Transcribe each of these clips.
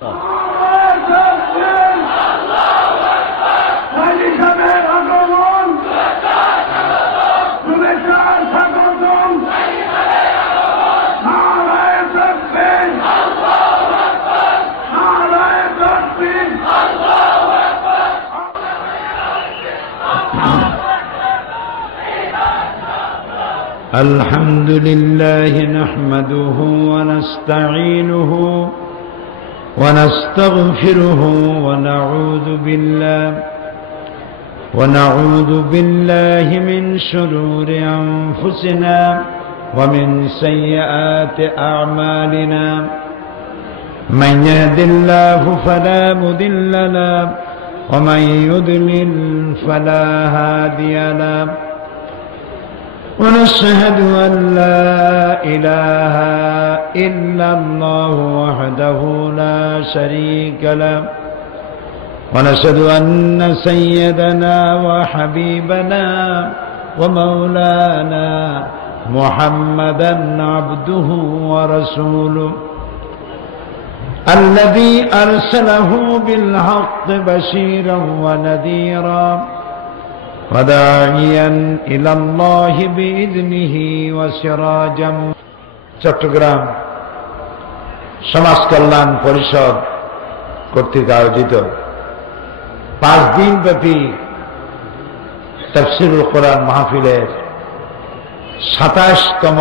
الحمد لله نحمده ونستعينه ونستغفره ونعوذ بالله من شرور أنفسنا ومن سيئات أعمالنا من يهد الله فلا مضل له ومن يضلل فلا هادي له ونشهد أن لا إله إلا الله وحده لا شريك له ونشهد أن سيدنا وحبيبنا ومولانا محمدا عبده ورسوله الذي أرسله بالحق بشيرا ونذيرا وداعيا إلى الله بإذنه وسراجا চট্টগ্রাম সমাজ কল্যাণ পরিষদ কর্তৃক আয়োজিত 5 দিন ব্যাপী তাফসীরুল কোরআন মাহফিলের 27তম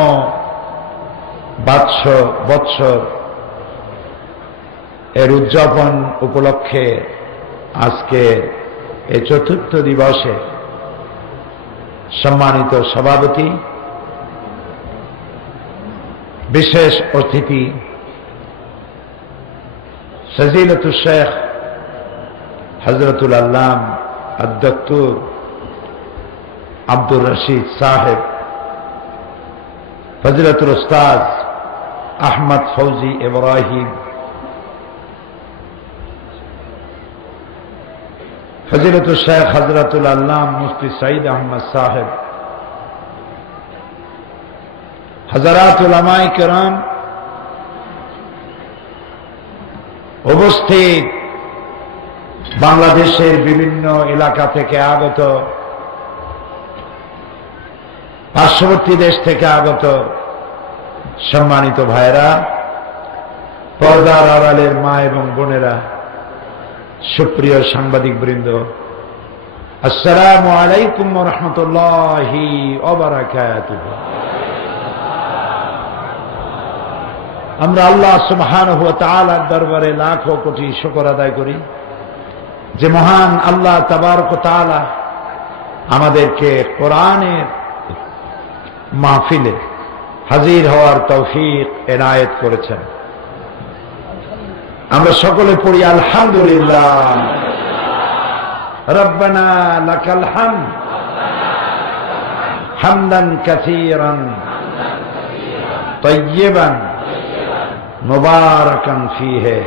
বৎসর এর উদযাপন উপলক্ষে আজকে এই চতুর্থ দিবসে সম্মানিত সভাপতি, বিশেষ অতিথি ফজিলতুল শেখ হযরতুল আল্লাম আদ-ডক্টর আব্দুর রশিদ সাহেব, ফজিলতুল উস্তাদ আহমদ ফৌজি ইব্রাহিম, ফজিলতুল শেখ হযরতুল আল্লাম মুফতি সঈদ আহমদ সাহেব, হযরত উলামায়ে কেরাম, উপস্থিত বাংলাদেশের বিভিন্ন এলাকা থেকে আগত, পার্শ্ববর্তী দেশ থেকে আগত সম্মানিত ভাইরা, পর্দার আড়ালের মা এবং বোনেরা, সুপ্রিয় সাংবাদিক বৃন্দ, আসসালামু আলাইকুম ওয়া রাহমাতুল্লাহি ওয়া বারাকাতুহু। আমরা আল্লাহ সুবহানাহু ওয়া তাআলার দরবারে লাখো কোটি শুকর আদায় করি যে মহান আল্লাহ তাবারক ওয়া তাআলা আমাদেরকে কোরআনের মাহফিলে হাজির হওয়ার তৌফিক এনায়েত করেছেন। আমরা সকলে পড়ি আলহামদুলিল্লাহ। রব্বানা লাকাল হামদ হামদান কাসীরান তাইয়্যিবান মুবারাকান ফীহি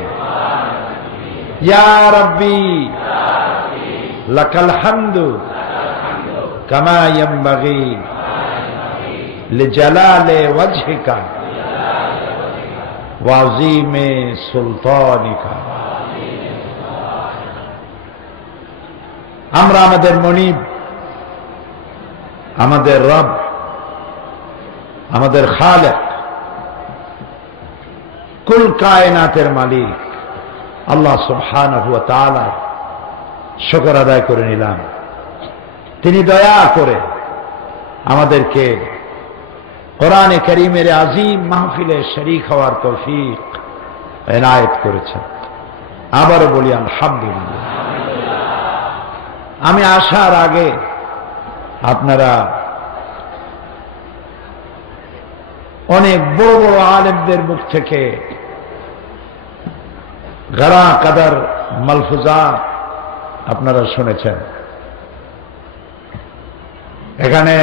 ইয়া রাব্বি লাকাল হামদু কামা ইয়ানবাগি লিজালালি ওয়াজহিকা ওয়াজিমে সুলতানিকা। আমরা আমাদের মনিব, আমাদের রব, আমাদের খালেক, কুল কায়নাতের মালিক আল্লাহ সুবহানাহু ওয়া তাআলা শুকর আদায় করে নিলাম। তিনি দয়া করে আমাদেরকে কোরআনে কারীমের আজিম মাহফিলে শরীক হওয়ার তৌফিক এনায়েত করেছেন। আবারও বলি আলহামদুলিল্লাহ। আমি আসার আগে আপনারা অনেক বড় বড় আলেমদের মুখ থেকে গারা কাদার মালফুজাত আপনারা শুনেছেন। এখানে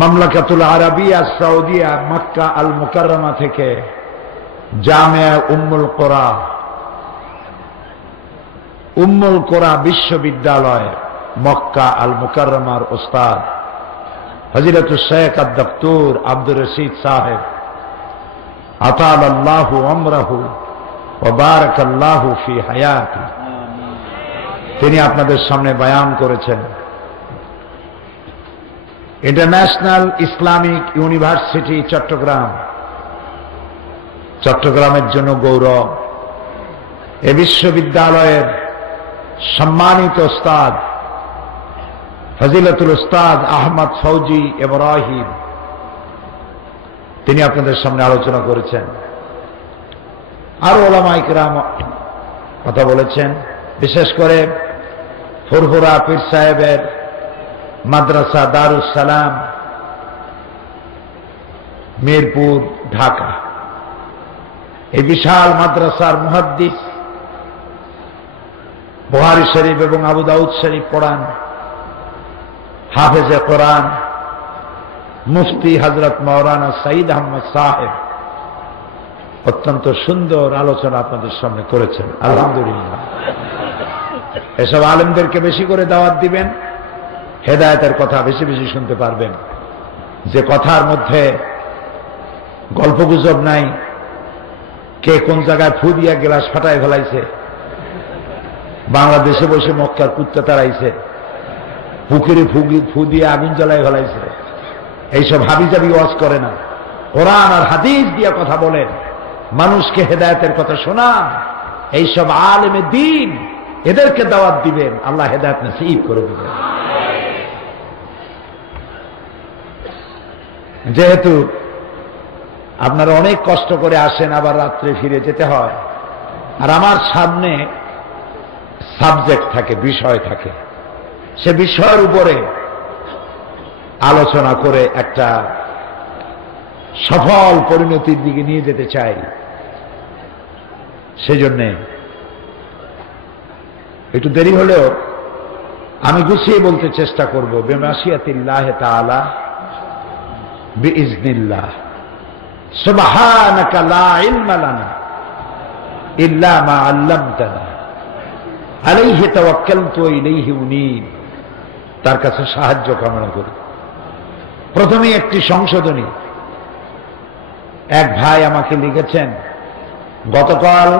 মামলাকাতুল আরাবিয়া সৌদিয়া মক্কা আল মুকাররমা থেকে জামিয়া উম্মুল কোরা বিশ্ববিদ্যালয় মক্কা আল মুকাররমার উস্তাদ হযরতুল শেখ আদ-ডক্টর আব্দুর রশিদ সাহেব আতালাল্লাহু আমরাহু ওয়া বারাকাল্লাহু ফি হায়াতি। তিনি আপনাদের সামনে বয়ান করেছেন ইন্টারন্যাশনাল ইসলামিক ইউনিভার্সিটি চট্টগ্রামের জন্য গৌরব। এ বিশ্ববিদ্যালয়ের সম্মানিত উস্তাদ ফজিলতুল উস্তাদ আহমদ ফৌজি ইব্রাহিম তিনি আপনাদের সামনে আলোচনা করেছেন। আরো ওলামায়ে কেরাম কথা বলেছেন, বিশেষ করে ফুরফুরা পীর সাহেবের মাদ্রাসা দারুস সালাম মিরপুর ঢাকা। এই বিশাল মাদ্রাসার মুহাদ্দিস, বুখারী শরীফ এবং আবু দাউদ শরীফ পড়ান, হাফেজে কোরআন মুফতি হযরত মাওলানা সঈদ আহমদ সাহেব অত্যন্ত সুন্দর আলোচনা আপনাদের সামনে করেছেন। আলহামদুলিল্লাহ। এসব আলেমদেরকে বেশি করে দাওয়াত দিবেন, হেদায়েতের কথা বেশি বেশি শুনতে পারবেন। যে কথার মধ্যে গল্পগুজব নাই, কে কোন জায়গায় ফু দিয়া গ্লাস ফাটায় ফেলাইছে, বাংলাদেশে বসে মক্কার কুত্তা তাড়াইছে, পুকুরে ফু দিয়ে আগুন জ্বালায় ফেলাইছে, এইসব হাবিজাবি ওয়াজ করে না। কোরআন আর হাদিস দিয়ে কথা বলেন, মানুষকে হেদায়েতের কথা শোনান। এইসব আলেমে দ্বীন এদেরকে দাওয়াত দিবেন, আল্লাহ হেদায়েত নসিব করে দিবেন। যেহেতু আপনারা অনেক কষ্ট করে আসেন, আবার রাত্রে ফিরে যেতে হয়, আর আমার সামনে সাবজেক্ট থাকে, বিষয় থাকে, সে বিষয়ের উপরে আলোচনা করে একটা সফল পরিণতির দিকে নিয়ে যেতে চাই। সেজন্যে একটু দেরি হলেও আমি গুছিয়ে বলতে চেষ্টা করব। বিমাশিয়াতিল্লাহ তাআলা বিইজনিল্লাহ। সুবহানাকা লা ইলমা লানা ইল্লা মা আল্লামতানা আলাইহি তাওয়াক্কালতু ওয়া ইলাইহি উনীব। তার কাছে সাহায্য কামনা করি। প্রথমে একটি সংশোধনী। এক ভাই আমাকে লিখেছেন, গতকাল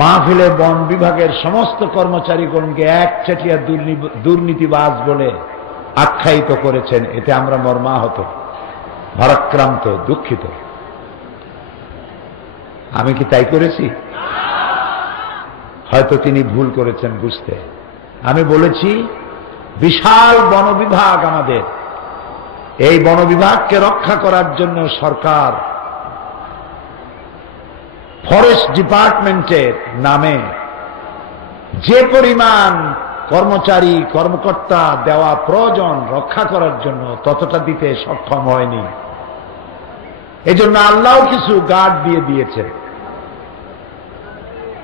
মাহফিলে বন বিভাগের সমস্ত কর্মচারীগণকে একচেটিয়া দুর্নীতিবাজ বলে আখ্যায়িত করেছেন। এতে আমরা মর্মাহত, ভারাক্রান্ত, দুঃখিত। আমি কি তাই করেছি? হয়তো তিনি ভুল করেছেন বুঝতে। আমি বলেছি বিশাল বন বিভাগ আমাদের, এই বন বিভাগকে রক্ষা করার জন্য সরকার ফরেস্ট ডিপার্টমেন্টের নামে যে পরিমাণ কর্মচারী কর্মকর্তা দেওয়া প্রয়োজন রক্ষা করার জন্য ততটা দিতে সক্ষম হয়নি। এজন্য আল্লাহ কিছু গার্ড দিয়ে দিয়েছে।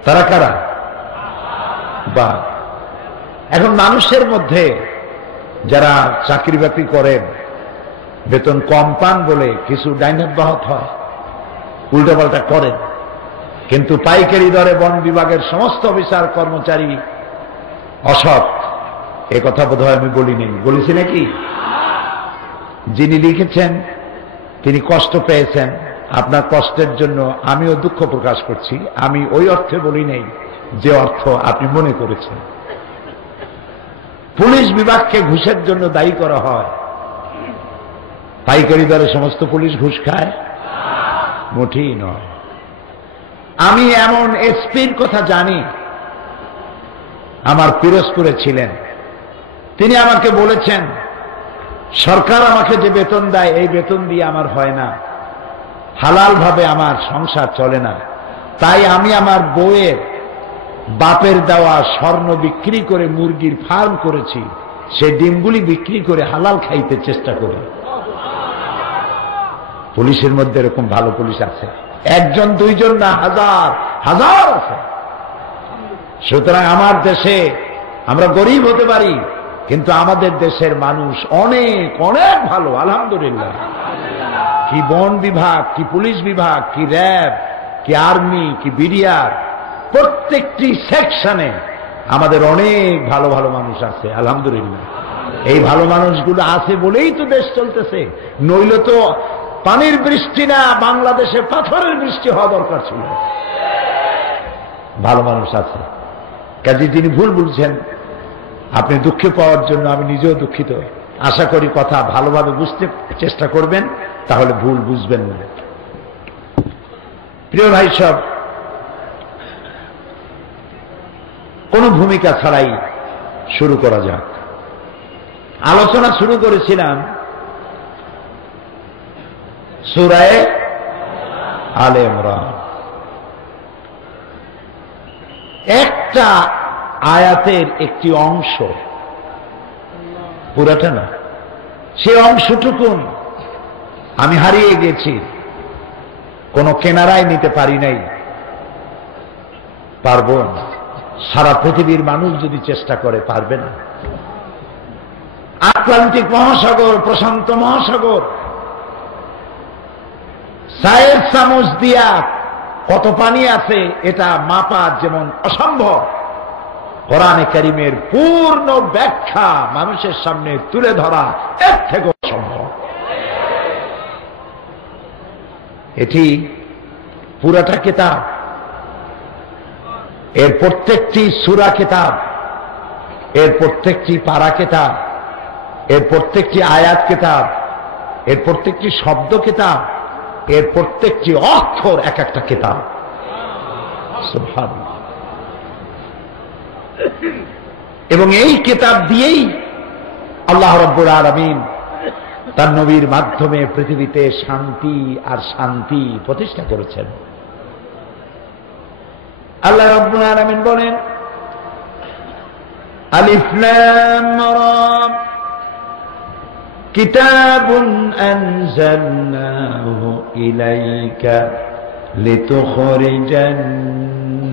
তারা কারা? বা এখন মানুষের মধ্যে যারা চাকরি বাকরি করেন, বেতন কম পান বলে কিছু ডাইনাব্যাহত হয়, উল্টাপাল্টা করেন। কিন্তু পাইকারি দরে বন বিভাগের সমস্ত অফিসার কর্মচারী অসৎ, এ কথা বোধহয় আমি বলিনি, বলেছি নাকি? যিনি লিখেছেন তিনি কষ্ট পেয়েছেন, আপনার কষ্টের জন্য আমিও দুঃখ প্রকাশ করছি। আমি ওই অর্থে বলি নাই যে অর্থ আপনি মনে করেছেন। পুলিশ বিভাগকে ঘুষের জন্য দায়ী করা হয়। পাইকারি দরে সমস্ত পুলিশ ঘুষ খায়? মোটেই নয়। আমি এমন এসপির কথা জানি, আমার পিরোজপুরে ছিলেন। তিনি আমাকে বলেছেন, সরকার আমাকে যে বেতন দেয় এই বেতন দিয়ে আমার হয় না, হালাল ভাবে আমার সংসার চলে না। তাই আমি আমার বউয়ের বাপের দেওয়া স্বর্ণ বিক্রি করে মুরগির ফার্ম করেছি, সেই ডিমগুলি বিক্রি করে হালাল খাইতে চেষ্টা করি। পুলিশের মধ্যে এরকম ভালো পুলিশ আছে, একজন দুইজন না, হাজার হাজার আছে। সুতরাং আমার দেশে আমরা গরিব হতে পারি, কিন্তু আমাদের দেশের মানুষ অনেক অনেক ভালো, আলহামদুলিল্লাহ। কি বন বিভাগ, কি পুলিশ বিভাগ, কি র্যাব, কি আর্মি, কি বিডিআর, প্রত্যেকটি সেকশনে আমাদের অনেক ভালো ভালো মানুষ আছে, আলহামদুলিল্লাহ। এই ভালো মানুষগুলো আছে বলেই তো দেশ চলতেছে, নইলে তো পানির বৃষ্টি না, বাংলাদেশে পাথরের বৃষ্টি হওয়া দরকার ছিল। ভালো মানুষ আছে, কাজে তিনি ভুল বলছেন। আপনি দুঃখে পাওয়ার জন্য আমি নিজেও দুঃখিত। আশা করি কথা ভালোভাবে বুঝতে চেষ্টা করবেন, তাহলে ভুল বুঝবেন না। প্রিয় ভাই সব, কোন ভূমিকা ছাড়াই শুরু করা যাক। আলোচনা শুরু করেছিলাম সূরা আলে ইমরান, একটা আয়াতের একটি অংশ, পুরাটা না, সে অংশটুকুন আমি হারিয়ে গেছি, কোনো কেনারায় নিতে পারি নাই, পারবো না। সারা পৃথিবীর মানুষ যদি চেষ্টা করে পারবে না। আটলান্টিক মহাসাগর, প্রশান্ত মহাসাগর, চায়ের চামচ দিয়া কত পানি আছে এটা মাপা যেমন অসম্ভব, কোরআনে কারীমের পূর্ণ ব্যাখ্যা মানুষের সামনে তুলে ধরা এর থেকে অসম্ভব। এটি পুরাটা কিতাব, এর প্রত্যেকটি সূরা কিতাব, এর প্রত্যেকটি পারা কিতাব, এর প্রত্যেকটি আয়াত কিতাব, এর প্রত্যেকটি শব্দ কিতাব, এর প্রত্যেকটি অক্ষর এক একটা কিতাব। সুবহানাল্লাহ। এবং এই কিতাব দিয়েই আল্লাহ রাব্বুল আলামিন তার নবীর মাধ্যমে পৃথিবীতে শান্তি আর শান্তি প্রতিষ্ঠা করেছেন। আল্লাহ রাব্বুল আলামিন বলেন, আলিফ লাম রা কিতাবুন আনজালনাহু ইলাইকা লিতুখরিজান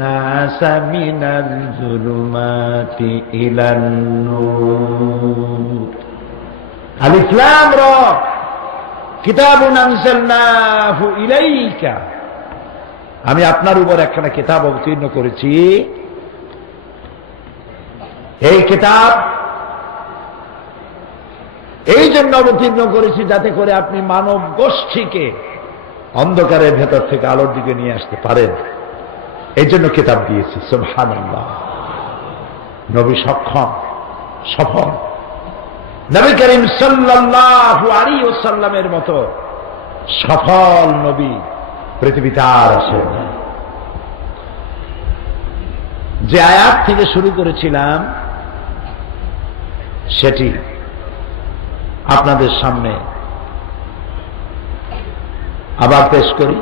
নাসা মিনাল যুলুমাতি ইলান নূর। আলিফ লাম রা কিতাবুন আনজালনাহু ইলাইকা, আমি আপনার উপর একখানা কিতাব অবতীর্ণ করেছি। এই কিতাব এই জন্য অবতীর্ণ করেছি যাতে করে আপনি মানব গোষ্ঠীকে অন্ধকারের ভেতর থেকে আলোর দিকে নিয়ে আসতে পারেন। এই জন্য কিতাব দিয়েছি। সুবহানাল্লাহ। নবী সক্ষম, সফল। নবী করিম সাল্লাল্লাহু আলাইহি ওয়াসাল্লামের মতো সফল নবী পৃথিবীতে আর আসে। যে আয়াত থেকে শুরু করেছিলাম সেটি আপনাদের সামনে আবার পেশ করি।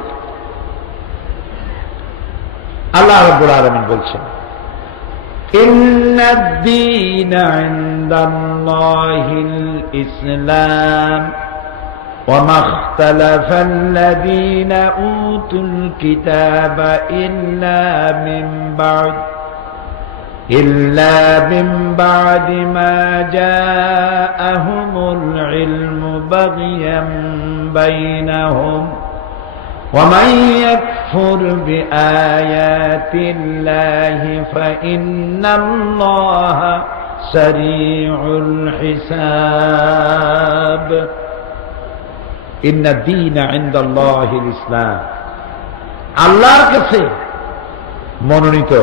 আল্লাহ রাব্বুল আলামিন বলছেন, ইন্নাদ-দীনা ইনদাল্লাহিল ইসলাম ওয়া মা ইখতালাফাল্লাযীনা উতুল কিতাবা إلا من بعد ما جاءهم العلم بغيا بينهم ومن يكفر بآيات الله فإن الله سريع الحساب إن الدين عند الله الإسلام। আল্লাহর কাছে মনোনীত,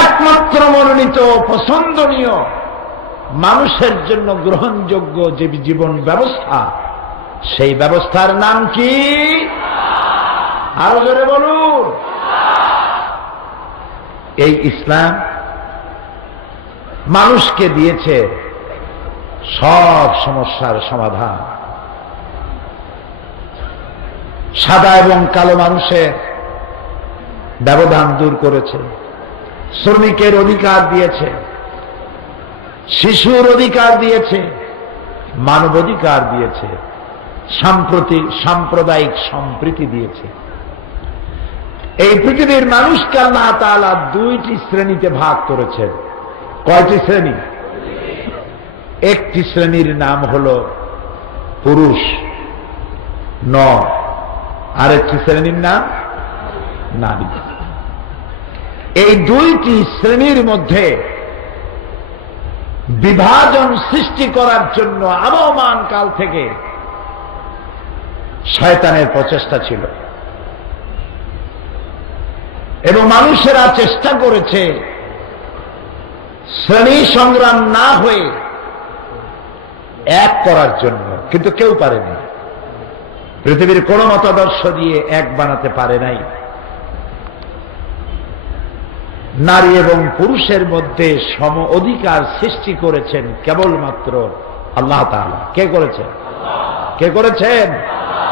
একমাত্র মনোনীত, পছন্দনীয়, মানুষের জন্য গ্রহণযোগ্য যে জীবন ব্যবস্থা, সেই ব্যবস্থার নাম কি? আরো জোরে বলুন। এই ইসলাম মানুষকে দিয়েছে সব সমস্যার সমাধান। সাদা এবং কালো মানুষের ব্যবধান দূর করেছে, শ্রমিকের অধিকার দিয়েছে, শিশুর অধিকার দিয়েছে, মানবাধিকার দিয়েছে, সাম্প্রদায়িক সম্প্রীতি দিয়েছে। এই পৃথিবীর মানুষকে আল্লাহ তাআলা দুইটি শ্রেণীতে ভাগ করেছেন। কয়টি শ্রেণী? একটি শ্রেণীর নাম হল পুরুষ, নর, আরেকটি শ্রেণীর নাম নারী। এই দুইটি শ্রেণীর মধ্যে বিভাজন সৃষ্টি করার জন্য আবহমান কাল থেকে শয়তানের প্রচেষ্টা ছিল এবং মানুষেরা চেষ্টা করেছে শ্রেণী সংগ্রাম না হয়ে এক করার জন্য, কিন্তু কেউ পারেনি। পৃথিবীর কোন মতাদর্শ দিয়ে এক বানাতে পারে নাই। নারী এবং পুরুষের মধ্যে সম অধিকার সৃষ্টি করেছেন কেবলমাত্র আল্লাহ তাআলা। কে করেছেন? কে করেছেন?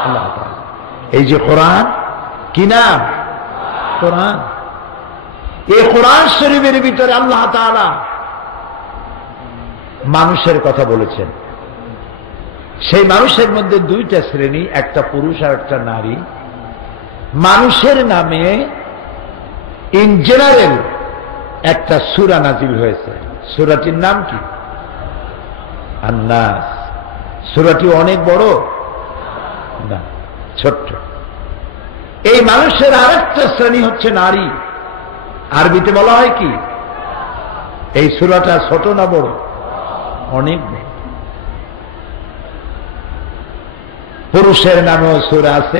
আল্লাহ তাআলা। এই যে কোরআন, কি নাম? কোরআন। এই কোরআন শরীফের ভিতরে আল্লাহ তাআলা মানুষের কথা বলেছেন। সেই মানুষের মধ্যে দুইটা শ্রেণী, একটা পুরুষ আর একটা নারী। মানুষের নামে ইন জেনারেল একটা সূরা নাজিল হয়েছে। সূরাটির নাম কি? আন-নাস। সূরাটি অনেক বড় না, ছোট্ট। এই মানুষের আরেকটা শ্রেণী হচ্ছে নারী। আরবিতে বলা হয় কি? এই সূরাটা ছোট না বড়? অনেক বড়। পুরুষের নামেও সূরা আছে,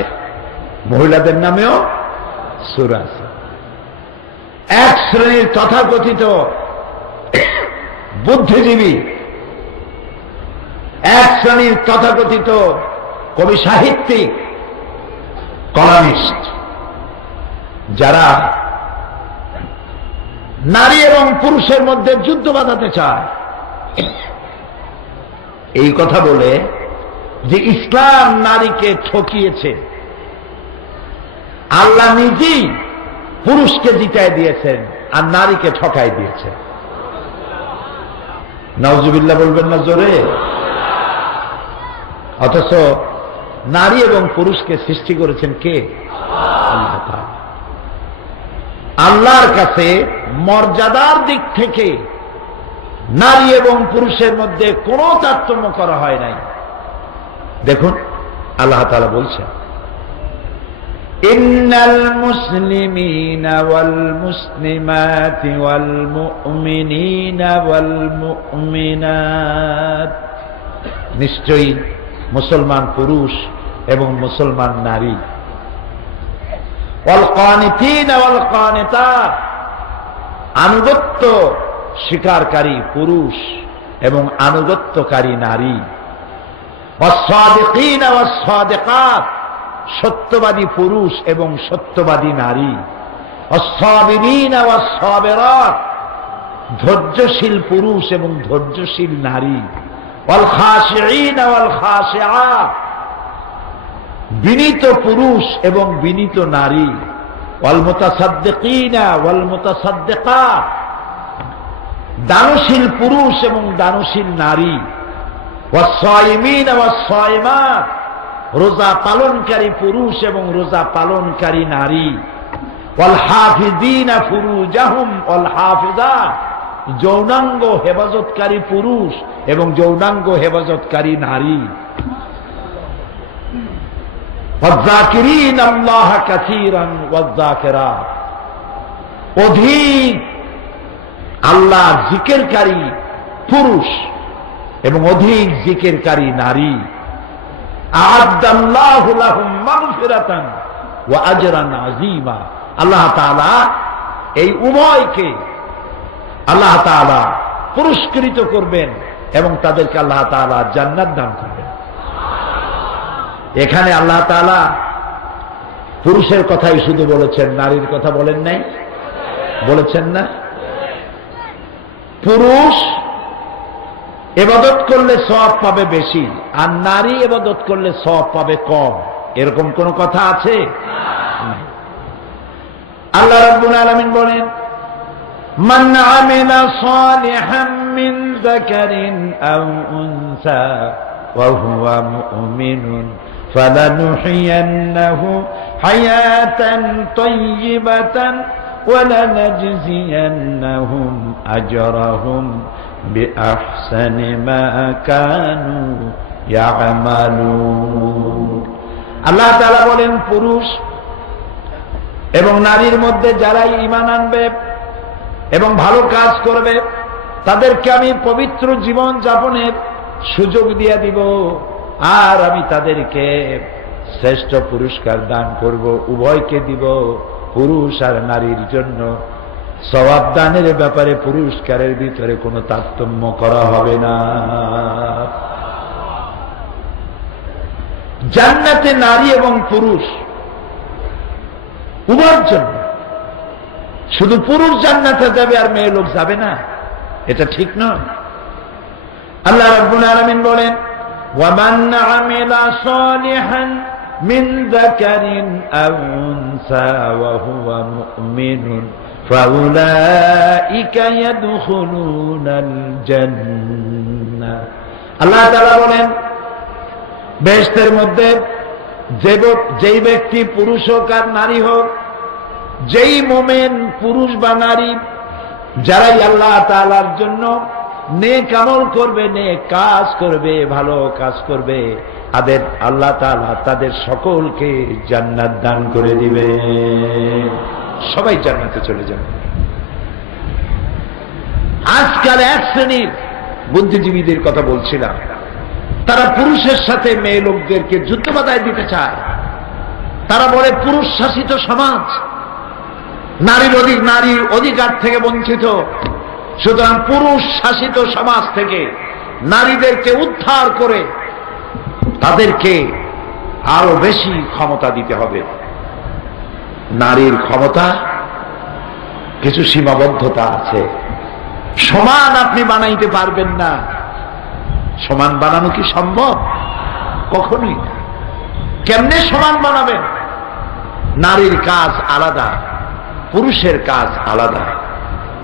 মহিলাদের নামেও সূরা আছে। এক শ্রেণীর তথাকথিত বুদ্ধিজীবী, এক শ্রেণীর তথাকথিত কবি সাহিত্যিক, কলামিস্ট, যারা নারী এবং পুরুষের মধ্যে যুদ্ধ বাঁধাতে চায়, এই কথা বলে যে ইসলাম নারীকে ঠকিয়েছে, আল্লাহ নিজেই পুরুষকে জিতায় দিয়েছেন আর নারীকে ঠকাই দিয়েছেন। নাউজুবিল্লাহ বলবেন না জোরে? অথচ নারী এবং পুরুষকে সৃষ্টি করেছেন কে? আল্লাহ তাআলা। আল্লাহর কাছে মর্যাদার দিক থেকে নারী এবং পুরুষের মধ্যে কোনো তারতম্য করা হয় নাই। দেখুন আল্লাহ তাআলা বলছেন, ইন্নাল মুসলিমিনা ওয়াল মুসলিমাতি ওয়াল মুমিনিনা ওয়াল মুমিনাত, নিশ্চয়ই মুসলমান পুরুষ এবং মুসলমান নারী, ওয়াল কানিতিনা ওয়াল কানিতাত, আনুগত্য স্বীকারকারী পুরুষ এবং আনুগত্যকারী নারী, ওয়াস-সাদিকিনা ওয়াস-সাদিকাত, সত্যবাদী পুরুষ এবং সত্যবাদী নারী, ওয়াস-সাবিরিনা ওয়াস-সাবিরাত, ধৈর্যশীল পুরুষ এবং ধৈর্যশীল নারী, ওয়াল খাশিঈনা ওয়াল খাশিআত, বিনীত পুরুষ এবং বিনীত নারী, ওয়াল মুতাসাদ্দিকিনা ওয়াল মুতাসাদ্দিকাত, দানশীল পুরুষ এবং দানশীল নারী, ওয়াস-সায়িমিনা ওয়াস-সায়িমাত, রোজা পালনকারী পুরুষ এবং রোজা পালনকারী নারী, ওয়াল হাফিযিনা ফুরুজাহুম ওয়াল হাফিযাত, যৌনাঙ্গ হেফাজতকারী পুরুষ এবং যৌনাঙ্গ হেফাজতকারী নারী, ওয়ায-যাকিরিনা আল্লাহ কাসীরান ওয়ায-যাকিরাত, অধিক আল্লাহ জিকিরকারী পুরুষ এবং অধিক জিকিরকারী নারী, আ'আদ্দাল্লাহু লাহুম মাগফিরাতান ওয়া আজরান আযীমা, আল্লাহ তাআলা এই উভয়কে আল্লাহ তাআলা পুরস্কৃত করবেন এবং তাদেরকে আল্লাহ তাআলা জান্নাত দান করবেন। এখানে আল্লাহ তাআলা পুরুষের কথাই শুধু বলেছেন, নারীর কথা বলেন নাই? বলেছেন না? পুরুষ ইবাদত করলে সওয়াব পাবে বেশি আর নারী ইবাদত করলে সওয়াব পাবে কম, এরকম কোন কথা আছে? আল্লাহ রাব্বুল আলামিন বলেন, মান আমিলা সালিহান মিন যাকারিন আও উনসা ওয়া হুয়া মুমিনুন ফালানুহইয়ান্নাহু হায়াতান তাইয়্যিবাতান ওয়া লানাজজিয়ান্নাহুম আজরাহুম বিআহসানি মা কানু ইয়ামালুন। আল্লাহ তাআলা বলেন, পুরুষ এবং নারীর মধ্যে যারা ঈমান আনবে এবং ভালো কাজ করবে তাদেরকে আমি পবিত্র জীবন যাপনের সুযোগ দিয়ে দিব, আর আমি তাদেরকে শ্রেষ্ঠ পুরস্কার দান করব, উভয়কে দিব। পুরুষ আর নারীর জন্য সওয়াব দানের ব্যাপারে পুরস্কারের ভিতরে কোনো তারতম্য করা হবে না। জান্নাতে নারী এবং পুরুষ উভয়ের জন্য, শুধু পুরুষ জান্নাতে যাবে আর মেয়ে লোক যাবে না, এটা ঠিক নয়। আল্লাহ রাব্বুল আলামিন বলেন, ওয়ামান আমিলা সালিহান মিন যাকারিন আও উনসা ওয়া হুয়া মুমিনুন ফাউলাইকা ইয়াদখুলুনাল জান্নাহ। আল্লাহ তাআলা বলেন, বেহেশতের মধ্যে যেই ব্যক্তি পুরুষ হোক আর নারী হোক, যেই মুমিন পুরুষ বা নারী, যারাই আল্লাহ তাআলার জন্য নেক আমল করবে, নেক কাজ করবে, ভালো কাজ করবে, আল্লাহ তাআলা তাদের সকলকে জান্নাত দান করে দিবে, সবাই জান্নাতে চলে যাবে। আজকাল এক শ্রেণীর বুদ্ধিজীবীদের কথা বলছিলাম, তারা পুরুষের সাথে মেয়ে লোকদেরকে যুদ্ধ বাধায় দিতে চায়। তারা বলে পুরুষ শাসিত সমাজ, নারীর অধিকার থেকে বঞ্চিত, সুতরাং পুরুষ শাসিত সমাজ থেকে নারীদেরকে উদ্ধার করে তাদেরকে আরো বেশি ক্ষমতা দিতে হবে। নারীর ক্ষমতা কিছু সীমাবদ্ধতা আছে, সমান আপনি বানাইতে পারবেন না। সমান বানানো কি সম্ভব? কখনোই না। কেমনে সমান বানাবেন? নারীর কাজ আলাদা, পুরুষের কাজ আলাদা,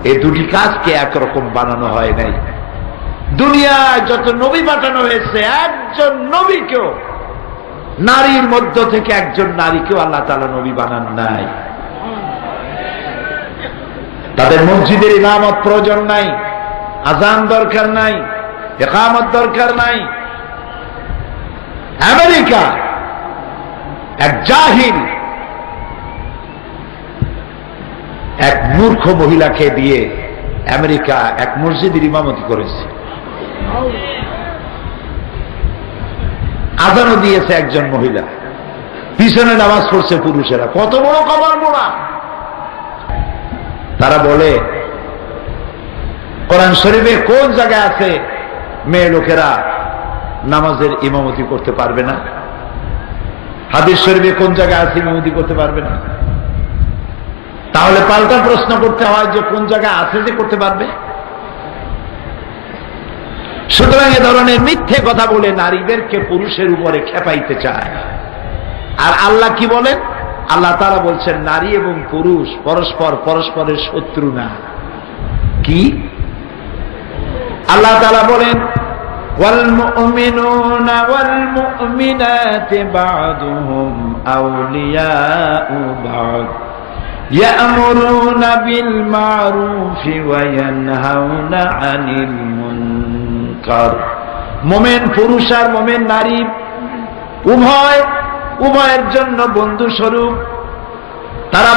এই দুটি কাজকে একরকম বানানো হয় নাই। দুনিয়ায় যত নবী পাঠানো হয়েছে, একজন নবীকেও, নারীর মধ্য থেকে একজন নারীকেও আল্লাহ তাআলা নবী বানান নাই। তাদের মসজিদের ইমামত প্রয়োজন নাই, আযান দরকার নাই, ইকামত দরকার নাই। আমেরিকা এক জাহিল, এক মূর্খ মহিলাকে দিয়ে আমেরিকা এক মসজিদের ইমামতি করেছে। আযানও দিয়েছে একজন মহিলা, পিছনে নামাজ পড়ছে পুরুষেরা। কত বড় কবর মোড়া! তারা বলে কোরআন শরীফে কোন জায়গায় আছে মেয়ে লোকেরা নামাজের ইমামতি করতে পারবে না? হাদিস শরীফে কোন জায়গায় আছে ইমামতি করতে পারবে না? তাহলে পাল্টা প্রশ্ন করতে হয় যে কোন জায়গায় আছে যে করতে পারবে? সুতরাং এ ধরনের মিথ্যে কথা বলে নারীদেরকে পুরুষের উপরে খেপাইতে চায়। আর আল্লাহ কি বলেন? আল্লাহ তাআলা বলছেন নারী এবং পুরুষ পরস্পরের শত্রু না। কি? আল্লাহ তাআলা বলেন, ওয়াল মুমিনুনা ওয়াল মুমিনাতু বা'দুহুম আউলিয়াউ বা'দ ইয়া'মুরুনা বিল মা'রুফি ওয়া ইয়ানহাউনা আনিল মুনকার। মুমিন পুরুষ আর মুমিন নারী উভয়ের জন্য বন্ধু স্বরূপ। তারা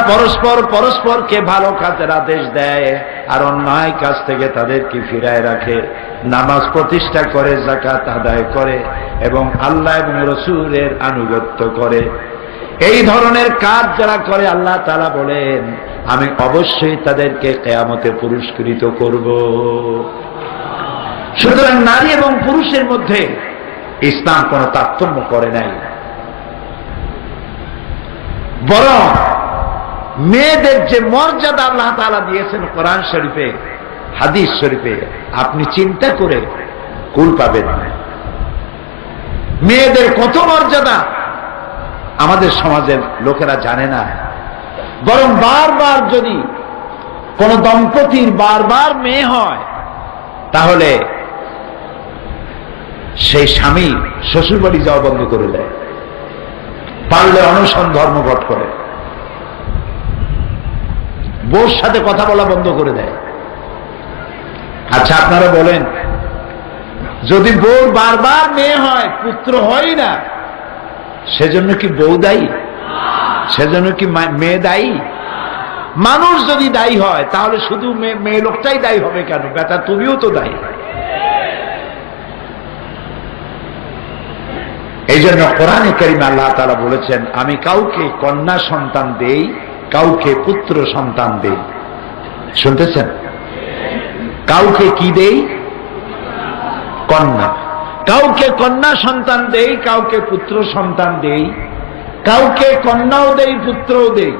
পরস্পরকে ভালো কাজের আদেশ দেয় আর অন্যায় কাজ থেকে তাদেরকে ফিরায় রাখে, নামাজ প্রতিষ্ঠা করে, যাকাত আদায় করে এবং আল্লাহ এবং রাসূলের আনুগত্য করে। এই ধরনের কাজ যারা করে আল্লাহ তাআলা বলেন আমি অবশ্যই তাদেরকে কিয়ামতে পুরস্কৃত করব। সুতরাং নারী এবং পুরুষের মধ্যে ইসলাম কোন তারতম্য করে নাই, বরং মেয়েদের যে মর্যাদা আল্লাহ তাআলা দিয়েছেন কোরআন শরীফে, হাদিস শরীফে, আপনি চিন্তা করে কুল পাবেন। মেয়েদের কত মর্যাদা আমাদের সমাজের লোকেরা জানে না। বরং বারবার যদি কোন দম্পতির বারবার মেয়ে হয়, তাহলে সেই স্বামী শ্বশুর বাড়ি যাওয়া বন্ধ করে দেয়, পারলে অনশন ধর্মঘট করে, বউর সাথে কথা বলা বন্ধ করে দেয়। আচ্ছা আপনারা বলেন, যদি বউর বারবার মেয়ে হয়, পুত্র হয় না, সেজন্য কি বউ দায়ী? সেজন্য কি মেয়ে দায়ী? মানুষ যদি দায়ী হয় তাহলে শুধু মেয়ে লোকটাই দায়ী হবে কেন? বেটা তুমিও তো দায়ী। এই জন্য কোরআনে কারিমে আল্লাহ তাআলা বলেছেন, আমি কাউকে কন্যা সন্তান দেই, কাউকে পুত্র সন্তান দেই। শুনতেছেন? কাউকে কি দেই? কন্যা। কাউকে কন্যা সন্তান দেই, কাউকে পুত্র সন্তান দেই, কাউকে কন্যাও দেই পুত্রও দেই,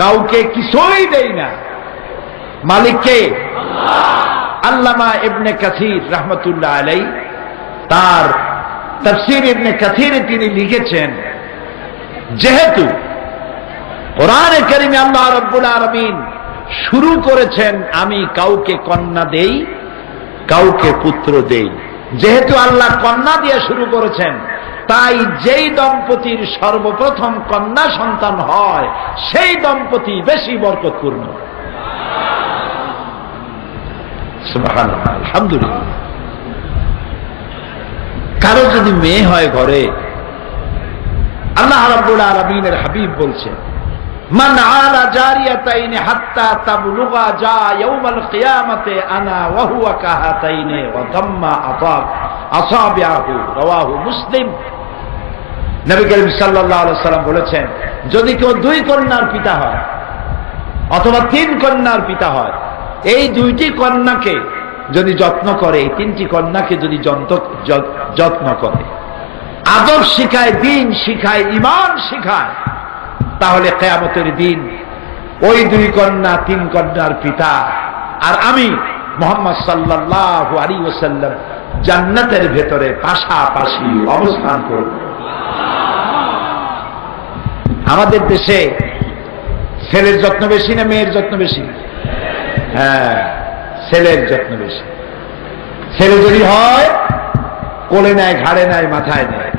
কাউকে কিছুই দেই না। মালিককে আল্লামা ইবনে কাসির রাহমাতুল্লাহ আলাইহি তার তাফসীর ইবনে কাসিরে তিনি লিখেছেন, যেহেতু কোরআনে কারিমে আল্লাহ রাব্বুল আলামিন শুরু করেছেন আমি কাউকে কন্যা দেই, কাউকে পুত্র দেই, যেহেতু আল্লাহ কন্যা দিয়ে শুরু করেছেন, তাই যেই দম্পতির সর্বপ্রথম কন্যা সন্তান হয় সেই দম্পতি বেশি বরকতপূর্ণ। সুবহানাল্লাহ, আলহামদুলিল্লাহ। কারো যদি মেয়ে হয় ঘরে, আল্লাহ রাব্বুল আলামিনের হাবিব বলছেন, মান আলা জারিয়াতাইনি হাত্তা তাবলুগা জা ইয়াউমাল কিয়ামাতি আনা ওয়া হুয়া কাহাতাইনি ওয়া দাম্মা আসাবিআহু, রাওয়াহু মুসলিম। নবী করিম সাল্লাল্লাহু আলাইহি সাল্লাম বলেছেন, যদি কেউ 2 কন্যার পিতা হয় অথবা 3 কন্যার পিতা হয়, এই 2টি কন্যাকে যদি যত্ন করে, এই 3টি কন্যাকে যদি যত্ন করে, আদব শিখায়, দিন শিখায়, ঈমান শিখায়, তাহলে কিয়ামতের দিন ওই 2 কন্যা 3 কন্যার পিতা আর আমি মুহাম্মদ সাল্লাল্লাহু আলাইহি ওয়াসাল্লাম জান্নাতের ভেতরে পাশাপাশি অবস্থান করব। আমাদের দেশে ছেলের যত্ন বেশি না মেয়ের যত্ন বেশি? হ্যাঁ, ছেলের যত্ন বেশি। ছেলে যদি হয় কোলে নেয়, ঘাড়ে নেয়, মাথায় নেয়।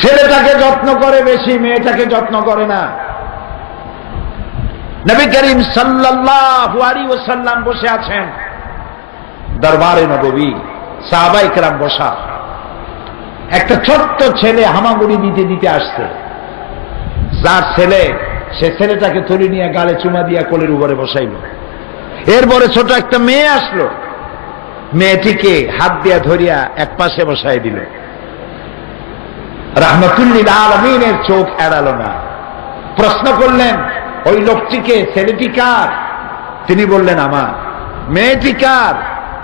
ছেলেটাকে যত্ন করে বেশি, মেয়েটাকে যত্ন করে না। নবী করিম সাল্লাল্লাহু আলাইহি ওয়াসাল্লাম বসে আছেন দরবারে নববী, সাহাবায়ে কেরাম বসা। একটা ছোট্ট ছেলে হামাগুড়ি দিতে দিতে আসছে। যার ছেলে, সে ছেলেটাকে তুলে নিয়ে গালে চুমা দিয়া কোলের উপরে বসাইল। এরপরে ছোট একটা মেয়ে আসলো, মেয়েটিকে হাত দিয়া ধরিয়া এক পাশে বসাই দিল। রাহমাতুল্লিল আলামিনের চোখ এড়ালো না। প্রশ্ন করলেন, ওই লোকটিকে, ছেলেটি কার? তিনি বললেন আমার। মেয়েটি কার?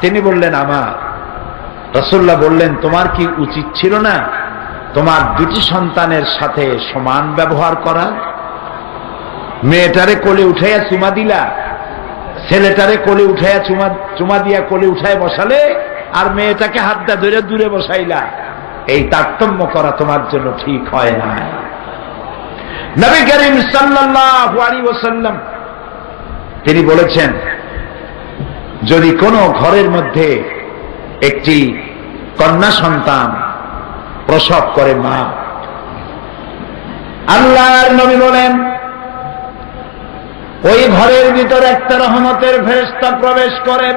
তিনি বললেন আমার। রাসূলুল্লাহ বললেন, তোমার কি উচিত ছিল না তোমার 2টি সন্তানের সাথে সমান ব্যবহার করা? মেয়েটারে কোলে উঠাইয়া চুমা দিলা, ছেলেটারে কোলে উঠাইয়া চুমা দিয়া কোলে উঠায় বসালে, আর মেয়েটাকে হাত দা ধরে দূরে বসাইলা। এই তারতম্য করা তোমার জন্য ঠিক হয় না। নবী করিম সাল্লাল্লাহু আলাইহি ওয়াসাল্লাম তিনি বলেছেন, যদি কোনো ঘরের মধ্যে একটি কন্যা সন্তান প্রসব করে মা, আল্লাহর নবী বলেন ওই ঘরের ভিতরে একটা রহমতের ফেরেশতা প্রবেশ করে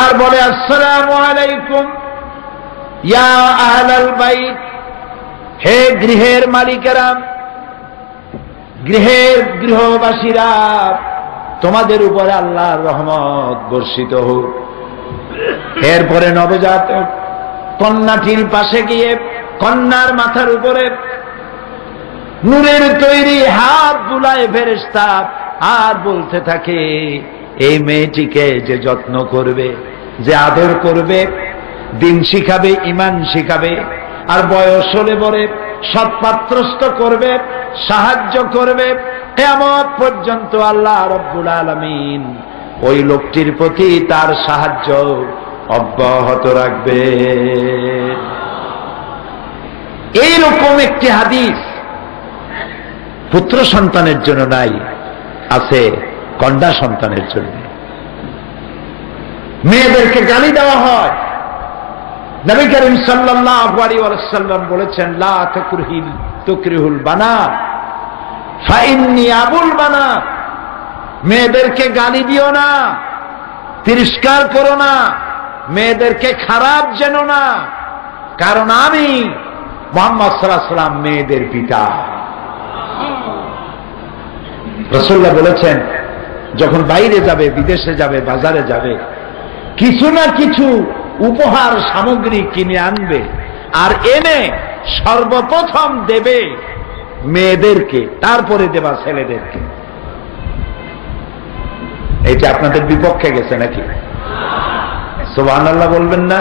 আর বলে, আসসালামু আলাইকুম ইয়া আহলাল বাইত, হে গৃহের মালিকেরা, গৃহবাসীরা, তোমাদের উপরে আল্লাহর রহমত বর্ষিত হোক। এরপরে নবজাতক কন্যাটির পাশে গিয়ে কন্যার মাথার উপরে নূরের তৈরি হাত বুলায় ফেরেশতা আর বলতে থাকে, এই মেয়েটিকে যে যত্ন করবে, যে আদর করবে, দিন শিখাবে, ঈমান শিখাবে, আর বয়স হলে পরে সৎপাত্রস্থ করবে, সাহায্য করবে, কিয়ামত পর্যন্ত আল্লাহ রাব্বুল আলামিন ওই লোকটির প্রতি তার সাহায্য অব্যাহত রাখবে। এইরকম একটি হাদিস পুত্র সন্তানের জন্য নাই, আছে কন্যা সন্তানের জন্য। মেয়েদেরকে গালি দেওয়া হয়। নবী করিম সাল্লাল্লাহু আলাইহি ওয়াসাল্লাম বলেছেন, লা তুকরিহুল বানাত ফাইন্নী আবুল বানাত। মেয়েদেরকে গালি দিও না, তিরস্কার করো না, মেয়েদেরকে খারাপ জেনো না, কারণ আমি মুহাম্মদ সাল্লাল্লাহু আলাইহি ওয়াসাল্লাম মেয়েদের পিতা। রাসূলুল্লাহ বলেছেন, যখন বাইরে যাবে, বিদেশে যাবে, বাজারে যাবে, কিছু না কিছু উপহার সামগ্রী কিনে আনবে, আর এনে সর্বপ্রথম দেবে মেয়েদেরকে, তারপরে দেবা ছেলেদেরকে। এইটা আপনাদের বিপক্ষে গেছে নাকি? সুবহানাল্লাহ বলবেন না?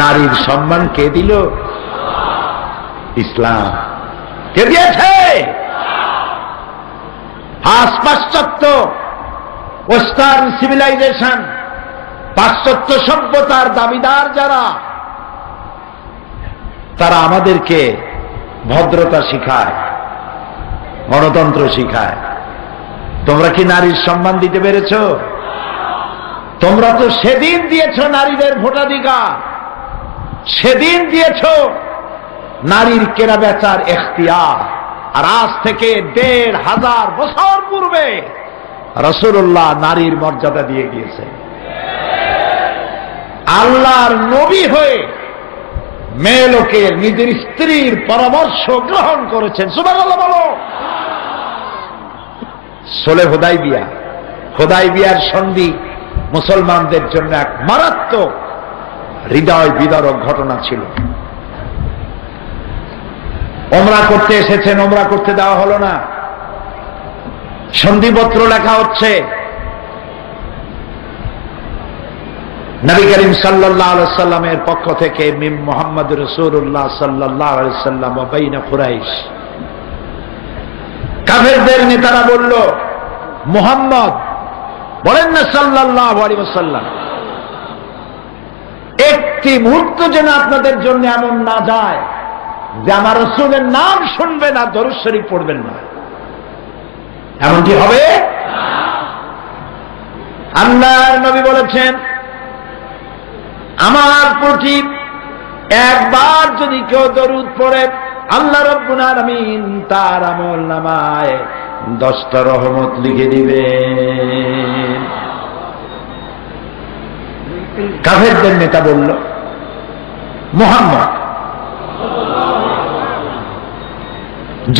নারীর সম্মান কে দিল? ইসলাম। কে দিয়েছে? আজ পাশ্চাত্য ওয়েস্টার্ন সিভিলাইজেশন, পাশ্চাত্য সভ্যতার দাবিদার যারা, তারা আমাদেরকে ভদ্রতা শিখায়, গণতন্ত্র শিখায়। তোমরা কি নারীর সম্মান দিতে পেরেছ? তোমরা তো সেদিন দিয়েছ নারীদের ভোটাধিকার, সেদিন দিয়েছ নারীর কেনা বেচার এখতিয়ার। আর আজ থেকে ১৫০০ বছর পূর্বে রাসূলুল্লাহ নারীর মর্যাদা দিয়ে গিয়েছে। আল্লাহর নবী হয়ে মেয়ে লোকের নিজের স্ত্রীর পরামর্শ গ্রহণ করেছেন। সুবহানাল্লাহ বলো। সুলহ হুদাইবিয়া, হুদাইবিয়ার সন্ধি মুসলমানদের জন্য এক মারাত্মক হৃদয় বিদারক ঘটনা ছিল। ওমরা করতে এসেছেন, ওমরা করতে দেওয়া হলো না। সন্ধিপত্র লেখা হচ্ছে, নবী করিম সাল্লাল্লাহু আলাইহি সাল্লামের পক্ষ থেকে মিন মুহাম্মদুর রাসূলুল্লাহ সাল্লাল্লাহু আলাইহি সাল্লাম ওয়া বাইনা কুরাইশ। কাফেরদের নেতারা বলল, মুহাম্মদ বলেন না সাল্লাল্লাহু আলাইহি ওয়াসাল্লাম, একটি মুহূর্ত যেন আপনাদের জন্য এমন না যায় যে আমার রাসূলের নাম শুনবেন আর দরুদ শরীফ পড়বেন না। এমনটি হবে? আল্লাহর নবী বলেছেন, আমার প্রতি একবার যদি কেউ দরুদ পড়ে, আল্লাহ রাব্বুল আলামিন তার আমল নামায় 10টা রহমত লিখে দিবেন। কাফেরদের নেতা বলল, মুহাম্মদ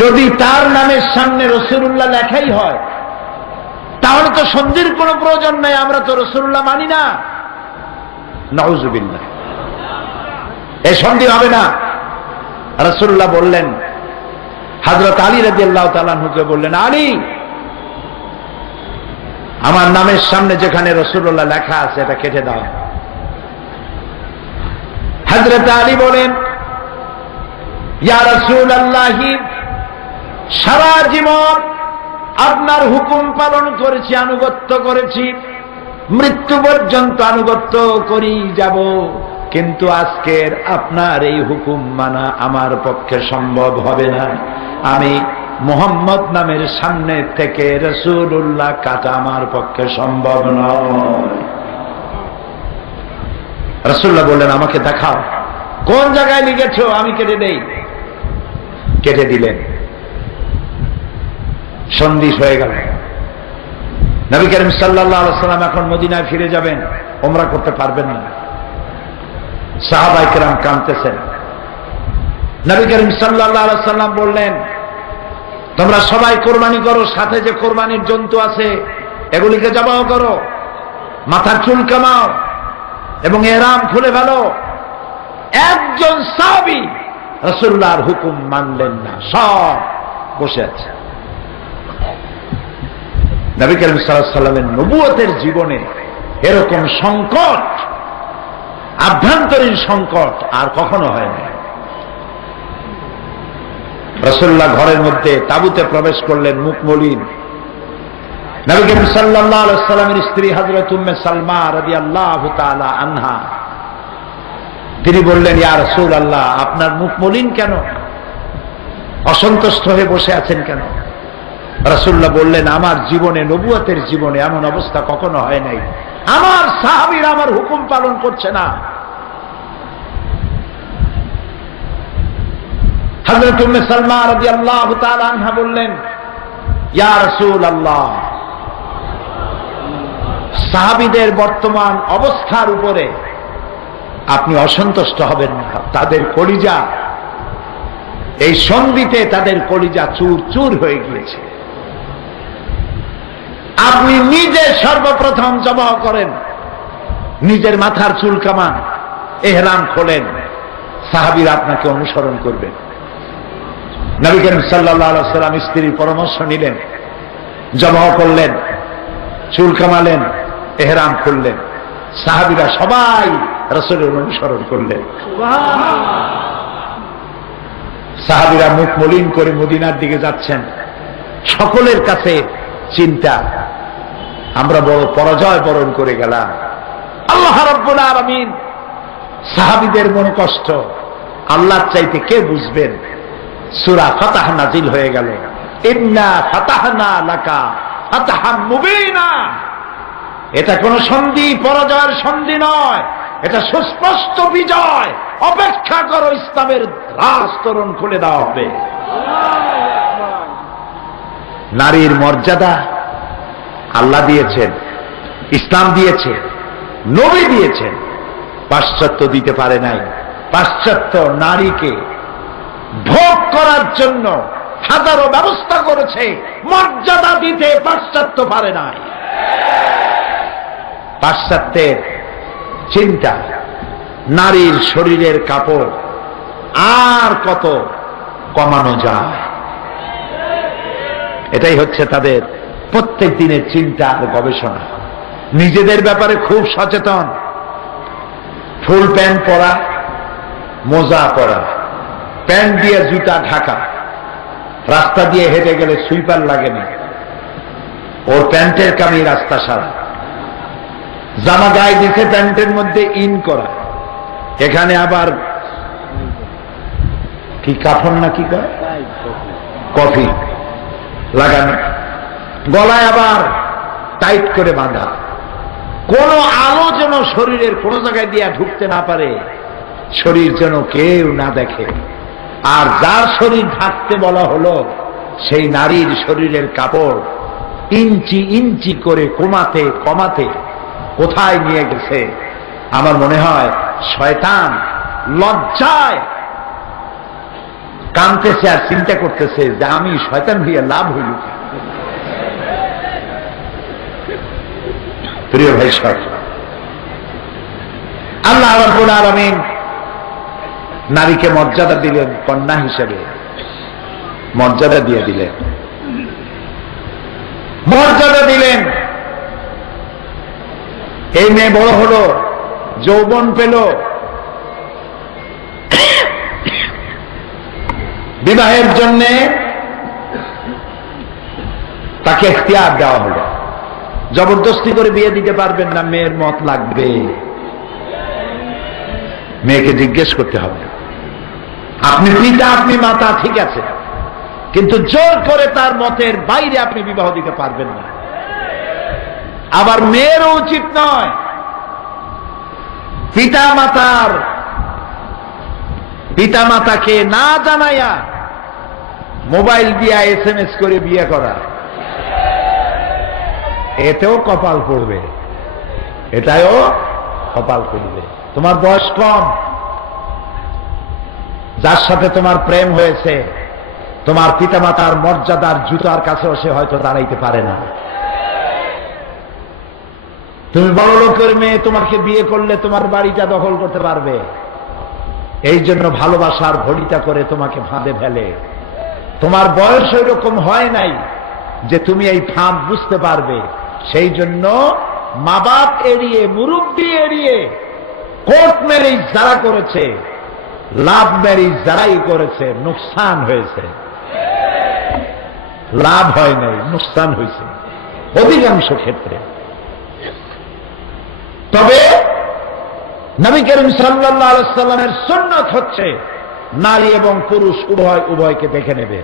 যদি তার নামের সামনে রাসূলুল্লাহ লেখাই হয়, তাহলে তো সন্ধির কোনো প্রয়োজন নাই, আমরা তো রাসূলুল্লাহ মানি না। নাউযুবিল্লাহ, এই সন্ধি হবে না। রাসূলুল্লাহ বললেন, হযরত আলী রাদিয়াল্লাহু তাআলা আনহুকে বললেন, আলী, আমার নামের সামনে যেখানে রাসূলুল্লাহ লেখা আছে এটা কেটে দাও। হযরত আলী বলেন, ইয়া রাসূলুল্লাহ, সারা জীবন আপনার হুকুম পালন করেছি, আনুগত্য করেছি, মৃত্যু পর্যন্ত আনুগত্য করি যাব, কিন্তু আজকের আপনার এই হুকুম মানা আমার পক্ষে সম্ভব হবে না। আমি মুহাম্মদ নামের সামনে থেকে রাসূলুল্লাহ কাটা আমার পক্ষে সম্ভব নয়। রাসূলুল্লাহ বললেন, আমাকে দেখাও কোন জায়গায় লিখেছো, আমি কেটে দেই। কেটে দিলেন, সন্ধিশ হয়ে গেল। নবী করিম সাল্লাল্লাহু আলাইহি ওয়াসাল্লাম এখন মদিনায় ফিরে যাবেন, ওমরা করতে পারবেন না। সাহাবায়ে কেরাম কাঁদতেছেন। নবী করিম সাল্লাল্লাহু আলাইহি ওয়াসাল্লাম বললেন, তোমরা সবাই কোরবানি করো, সাথে যে কোরবানির জন্তু আছে এগুলিকে জবাহ করো, মাথার চুল কামাও এবং ইহরাম খুলে ফেলো। একজন সাহাবী রাসূলুল্লাহর হুকুম মানলেন না, সব বসে আছে। নবী করিম সাল্লাল্লাহু আলাইহি ওয়াসাল্লামের নবুয়তের জীবনে এরকম সংকট, আভ্যন্তরীণ সংকট আর কখনো হয় না। রাসূলুল্লাহ ঘরের মধ্যে তাঁবুতে প্রবেশ করলেন, মুখ মলিন। নবী করিম সাল্লাল্লাহু আলাইহি ওয়াসাল্লামের স্ত্রী হযরত উম্মে সালমা রাদিয়াল্লাহু তাআলা আনহা, তিনি বললেন, ইয়া রাসূলুল্লাহ, আপনার মুখ মলিন কেন? অসন্তুষ্ট হয়ে বসে আছেন কেন? রাসূলুল্লাহ বললেন, আমার জীবনে, নবুয়তের জীবনে এমন অবস্থা কখনো হয় নাই। আমার সাহাবীরা আমার হুকুম পালন করছে না। হযরত উম্মে সালমা রাদিয়াল্লাহু তাআলা আনহা বললেন, ইয়া রাসূলুল্লাহ, সাহাবীদের বর্তমান অবস্থার উপরে আপনি অসন্তুষ্ট হবেন না। তাদের কলিজা, এই সন্ধিতে তাদের কলিজা চুর চুর হয়ে গিয়েছে। আপনি নিজে সর্বপ্রথম জবাহ করেন, নিজের মাথার চুল কামান, এহরাম খোলেন, সাহাবীরা আপনাকে অনুসরণ করবেন। নবী করিম সাল্লাল্লাহু আলাইহি ওয়াসাল্লাম স্ত্রীর পরামর্শ নিলেন, জবাহ করলেন, চুল কামালেন, এহরাম খুললেন, সাহাবীরা সবাই রাসূলের অনুসরণ করলেন। সাহাবীরা মুখ মলিন করে মদিনার দিকে যাচ্ছেন। সকলের কাছে চিন্তা, আমরা বড় পরাজয় বরণ করে গেলাম। আল্লাহ রাব্বুল আলামিন সাহাবীদের মন কষ্ট আল্লাহর চাইতে কে বুঝবেন? সূরা ফাতাহ নাজিল হয়ে গেল, ইন্না ফাতাহনা লাকা ফাতাহাম মুবিনা। এটা কোন সন্ধি, পরাজয়ের সন্ধি নয়, এটা সুস্পষ্ট বিজয়। অপেক্ষা করো, ইসলামের রাজ তোরণ খুলে দেওয়া হবে। নারীর মর্যাদা আল্লাহ দিয়েছেন, ইসলাম দিয়েছে, নবী দিয়েছেন, পাশ্চাত্য দিতে পারে নাই। পাশ্চাত্য নারীকে ভোগ করার জন্য হাজারো ব্যবস্থা করেছে, মর্যাদা দিতে পাশ্চাত্য পারে নাই। পাশ্চাত্যের চিন্তা, নারীর শরীরের কাপড় আর কত কমানো যায়, এটাই হচ্ছে তাদের প্রত্যেক দিনের চিন্তা আর গবেষণা। নিজেদের ব্যাপারে খুব সচেতন। ফুল প্যান্ট পরা, মোজা পরা, প্যান্ট দিয়ে জুতা ঢাকা, রাস্তা দিয়ে হেঁটে গেলে সুইপার লাগে না, ওর প্যান্টের কামি রাস্তা সারা। জামা গায়ে দিতে প্যান্টের মধ্যে ইন করা, এখানে আবার কি কাফন না কি কয় কফি লাগানো, গলায় আবার টাইট করে বাঁধা, কোন আলো যেন শরীরের কোন জায়গায় দিয়ে ঢুকতে না পারে, শরীর যেন কেউ না দেখে। আর যার শরীর ঢাকতে বলা হলো, সেই নারীর শরীরের কাপড় ইঞ্চি ইঞ্চি করে কমাতে কমাতে কোথায় নিয়ে গেছে। আমার মনে হয় শয়তান লজ্জায় কাঁদতেছে আর চিন্তা করতেছে যে আমি শয়তান হইয়া লাভ হইল। প্রিয় ভাই সব, আল্লাহ রাব্বুল আলামিন নারীকে মর্যাদা দিলেন, কন্যা হিসেবে মর্যাদা দিয়ে দিলেন, মর্যাদা দিলেন। এই মেয়ে বড় হলো, যৌবন পেল, বিবাহের জন্য তাকে ইখতিয়ার দেওয়া হলো। জবরদস্তি করে বিয়ে দিতে পারবেন না, মেয়ের মত লাগবে। মেয়েকে জিজ্ঞেস করতে হবে। আপনি পিতা, আপনি মাতা, ঠিক আছে, কিন্তু জোর করে তার মতের বাইরে আপনি বিবাহ দিতে পারবেন না। আবার মেয়েরও উচিত নয় পিতা মাতাকে না জানাইয়া মোবাইল দিয়া SMS করে বিয়ে করা, এতেও কপাল পড়বে, এটাও কপাল পড়বে। তোমার বয়স কম, যার সাথে তোমার প্রেম হয়েছে, তোমার পিতামাতার মর্যাদার জুতার কাছেও সে হয়তো দাঁড়াইতে পারে না। তুমি বড় লোকের মেয়ে, তোমাকে বিয়ে করলে তোমার বাড়িটা দখল করতে পারবে, এই জন্য ভালোবাসার ঘড়িটা করে তোমাকে ফাঁদে ফেলে। তোমার বয়স ওই রকম হয় নাই যে তুমি এই ফাঁদ বুঝতে পারবে, সেই জন্য মা বাপ এড়িয়ে, মুরব্বী এড়িয়ে, কোর্ট ম্যারেজ যারা করেছে, লাভ ম্যারেজ যারাই করেছে, নুকসান হয়েছে। লাভ হয় নাই, নুকসান হয়েছে অধিকাংশ ক্ষেত্রে। তবে নবী করিম সাল্লাল্লাহু আলাইহি ওয়াসাল্লামের সুন্নাত হচ্ছে নারী এবং পুরুষ উভয়কে দেখে নেবে,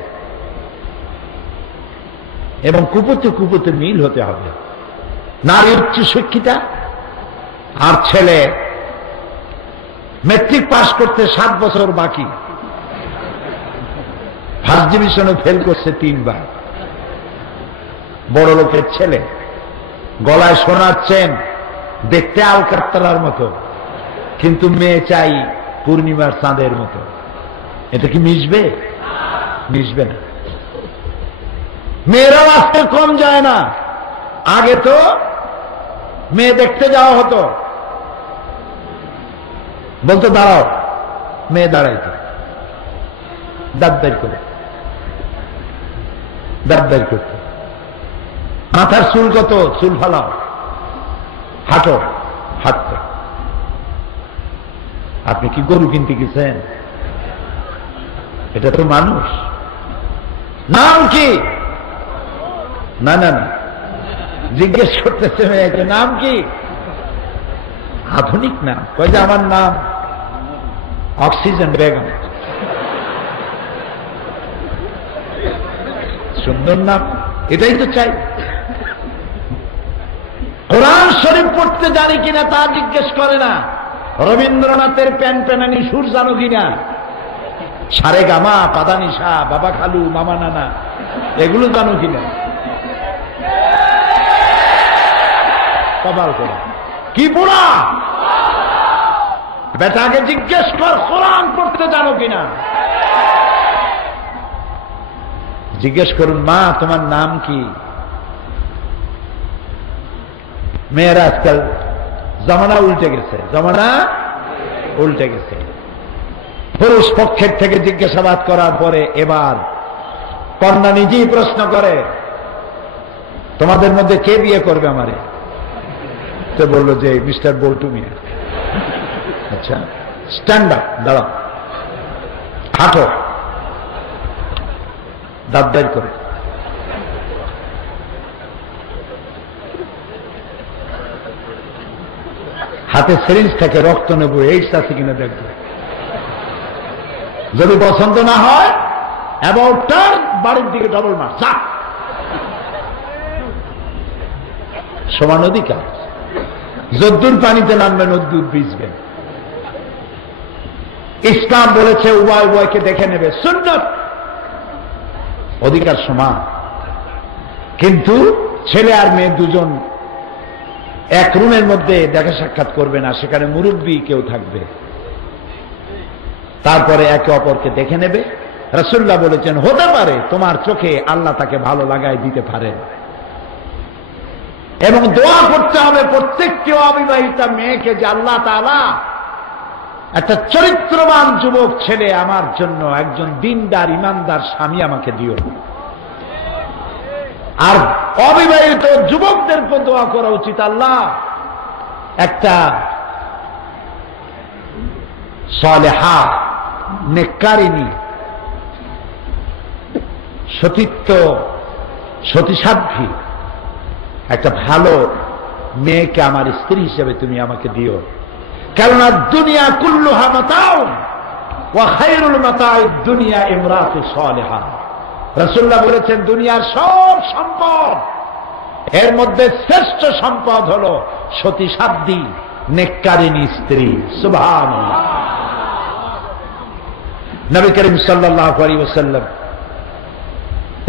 এবং কুপুতে কুপুতে মিল হতে হবে। নারী উচ্চ শিক্ষিতা আর ছেলে মেট্রিক পাস করতে 7 বছর বাকি, ফার্স্ট ডিভিশনে ফেল করছে 3 বার। বড় লোকের ছেলে, গলায় সোনার চেন, দেখতে আলকাত্তার মতো, কিন্তু মেয়ে চাই পূর্ণিমার চাঁদের মতো। এটা কি মিশবে? মিশবে না। মেয়েরাও আজকে কম যায় না। আগে তো মেয়ে দেখতে যাওয়া হতো, বলতো দাঁড়াও, মেয়ে দাঁড়াইতো, দাঁত বের করে, দাঁত বের করত, মাথার চুল কত, চুল ফালাও, হাঁটো, হাঁটত। আপনি কি গরু কিনতে গেছেন? এটা তো মানুষ। নাম কি? না না না, জিজ্ঞেস করতেছে মেয়েকে নাম কি? আধুনিক নাম। কয় যে আমার নাম অক্সিজেন বেগম। সুন্দর নাম, এটাই তো চাই। কোরআন শরীফ পড়তে জানি কিনা তা জিজ্ঞেস করে না। রবীন্দ্রনাথের প্যান প্যানানি সুর জানো কিনা, সারে গামা, পাদানিসা, বাবা খালু, মামা নানা, এগুলো জানো কিনা? কপাল করে কি বুড়া বেটাকে জিজ্ঞেস কর কোরআন পড়তে জানো কিনা। জিজ্ঞেস করুন, মা তোমার নাম কি? মেয়েরা আজকাল জমানা উল্টে গেছে, জমানা উল্টে গেছে। পুরুষ পক্ষের থেকে জিজ্ঞাসাবাদ করার পরে এবার কন্যা নিজেই প্রশ্ন করে, তোমাদের মধ্যে কে বিয়ে করবে আমারে? তো বললো যে মিস্টার বল্টু মিয়া। আচ্ছা, স্ট্যান্ড আপ, দাঁড়াও, হাঁটো, দাঁত বের করে। হাতে সিরিঞ্জ থেকে রক্ত নেবো, এইডস আছে কিনা দেখবো। যদি পছন্দ না হয় অ্যাবাউট টার্ন, বাড়ির দিকে ডবল মার, যা। সমান অধিকার। যদ্দূর পানিতে নামবেন অদ্দূর ভিজবেন। ইসলাম বলেছে উভয় উভয়কে দেখে নেবে, সুন্নাত, অধিকার সমান। কিন্তু ছেলে আর মেয়ে দুজন এক রুমের মধ্যে দেখা সাক্ষাৎ করবে না, সেখানে মুরব্বী কেউ থাকবে, তারপরে একে অপরকে দেখে নেবে। রাসূলুল্লাহ বলেছেন হতে পারে তোমার চোখে আল্লাহ তাকে ভালো লাগায় দিতে পারেন, এবং দোয়া করতে হবে প্রত্যেকটি অবিবাহিতা মেয়েকে যে আল্লাহ তাআলা একটা চরিত্রবান যুবক ছেলে আমার জন্য, একজন দিনদার ইমানদার স্বামী আমাকে দিও। আর অবিবাহিত যুবকদেরকে দোয়া করা উচিত, আল্লাহ একটা সালেহা, নেককারিনী, সতীত্ব, সতীসাধ্বী একটা ভালো মেয়েকে আমার স্ত্রী হিসেবে তুমি আমাকে দিও। কেননা দুনিয়া কুল্লুহা মাতাউ ওয়া খায়রুল মাতাউদ দুনিয়া ইমরাতু সালেহা। রাসূলুল্লাহ বলেছেন দুনিয়ার সব সম্পদ, এর মধ্যে শ্রেষ্ঠ সম্পদ হলো সতীসাধ্বী, নেককারিনী স্ত্রী। সুবহানাল্লাহ। নবী করিম সাল্লাল্লাহু আলাইহি ওয়াসাল্লাম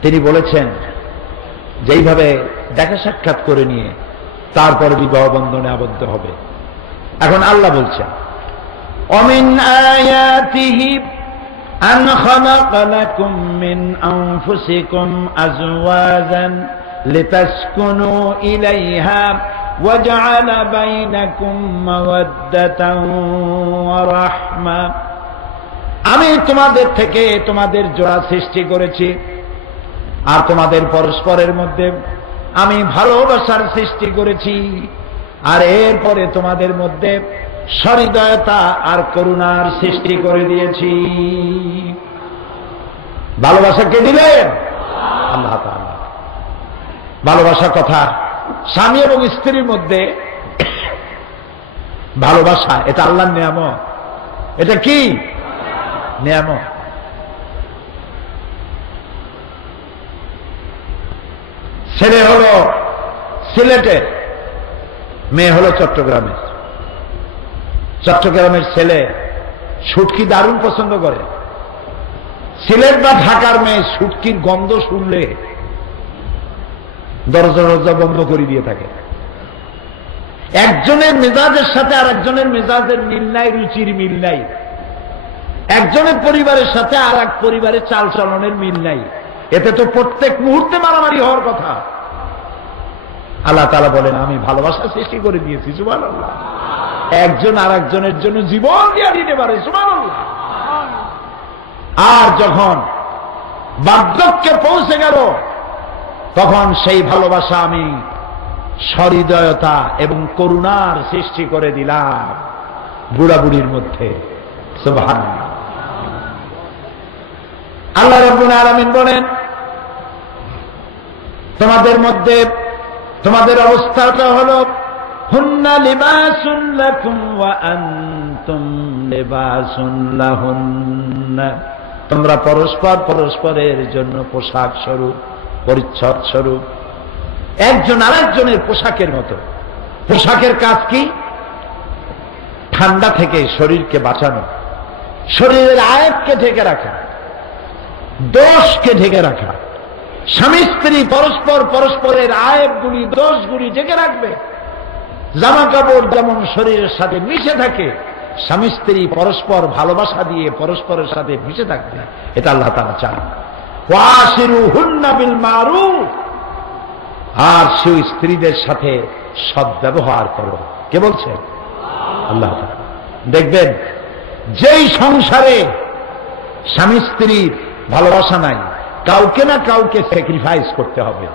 তিনি বলেছেন যেইভাবে দেখা সাক্ষাৎ করে নিয়ে তারপর বিবাহ বন্ধনে আবদ্ধ হবে। এখন আল্লাহ বলছেন অমিন আয়াতিহি আন খালাকা লাকুম মিন আনফুসিকুম আজওয়াজান লিতাসকুনু ইলাইহা ওয়া জাআলা বাইনাকুম মাওয়াদ্দাতান ওয়া রাহমা। আমি তোমাদের থেকে তোমাদের জোড়া সৃষ্টি করেছি, আর তোমাদের পরস্পরের মধ্যে আমি ভালোবাসার সৃষ্টি করেছি, আর এরপরে তোমাদের মধ্যে সহৃদয়তা আর করুণার সৃষ্টি করে দিয়েছি। ভালোবাসা কে দিলেন? আল্লাহ তাআলা। ভালোবাসা কথা স্বামী এবং স্ত্রীর মধ্যে ভালোবাসা, এটা আল্লাহর নিয়ামত। এটা কি নিয়ামত? ছেলে হলো সিলেটের, মেয়ে হলো চট্টগ্রামের। চট্টগ্রামের ছেলে শুটকি দারুণ পছন্দ করে, সিলেট বা ঢাকার মেয়ে শুটকির গন্ধ শুনলে দরজা দরজা বন্ধ করে দিয়ে থাকে। একজনের মেজাজের সাথে আর একজনের মেজাজের মিল নাই, রুচির মিল নাই। একজনের পরিবারের সাথে আর এক পরিবারের চালচলনের মিল নাই, এতে তো প্রত্যেক মুহূর্তে মারামারি হওয়ার কথা। আল্লাহ তাআলা বলেন আমি ভালোবাসা সৃষ্টি করে দিয়েছি, সুবহানাল্লাহ। একজন আর একজনের জন্য জীবন দিয়ে দিতে পারে, সুবহানাল্লাহ। আর যখন বার্ধক্যে পৌঁছে গেল তখন সেই ভালোবাসা আমি সহৃদয়তা এবং করুণার সৃষ্টি করে দিলাম বুড়া বুড়ির মধ্যে, সুবহানাল্লাহ। আল্লাহ রাব্বুল আলামিন বলেন তোমাদের মধ্যে তোমাদের অবস্থাটা হলো হুন্না লিবাসুন লাকুম ওয়া আনতুম লিবাসুন লাহুন্না, তোমরা পরস্পর পরস্পরের জন্য পোশাক স্বরূপ, পরিচ্ছদ স্বরূপ, একজন আরেকজনের পোশাকের মতো। পোশাকের কাজ কি? ঠান্ডা থেকে শরীরকে বাঁচানো, শরীরের আয়েবকে ঢেকে রাখা, দোষকে ঢেকে রাখা। স্বামী স্ত্রী পরস্পর পরস্পরের আয়েবগুলি, দোষগুলি ঢেকে রাখবে। জামা কাপড় যেমন শরীরের সাথে মিশে থাকে, স্বামী স্ত্রী পরস্পর ভালোবাসা দিয়ে পরস্পরের সাথে মিশে থাকবে, এটা আল্লাহ তাআলা চান। ওয়াশিরুহুন্না বিল মারুফ, আর সেই স্ত্রীদের সাথে সদ্ব্যবহার করো। কে বলছে? আল্লাহ তাআলা। দেখবেন যেই সংসারে স্বামী স্ত্রীর ভালোবাসা নাই, কাউকে না কাউকে স্যাক্রিফাইস করতে হবে।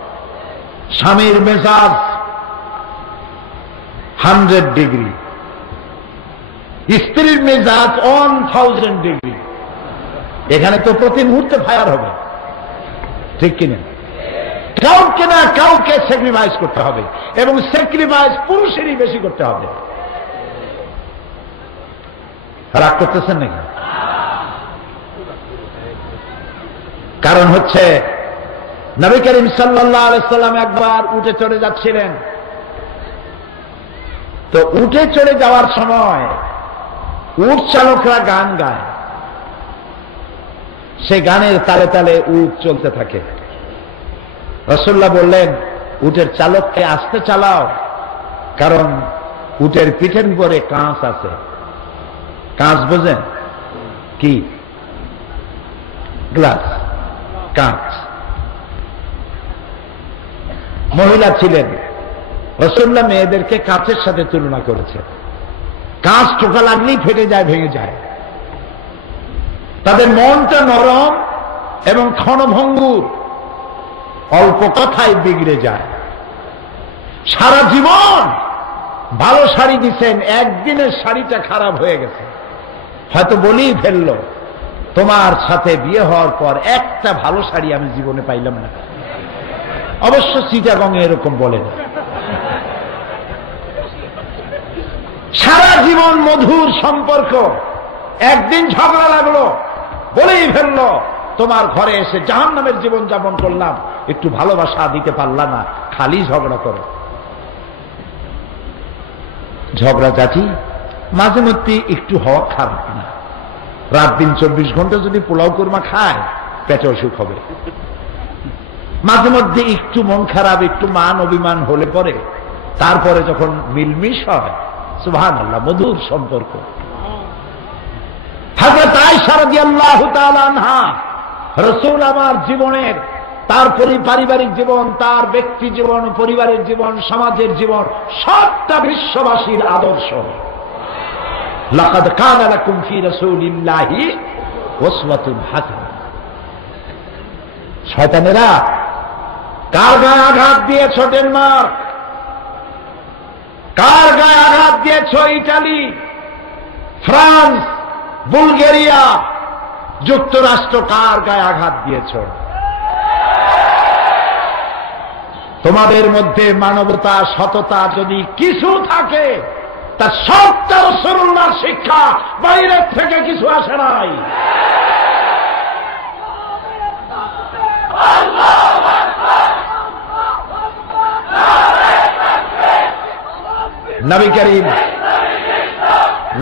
স্বামীর মেজাজ 100 ডিগ্রি, স্ত্রীর মেজাজ 1000 ডিগ্রি। এখানে তো প্রতি মুহূর্তে ফায়ার হবে, ঠিক কিনা? কাউকে না কাউকে স্যাক্রিফাইস করতে হবে, এবং স্যাক্রিফাইস পুরুষেরই বেশি করতে হবে। রাগ করতেছেন নাকি? কারণ হচ্ছে নবী করিম সাল্লাল্লাহু আলাইহি সাল্লাম একবার উঠে চড়ে যাচ্ছিলেন, তো উঠে চড়ে যাওয়ার সময় উট চালকরা গান গায়, সেই গানের তালে তালে উট চলতে থাকে। রাসূলুল্লাহ বললেন উটের চালককে আস্তে চালাও, কারণ উটের পিঠের উপরে কাঁচ আছে। কাঁচ বোঝেন কি? গ্লাস, কাঁচ। মহিলা ছিলেন, রাসূলুল্লাহ মেয়েদেরকে কাঁচের সাথে তুলনা করেছে। কাঁচ ঠোকা লাগলেই ফেটে যায়, ভেঙে যায়। তাদের মনটা নরম এবং ক্ষণভঙ্গুর, অল্প কথায় বিগড়ে যায়। সারা জীবন ভালো শাড়ি দিচ্ছেন, একদিনের শাড়িটা খারাপ হয়ে গেছে, হয়তো বলেই ফেললো তোমার সাথে বিয়ে হওয়ার পর একটা ভালো শাড়ি আমি জীবনে পাইলাম না। অবশ্য চিটাগং এরকম বলে না। সারা জীবন মধুর সম্পর্ক, একদিন ঝগড়া লাগলো, বলেই ফেললো তোমার ঘরে এসে জাহান্নামের জীবন যাপন করলাম, একটু ভালোবাসা দিতে পারলা না, খালি ঝগড়া করো। ঝগড়া জাতি মাঝে মধ্যে একটু হওয়া খারাপ না। রাত দিন 24 ঘন্টা যদি পোলাও কোরমা খায় পেটে অসুখ হবে। মাঝে মধ্যে একটু মন খারাপ, একটু মান অভিমান হলে পরে, তারপরে যখন মিলমিশ হয়, সুবহানাল্লাহ, মধুর সম্পর্ক। হযরত আয়েশা রাদিয়াল্লাহু তাআলা আনহা, রাসূল আমার জীবনের, তার পারিবারিক জীবন, তার ব্যক্তি জীবন, পরিবারের জীবন, সমাজের জীবন, সবটা বিশ্ববাসীর আদর্শ। লাকাদ কানা লাকুম ফি রাসূলিল্লাহি উসওয়াতুন হাসানাহ। শয়তানেরা কার গায়ে আঘাত দিয়েছ? ডেনমার্ক। কার গায়ে আঘাত দিয়েছ? ইটালি, ফ্রান্স, বুলগেরিয়া, যুক্তরাষ্ট্র। কার গায়ে আঘাত দিয়েছ? তোমাদের মধ্যে মানবতা, সততা যদি কিছু থাকে, তা সবটা রাসূলুল্লাহর শিক্ষা, বাইরের থেকে কিছু আসে নাই।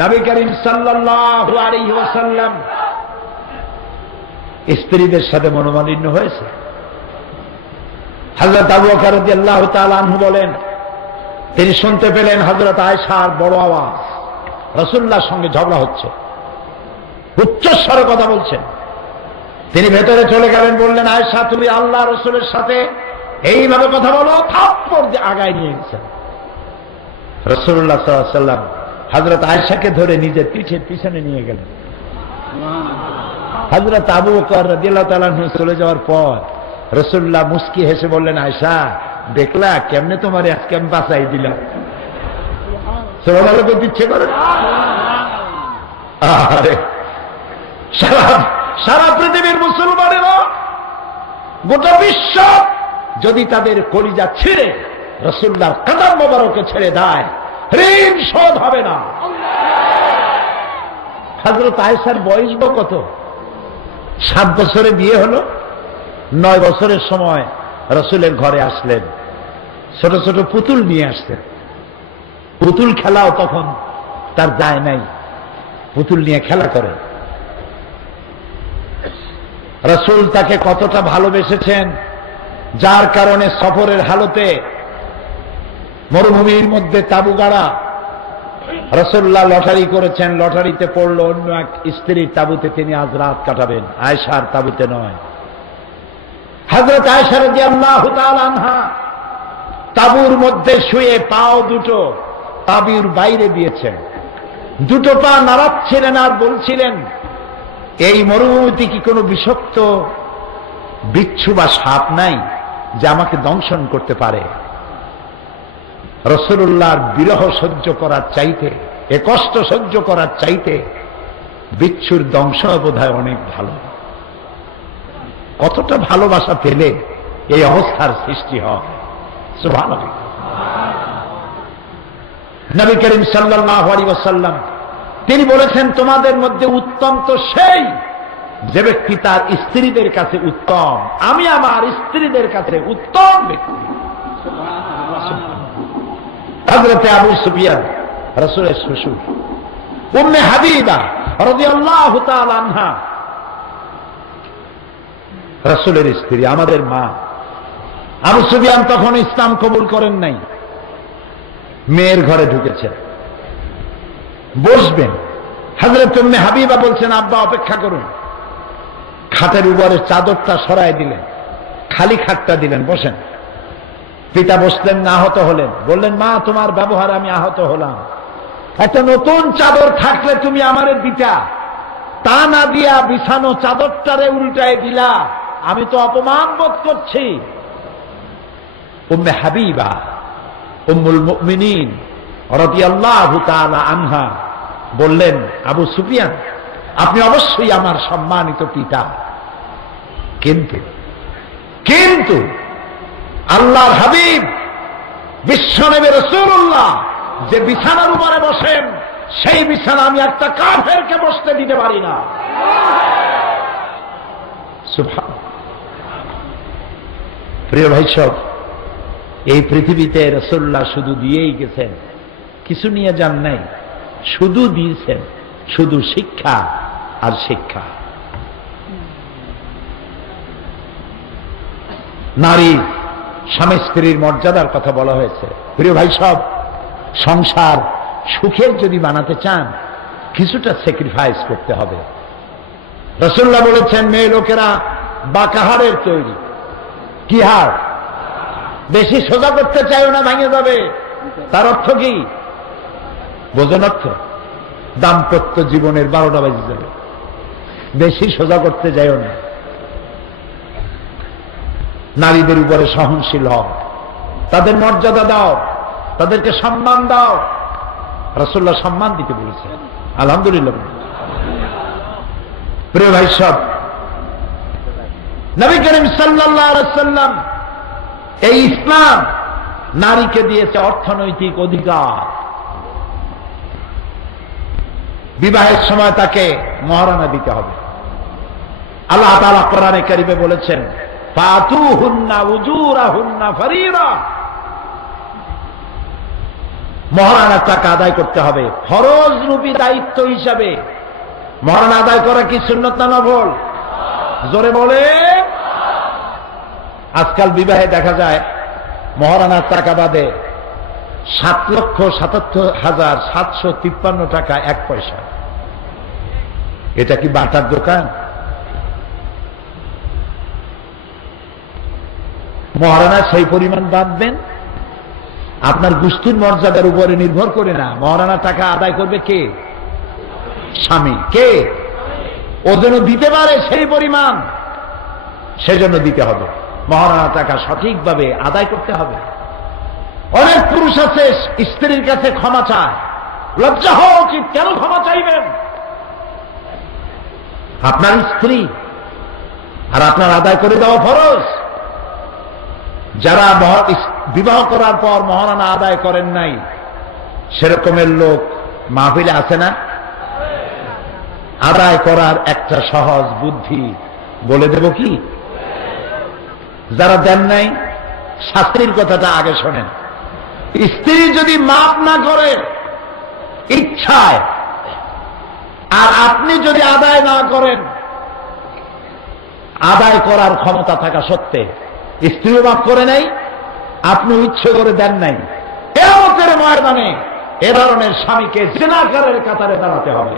নবী করিম সাল্লাল্লাহু আলাইহি ওয়াসাল্লাম স্ত্রীদের সাথে মনোমালিন্য হয়েছে। হযরত আবু বকর রাদিয়াল্লাহু তাআলা আনহু বলেন, তিনি শুনতে পেলেন হযরত আয়েশার বড় আওয়াজ, রাসূলুল্লাহর সঙ্গে ঝগড়া হচ্ছে। উচ্চস্বরে কথা বলছেন। তিনি ভেতরে চলে গেলেন, বললেন, আয়েশা তুমি আল্লাহ রসুলের সাথে এইভাবে কথা বলো, থাপ্পড় দিয়ে আগায় নিয়ে গেছেন। রাসূলুল্লাহ সাল্লাল্লাহু আলাইহি ওয়াসাল্লাম হযরত আয়েশাকে ধরে নিজের পিঠের পিছনে নিয়ে গেলেন। হযরত আবু বকর রাদিয়াল্লাহু তাআলা আনহু চলে যাওয়ার পর রাসূলুল্লাহ মুস্কি হেসে বললেন, আয়েশা দেখলা কেমনে তোমার আজকে আমি বাঁচাই দিলাম। সুবহানাল্লাহ বলতে ইচ্ছে করে। আরে সারা পৃথিবীর মুসলমানেরা, গোটা বিশ্ব যদি তাদের কলিজা ছিঁড়ে রাসূলুল্লাহর কদম মোবারকে ছেড়ে দেয়, ঋণ শোধ হবে না। হযরত আয়েশার বয়স কত? 7 বছরে বিয়ে হলো। 9 বছরের সময় রাসূলের ঘরে আসলেন, ছোট ছোট পুতুল নিয়ে আসতেন। পুতুল খেলাও তখন তার যায় নাই, পুতুল নিয়ে খেলা করে। রাসূল তাকে কতটা ভালোবেসেছেন, যার কারণে সফরের হালতে মরুভূমির মধ্যে তাঁবু গাড়া, রাসূলুল্লাহ লটারি করেছেন, লটারিতে পড়লো অন্য এক স্ত্রীর তাঁবুতে তিনি আজ রাত কাটাবেন, আয়েশার তাঁবুতে নয়। হযরত আয়েশা রাদিয়াল্লাহু তাআলা আনহা তাঁবুর মধ্যে শুয়ে পাও দুটো তাঁবুর বাইরে দিয়েছেন, দুটো পা নাড়াচ্ছিলেন আর বলছিলেন, এই মরুভূমিতে কি কোনো বিষাক্ত বিচ্ছু বা সাপ নাই যে আমাকে দংশন করতে পারে? রাসূলুল্লাহর বিরহ সহ্য করার চাইতে, এ কষ্ট সহ্য করার চাইতে বিচ্ছুর দংশ বোধহয় অনেক ভালো। কতটা ভালোবাসা পেলে এই অবস্থার সৃষ্টি হয়। সুবহানাল্লাহ। নবী করিম সাল্লাল্লাহু আলাইহি ওয়াসাল্লাম তিনি বলেছেন, তোমাদের মধ্যে উত্তম তো সেই যে ব্যক্তি তার স্ত্রীদের কাছে উত্তম। আমি আমার স্ত্রীদের কাছে উত্তম ব্যক্তি। হযরত আবু সুফিয়ান রাসূলের শ্বশুর, উম্মে হাবিবা রাদিয়াল্লাহু তাআলা আনহা রাসূলের স্ত্রী, আমাদের মা। আবু সুফিয়ান তখন ইসলাম কবুল করেন নাই, মেয়ের ঘরে ঢুকেছেন, বসবেন। হযরত উম্মে হাবিবা বলছেন, আব্বা অপেক্ষা করুন। খাটের উপরের চাদরটা সরায় দিলেন, খালি খাটটা দিলেন, বসেন। পিতা বসলেন না, আহত হলেন, বললেন, মা তোমার ব্যবহার আমি আহত হলাম, একটা নতুন চাদর থাকলে তুমি আমারে দিতা, তা না দিয়া বিছানো চাদরটারে উল্টায় দিলা, আমি তো অপমান বোধ করছি। উম্মে হাবিবা উম্মুল মুমিনিন রাদিয়াল্লাহু তাআলা আনহা বললেন, আবু সুফিয়ান আপনি অবশ্যই আমার সম্মানিত পিতা, কিন্তু আল্লাহর হাবিব বিশ্বনবী রাসূলুল্লাহ যে বিছানার উপরে বসেন, সেই বিছানা আমি একটা কাফেরকে বসতে দিতে পারি না। সুবহানাল্লাহ। প্রিয় ভাই সব, এই পৃথিবীতে রাসূলুল্লাহ শুধু দিয়েই গেছেন, কিছু নিয়ে যান নাই, শুধু দিয়েছেন, শুধু শিক্ষা আর শিক্ষা। নারী স্বামী স্ত্রীর মর্যাদার কথা বলা হয়েছে। প্রিয় ভাই সব, সংসার সুখের যদি বানাতে চান, কিছুটা স্যাক্রিফাইস করতে হবে। রাসূলুল্লাহ বলেছেন, মেয়ে লোকেরা বাঁকা হাড়ের তৈরি। কি হাড়? বেশি সোজা করতে চাইও না, ভেঙে যাবে। তার অর্থ কি বোঝেন? অর্থ দাম্পত্য জীবনের 12টা বাজে যাবে। বেশি সোজা করতে যাইও না। নারীদের উপরে সহনশীল হও, তাদের মর্যাদা দাও, তাদেরকে সম্মান দাও। রাসূলুল্লাহ সম্মান দিতে বলেছেন, আলহামদুলিল্লাহ। প্রিয় ভাই সব, নবী করিম সাল্লাল্লাহু আলাইহি ওয়াসাল্লাম এই ইসলাম নারীকে দিয়েছে অর্থনৈতিক অধিকার। বিবাহের সময় তাকে মহারানা দিতে হবে। আল্লাহ তাআলা কোরআনে কারিমে বলেছেন, ফাতুহুন্না উজুরাহুন্না ফারিরা, মহারানার টাকা আদায় করতে হবে ফরজ রূপী দায়িত্ব হিসাবে। মহারানা আদায় করা কি সুন্নত না নফল? জোরে বলে। আজকাল বিবাহে দেখা যায় মহারানার টাকা বাদে 7,77,753 টাকা 1 পয়সা। এটা কি বাটার দোকান? মহারানা সেই পরিমাণ বাঁধবেন, আপনার গোষ্ঠীর মর্যাদার উপরে নির্ভর করে না। মহারানা টাকা আদায় করবে কে? স্বামী। কে? ও যেন দিতে পারে সেই পরিমাণ, সেজন্য দিতে হবে। মহারানা টাকা সঠিকভাবে আদায় করতে হবে। অনেক পুরুষ আছে স্ত্রীর কাছে ক্ষমা চায়, লজ্জা হওয়া উচিত। কেন ক্ষমা চাইবেন? আপনার স্ত্রী, আর আপনার আদায় করে দেওয়া ফরজ। যারা বিবাহ করার পর মহারানা আদায় করেন নাই, সেরকমের লোক মাহফিলে আছে না? আদায় করার একটা সহজ বুদ্ধি বলে দেব কি? যারা দেন নাই, শাস্ত্রীর কথাটা আগে শোনেন। স্ত্রী যদি মাপ না করে ইচ্ছায়, আর আপনি যদি আদায় না করেন, আদায় করার ক্ষমতা থাকা সত্ত্বে স্ত্রীও মাপ করে নাই, আপনি ইচ্ছে করে দেন নাই, কিয়ামতের ময়দানে এ ধরনের স্বামীকে জিনাকারের কাতারে দাঁড়াতে হবে।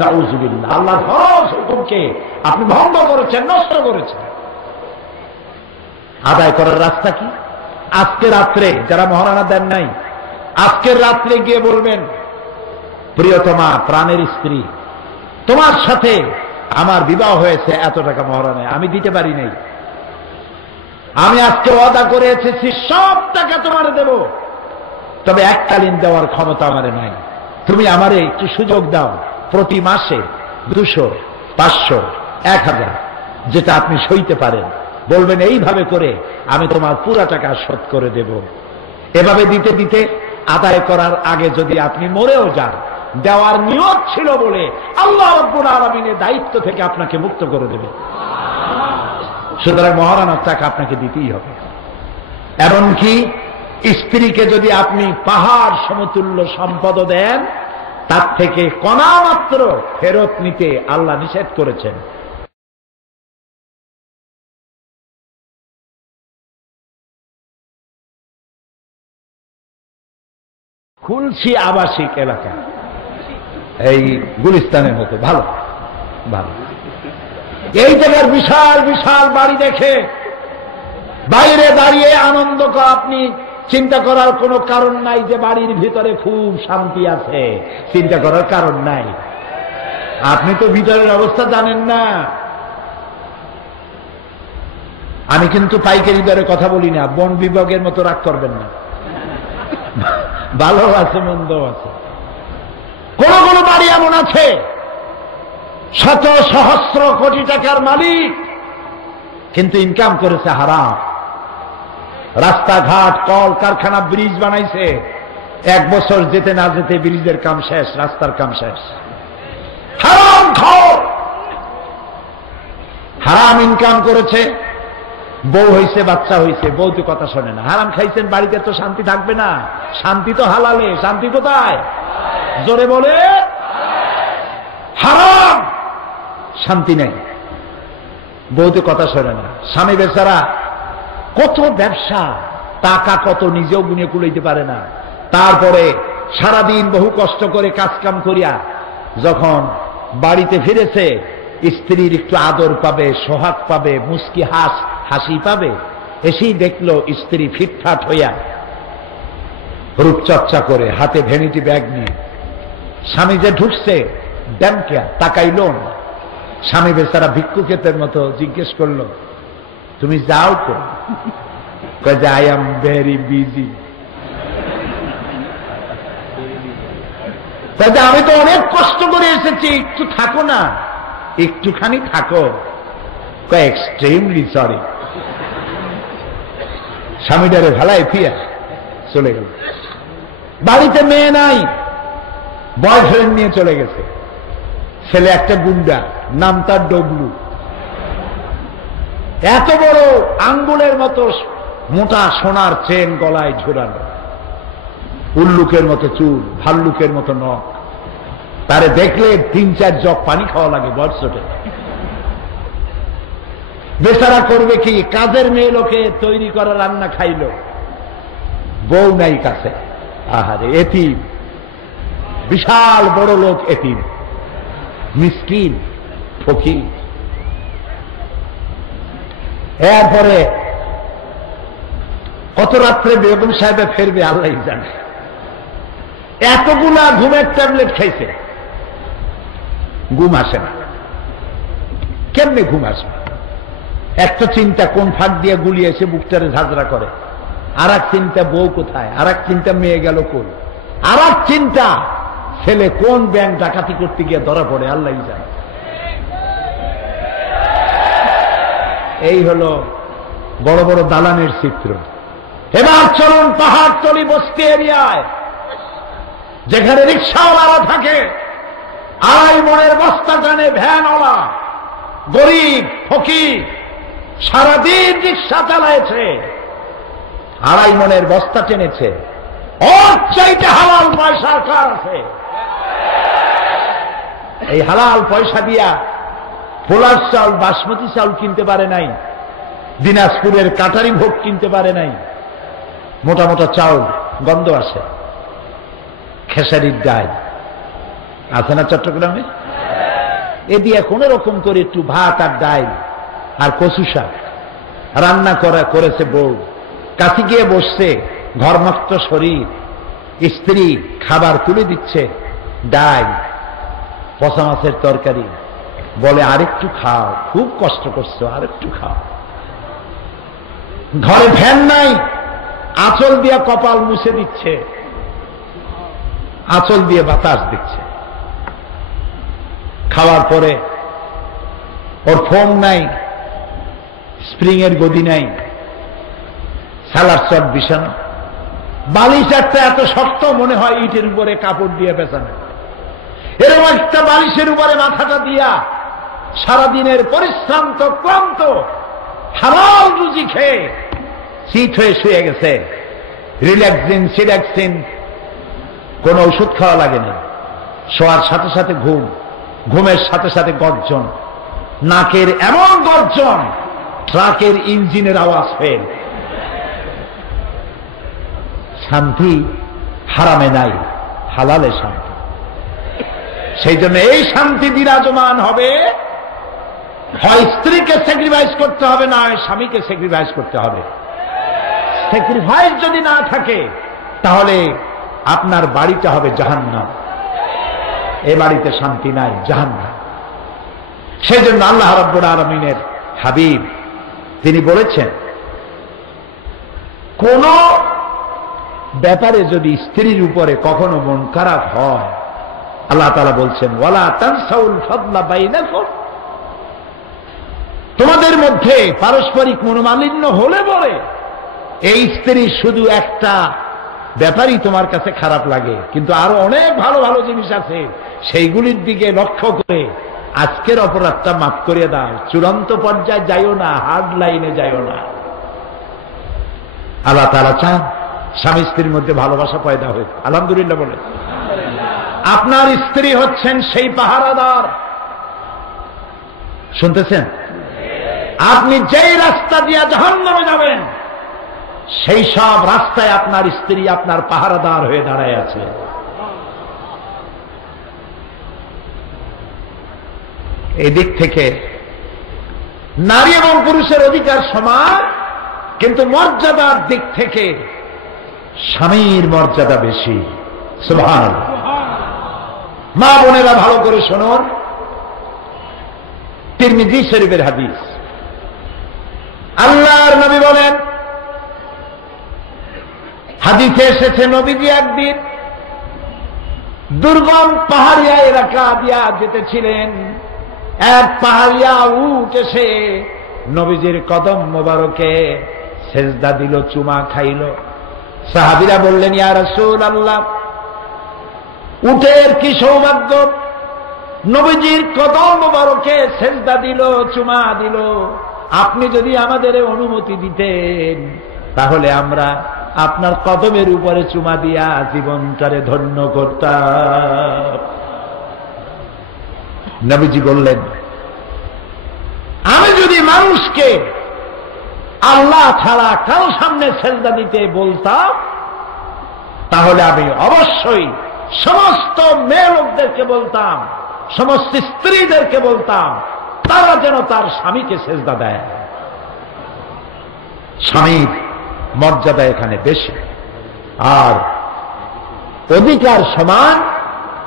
নাউযুবিল্লাহ। আল্লাহর ফরজ হুকুমকে আপনি ভঙ্গ করেছেন, নষ্ট করেছেন। আদায় করার রাস্তা কি? আজকে রাত্রে যারা মহারানা দেন নাই, আজকের রাত্রে গিয়ে বলবেন, প্রিয়তমা, প্রাণের স্ত্রী, তোমার সাথে আমার বিবাহ হয়েছে, এত টাকা মহারানায় আমি দিতে পারি নাই, আমি আজকে ওয়াদা করে এসেছি সব টাকা তোমার দেব, তবে এককালীন দেওয়ার ক্ষমতা আমার নাই। তুমি আমারে একটু সুযোগ দাও, প্রতি মাসে 200, 500, 1000 যেটা আপনি সইতে পারেন। বলবেন এইভাবে করে আমি তোমার পুরা টাকা শোধ করে দেব। এভাবে দিতে দিতে আদায় করার আগে যদি আপনি মরেও যান, দেওয়ার নিয়ত ছিল বলে আল্লাহ রাব্বুল আলামিনের দায়িত্ব থেকে আপনাকে মুক্ত করে দেবে। সুতরাং মহারানার টাকা আপনাকে দিতেই হবে। এমনকি স্ত্রীকে যদি আপনি পাহাড় সমতুল্য সম্পদ দেন, তার থেকে কণা মাত্র ফেরত নিতে আল্লাহ নিষেধ করেছেন। খুলশি আবাসিক এলাকা, এই গুলিস্তানের মতো ভালো ভালো, এই জায়গার বিশাল বিশাল বাড়ি দেখে বাইরে দাঁড়িয়ে আনন্দ আপনি চিন্তা করার কোনো কারণ নাই যে বাড়ির ভিতরে খুব শান্তি আছে। চিন্তা করার কারণ নাই। আপনি তো ভিতরের অবস্থা জানেন না। আমি কিন্তু পাইকারি দরে কথা বলি না, বন বিভাগের মতো রাগ করবেন না। ভালো আছে, মন্দ আছে। কোন কোন বাড়ি এমন আছে শত সহস্র কোটি টাকার মালিক, কিন্তু ইনকাম করেছে হারাম। রাস্তাঘাট, কল কারখানা, ব্রিজ বানাইছে, 1 বছর যেতে না যেতে ব্রিজের কাম শেষ, রাস্তার কাম শেষ। হারাম খাও, হারাম ইনকাম করেছে, বউ হয়েছে, বাচ্চা হয়েছে, বউ তো কথা শোনে না। হারাম খাইছেন, বাড়িতে তো শান্তি থাকবে না। শান্তি তো হালালে, শান্তি কোথায়? জোরে বলে, হারাম, শান্তি নেই। বউ তো কথা শোনে না। স্বামী বেচারা কত ব্যবসা, টাকা কত নিজেও গুনে কুলাইতে পারে না। তারপরে সারাদিন বহু কষ্ট করে কাজকাম করিয়া যখন বাড়িতে ফিরেছে, স্ত্রীর একটু আদর পাবে, সোহাগ পাবে, মুস্কি হাসি পাবে, এসেই দেখলো স্ত্রী ফিটফাট হইয়া রূপচর্চা করে হাতে ভ্যানিটি ব্যাগ নিয়ে স্বামী যে ঢুকছে, ড্যামকে তাকাইল না। স্বামী বেচারা ভিক্ষুকের মতো জিজ্ঞেস করলো, তুমি যাও তো? কয়ে, আই এম ভেরি বিজি। আমি তো অনেক কষ্ট করে এসেছি, একটু থাকো না, একটুখানি থাকো। কয়ে, এক্সট্রিমলি সরি। স্বামীটারে ভালাই ফিয়া চলে গেল। বাড়িতে মেয়ে নাই, বয়ফ্রেন্ড নিয়ে চলে গেছে। ছেলে একটা গুন্ডা, নাম তার ডবলু। এত বড় আঙ্গুলের মতো মোটা সোনার চেন গলায় ঝোলানো, উল্লুকের মতো চুল, ভাল্লুকের মতো নখ। তারে দেখলে 3-4 জগ পানি খাওয়া লাগে বর্ষটে। বেচারা করবে কি? কাজের মেয়ে লোকে তৈরি করা রান্না খাইল, বউ নাই কাছে। আহারে, এতিম, বিশাল বড় লোক এতিম। মিসকিন, ফকির। এরপরে কত রাত্রে বেগম সাহেবে ফেরবে আল্লাহ জানে। এতগুলা ঘুমের ট্যাবলেট খাইছে, ঘুম আসে না। কেমনে ঘুম আসবে? একটা চিন্তা কোন ফাঁক দিয়ে গুলিয়ে এসে বুকটারে ঝাঁঝরা করে, আর এক চিন্তা বউ কোথায়, আর এক চিন্তা মেয়ে গেল কোন, আর এক চিন্তা ছেলে কোন ব্যাংক ডাকাতি করতে গিয়ে ধরা পড়ে আল্লাহ জানে। এই হলো বড় বড় দালানের চিত্র। এবার চলুন পাহাড়তলি বস্তি এরিয়ায়, যেখানে রিক্সাওয়ালারা থাকে, আড়াই মনের বস্তা টানে ভ্যানওয়ালা, গরিব ফকির সারাদিন রিক্সা চালাইছে, আড়াই মনের বস্তা টেনেছে। ওর চাইতে হালাল পয়সা কার আছে? এই হালাল পয়সা দিয়া পোলার চাউল, বাসমতি চাউল কিনতে পারে নাই, দিনাজপুরের কাটারি ভোগ কিনতে পারে নাই। মোটা মোটা চাউল, গন্ধ আসে। খেসারির ডাল আছে না চট্টগ্রামে? এ দিয়ে কোন রকম করে একটু ভাত আর ডাল আর কচু শাক রান্না করেছে বউ। কাছে গিয়ে বসছে, ঘরমুক্ত শরীর, স্ত্রী খাবার তুলে দিচ্ছে, ডাল, পচা মাছের তরকারি। বলে আরেকটু খাও, খুব কষ্ট করছো, আরেকটু খাও। ঘরে ফ্যান নাই, আঁচল দিয়ে কপাল মুছে দিচ্ছে, আঁচল দিয়ে বাতাস দিচ্ছে। খাওয়ার পরে ওর ফোম নাই, স্প্রিং এর গদি নাই, সালার চট বিছানো, বালিশ একটা এত শক্ত মনে হয় ইটের উপরে কাপড় দিয়ে বেছানো। এরকম একটা বালিশের উপরে মাথাটা দিয়া সারাদিনের পরিশ্রান্ত ক্লান্ত হালাল রুজি খেয়ে শীত হয়ে শুয়ে গেছে। রিল্যাক্সিন, সিডাক্সিন কোন ওষুধ খাওয়া লাগে না। শোয়ার সাথে সাথে ঘুম, ঘুমের সাথে সাথে গর্জন, নাকের এমন গর্জন ট্রাকের ইঞ্জিনের আওয়াজ ফেল। শান্তি হারামে নাই, হালালে শান্তি। সেই জন্য এই শান্তি বিরাজমান হবে, হয় স্ত্রীকে স্যাক্রিফাইস করতে হবে, না হয় স্বামীকে স্যাক্রিফাইস করতে হবে। স্যাক্রিফাইস যদি না থাকে তাহলে আপনার বাড়িটা হবে জাহান্নাম। এ বাড়িতে শান্তি নাই, জাহান্নাম। সেই জন্য আল্লাহ রাব্বুল আলামিনের হাবিব তিনি বলেছেন, কোন ব্যাপারে যদি স্ত্রীর উপরে কখনো মন খারাপ হয়, আল্লাহ তাআলা বলছেন ওয়ালা তানসাউল ফাদলা বাইনাকুম, তোমাদের মধ্যে পারস্পরিক মনোমালিন্য হলে পরে এই স্ত্রীর শুধু একটা ব্যাপারই তোমার কাছে খারাপ লাগে, কিন্তু আরো অনেক ভালো ভালো জিনিস আছে, সেইগুলির দিকে লক্ষ্য করে আজকের অপরাধটা মাফ করে দাও। চূড়ান্ত পর্যায়ে যাইও না, হার্ড লাইনে যাইও না। আল্লাহ তাআলা চান স্বামী স্ত্রীর মধ্যে ভালোবাসা পয়দা হোক। আলহামদুলিল্লাহ বলে। আপনার স্ত্রী হচ্ছেন সেই পাহারাদার, শুনতেছেন? আপনি যেই রাস্তা দিয়ে জাহান্নামে যাবেন সেই সব রাস্তায় আপনার স্ত্রী আপনার পাহারাদার হয়ে দাঁড়ায় আছে। এই দিক থেকে নারী এবং পুরুষের অধিকার সমান, কিন্তু মর্যাদার দিক থেকে স্বামীর মর্যাদা বেশি। সুবহানাল্লাহ। মা বোনেরা ভালো করে শুনুন, তিরমিজি শরীফের হাদিস। আল্লাহর নবী বলেন, হাদিসে এসেছে নবীজি একদিন দুর্গম পাহাড়িয়া এলাকা দিয়া যেতেছিলেন। এক পাহাড়িয়া উট এসে নবীজির কদম মোবারকে সেজদা দিল, চুমা খাইল। সাহাবীরা বললেন, ইয়া রাসূলুল্লাহ, উটের কি সৌভাগ্য, নবীজির কদম মোবারকে সেজদা দিল, চুমা দিল। আপনি যদি আমাদের অনুমতি দিতেন তাহলে আমরা আপনার কদমের উপরে চুমা দিয়া জীবনটারে ধন্য করতাম। নবীজি বললেন, আমি যদি মানুষকে আল্লাহ ছাড়া কারো সামনে সেজদা দিতে বলতাম তাহলে আমি অবশ্যই সমস্ত মেয়ে লোকদেরকে বলতাম সমস্ত স্ত্রীদেরকে বলতাম তারা যেন তার স্বামীকে সেজদা দেয়। স্বামীর মর্যাদা এখানে বেশি, আর অধিকার সমান,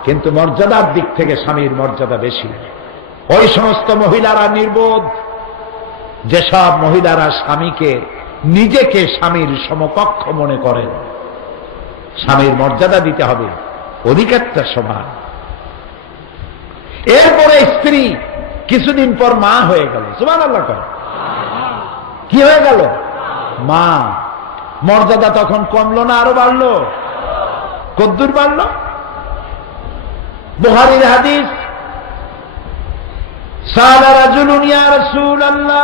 কিন্তু মর্যাদার দিক থেকে স্বামীর মর্যাদা বেশি। ওই সমস্ত মহিলারা নির্বোধ, যেসব মহিলারা স্বামীকে নিজেকে স্বামীর সমকক্ষ মনে করেন। স্বামীর মর্যাদা দিতে হবে, অধিকারটা সমান। এরপরে স্ত্রী কিছুদিন পর মা হয়ে গেল। সুবহানাল্লাহ কয়, কি হয়ে গেল? মা। মর্যাদা তখন কমলো না আরো বাড়লো? কদ্দুর বাড়লো? বুখারীর হাদিস, সালা রাজুলুন ইয়া রাসূলাল্লাহ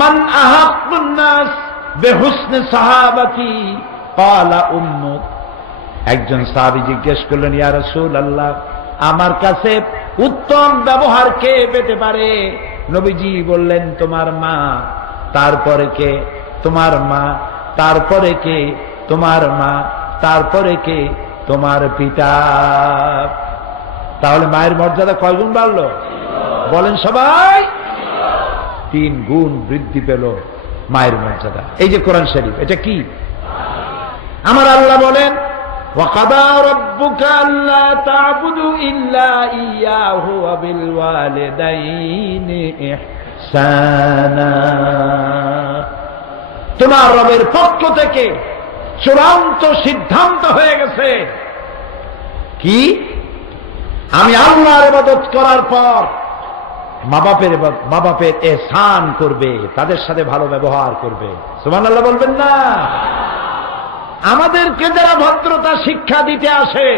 মান আহাক্কুন নাস বিহুসনি সাহাবাতি ক্বালা উম্মুক। একজন সাহাবী জিজ্ঞেস করলেন, ইয়া রাসূলাল্লাহ, আমার কাছে উত্তম ব্যবহার কে পেতে পারে? নবীজি বললেন, তোমার মা। তারপরে কে? তোমার মা। তারপরে কে? তোমার মা। তারপরে কে? তোমার পিতা। তাহলে মায়ের মর্যাদা কয় গুণ বাড়লো? বলেন সবাই। 3 গুণ বৃদ্ধি পেল মায়ের মর্যাদা। এই যে কোরআন শরীফ, এটা কি? আমার আল্লাহ বলেন, وَقَضَى رَبُّكَ أَلَّا تَعْبُدُوا إِلَّا إِيَّاهُ وَبِالْوَالِدَيْنِ إِحْسَانًا। তোমার রবের পক্ষ থেকে চূড়ান্ত সিদ্ধান্ত হয়ে গেছে কি? আমি আল্লাহর ইবাদত করার পর মা বাপের এহসান করবে, তাদের সাথে ভালো ব্যবহার করবে। সুবহানাল্লাহ বলবেন না? আমাদেরকে যারা ভদ্রতা শিক্ষা দিতে আসে,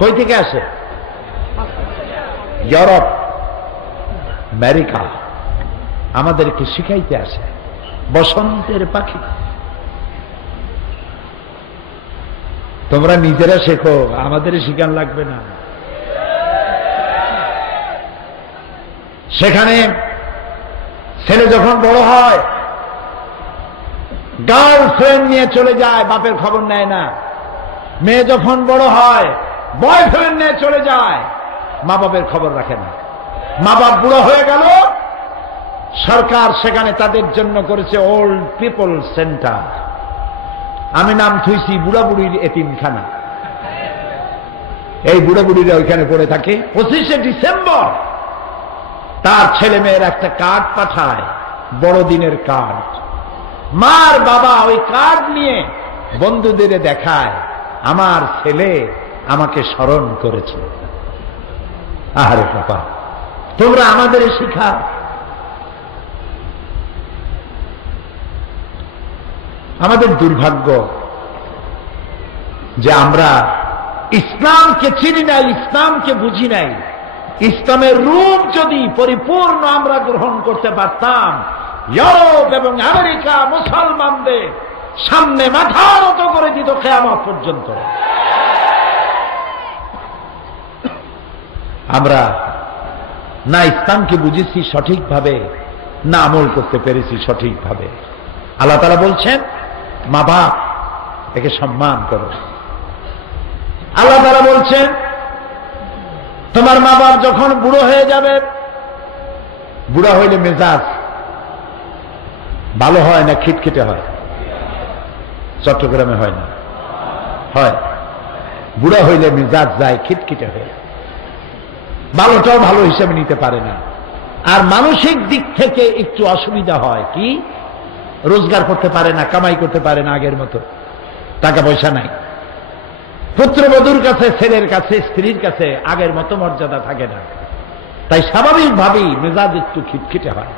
কই থেকে আসে? ইউরোপ, আমেরিকা, আমাদেরকে শিখাইতে আসে। বসন্তের পাখি। তোমরা নিজেরা শেখো, আমাদের শিখান লাগবে না। সেখানে ছেলে যখন বড় হয়, গার্লফ্রেন্ড নিয়ে চলে যায়, বাপের খবর নেয় না। মেয়ে যখন বড় হয়, বয়ফ্রেন্ড নিয়ে চলে যায়, মা বাপের খবর রাখে না। মা বাপ বুড়ো হয়ে গেল, সরকার সেখানে তাদের জন্য করেছে ওল্ড পিপল সেন্টার। আমি নাম থুইছি বুড়া বুড়ির এতিমখানা। এই বুড়া বুড়িরা ওইখানে পড়ে থাকে। 25শে ডিসেম্বর তার ছেলে মেয়ের একটা কার্ড পাঠায়, বড়দিনের কার্ড। মার বাবা ওই কার্ড নিয়ে বন্ধুদের দেখায়, আমার ছেলে আমাকে স্মরণ করেছে। আহারে বাবা, তোমরা আমাদের শিখা। আমাদের দুর্ভাগ্য যে আমরা ইসলামকে চিনি নাই, ইসলামকে বুঝি নাই। ইসলামের রূপ যদি পরিপূর্ণ আমরা গ্রহণ করতে পারতাম, ইউরোপ এবং আমেরিকা মুসলমানদের সামনে মাথা নত করে দিত কিয়ামত পর্যন্ত। আমরা না ইসলামকে বুঝেছি সঠিকভাবে, না আমল করতে পেরেছি সঠিকভাবে। আল্লাহ তাআলা বলছেন, মা বাপ একে সম্মান করো। আল্লাহ তাআলা বলছেন, তোমার মা বাপ যখন বুড়ো হয়ে যাবে, বুড়া হইলে মেজাজ ভালো হয় না খিটখিটে হয়? চট্টগ্রামে হয় না? হয়। বুড়া হইলে মেজাজ যায় খিটখিটে হয়ে, ভালোটাও ভালো হিসেবে নিতে পারে না। আর মানসিক দিক থেকে একটু অসুবিধা হয় কি? রোজগার করতে পারে না, কামাই করতে পারে না আগের মতো, টাকা পয়সা নাই। পুত্রবধূর কাছে, ছেলের কাছে, স্ত্রীর কাছে আগের মতো মর্যাদা থাকে না। তাই স্বাভাবিকভাবেই মেজাজ একটু খিটখিটে হয়।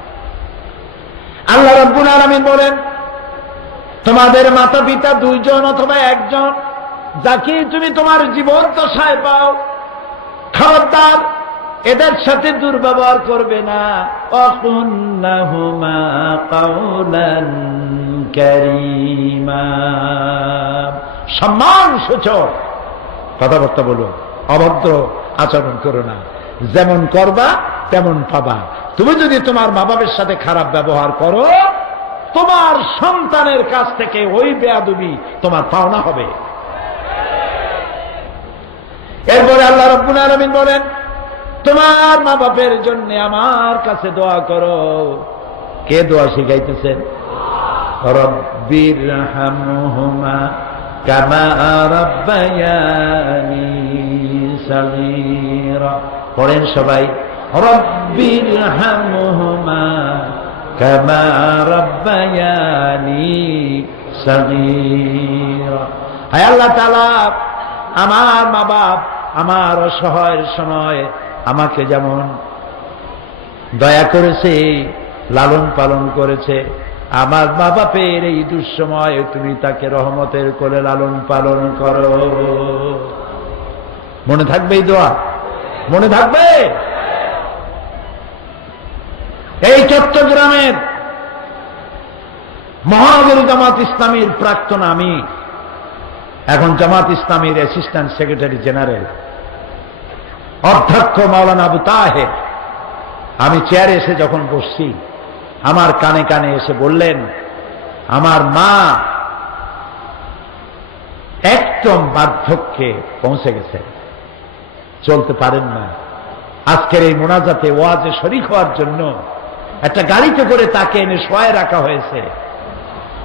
আল্লাহ রাব্বুল আলামিন বলেন, তোমাদের মাতা পিতা 2 জন অথবা 1 জন, যাকে তুমি তোমার জীবন দশায় পাও, খবরদার এদের সাথে দুর্ব্যবহার করবে না। ওয়াকুল্লাহুমা কাওলান কারীমা, সম্মান সূচক কথাবার্তা বলো, অভদ্র আচরণ করো না। যেমন করবা তেমন পাবা। তুমি যদি তোমার মা বাবার সাথে খারাপ ব্যবহার করো, তোমার সন্তানের কাছ থেকে ওই বেয়াদবি তোমার পাওনা হবে। এরপরে আল্লাহ রাব্বুল আলামিন বলেন, তোমার মা বাপের জন্য আমার কাছে দোয়া করো। কে দোয়া শিখাইতেছেন? রব্বিরহামহুমা কামা রাব্বায়ানি সাগীরা। পড়েন সবাই, রব্বিরহামহুমা কামা রাব্বায়ানি সাগীরা। হায় আল্লাহ তাআলা, আমার মা বাপ আমার অসহায়ের সময় আমাকে যেমন দয়া করেছে, লালন পালন করেছে, আমার মা বাপের এই দুঃসময় তুমি তাকে রহমতের কোলে লালন পালন করো। মনে থাকবে এই দোয়া? মনে থাকবে? এই চট্টগ্রামের মহানগর জামাত ইসলামীর প্রাক্তন আমি, এখন জামাত ইসলামীর অ্যাসিস্ট্যান্ট সেক্রেটারি জেনারেল অধ্যক্ষ মাওলানা আবু তাহের, আমি চেয়ারে এসে যখন বসছি, আমার কানে কানে এসে বললেন, আমার মা একদম বার্ধক্যে পৌঁছে গেছে, চলতে পারেন না। আজকের এই মোনাজাতে ওয়াজে শরীক হওয়ার জন্য একটা গাড়িতে করে তাকে এনে শোয়ায় রাখা হয়েছে,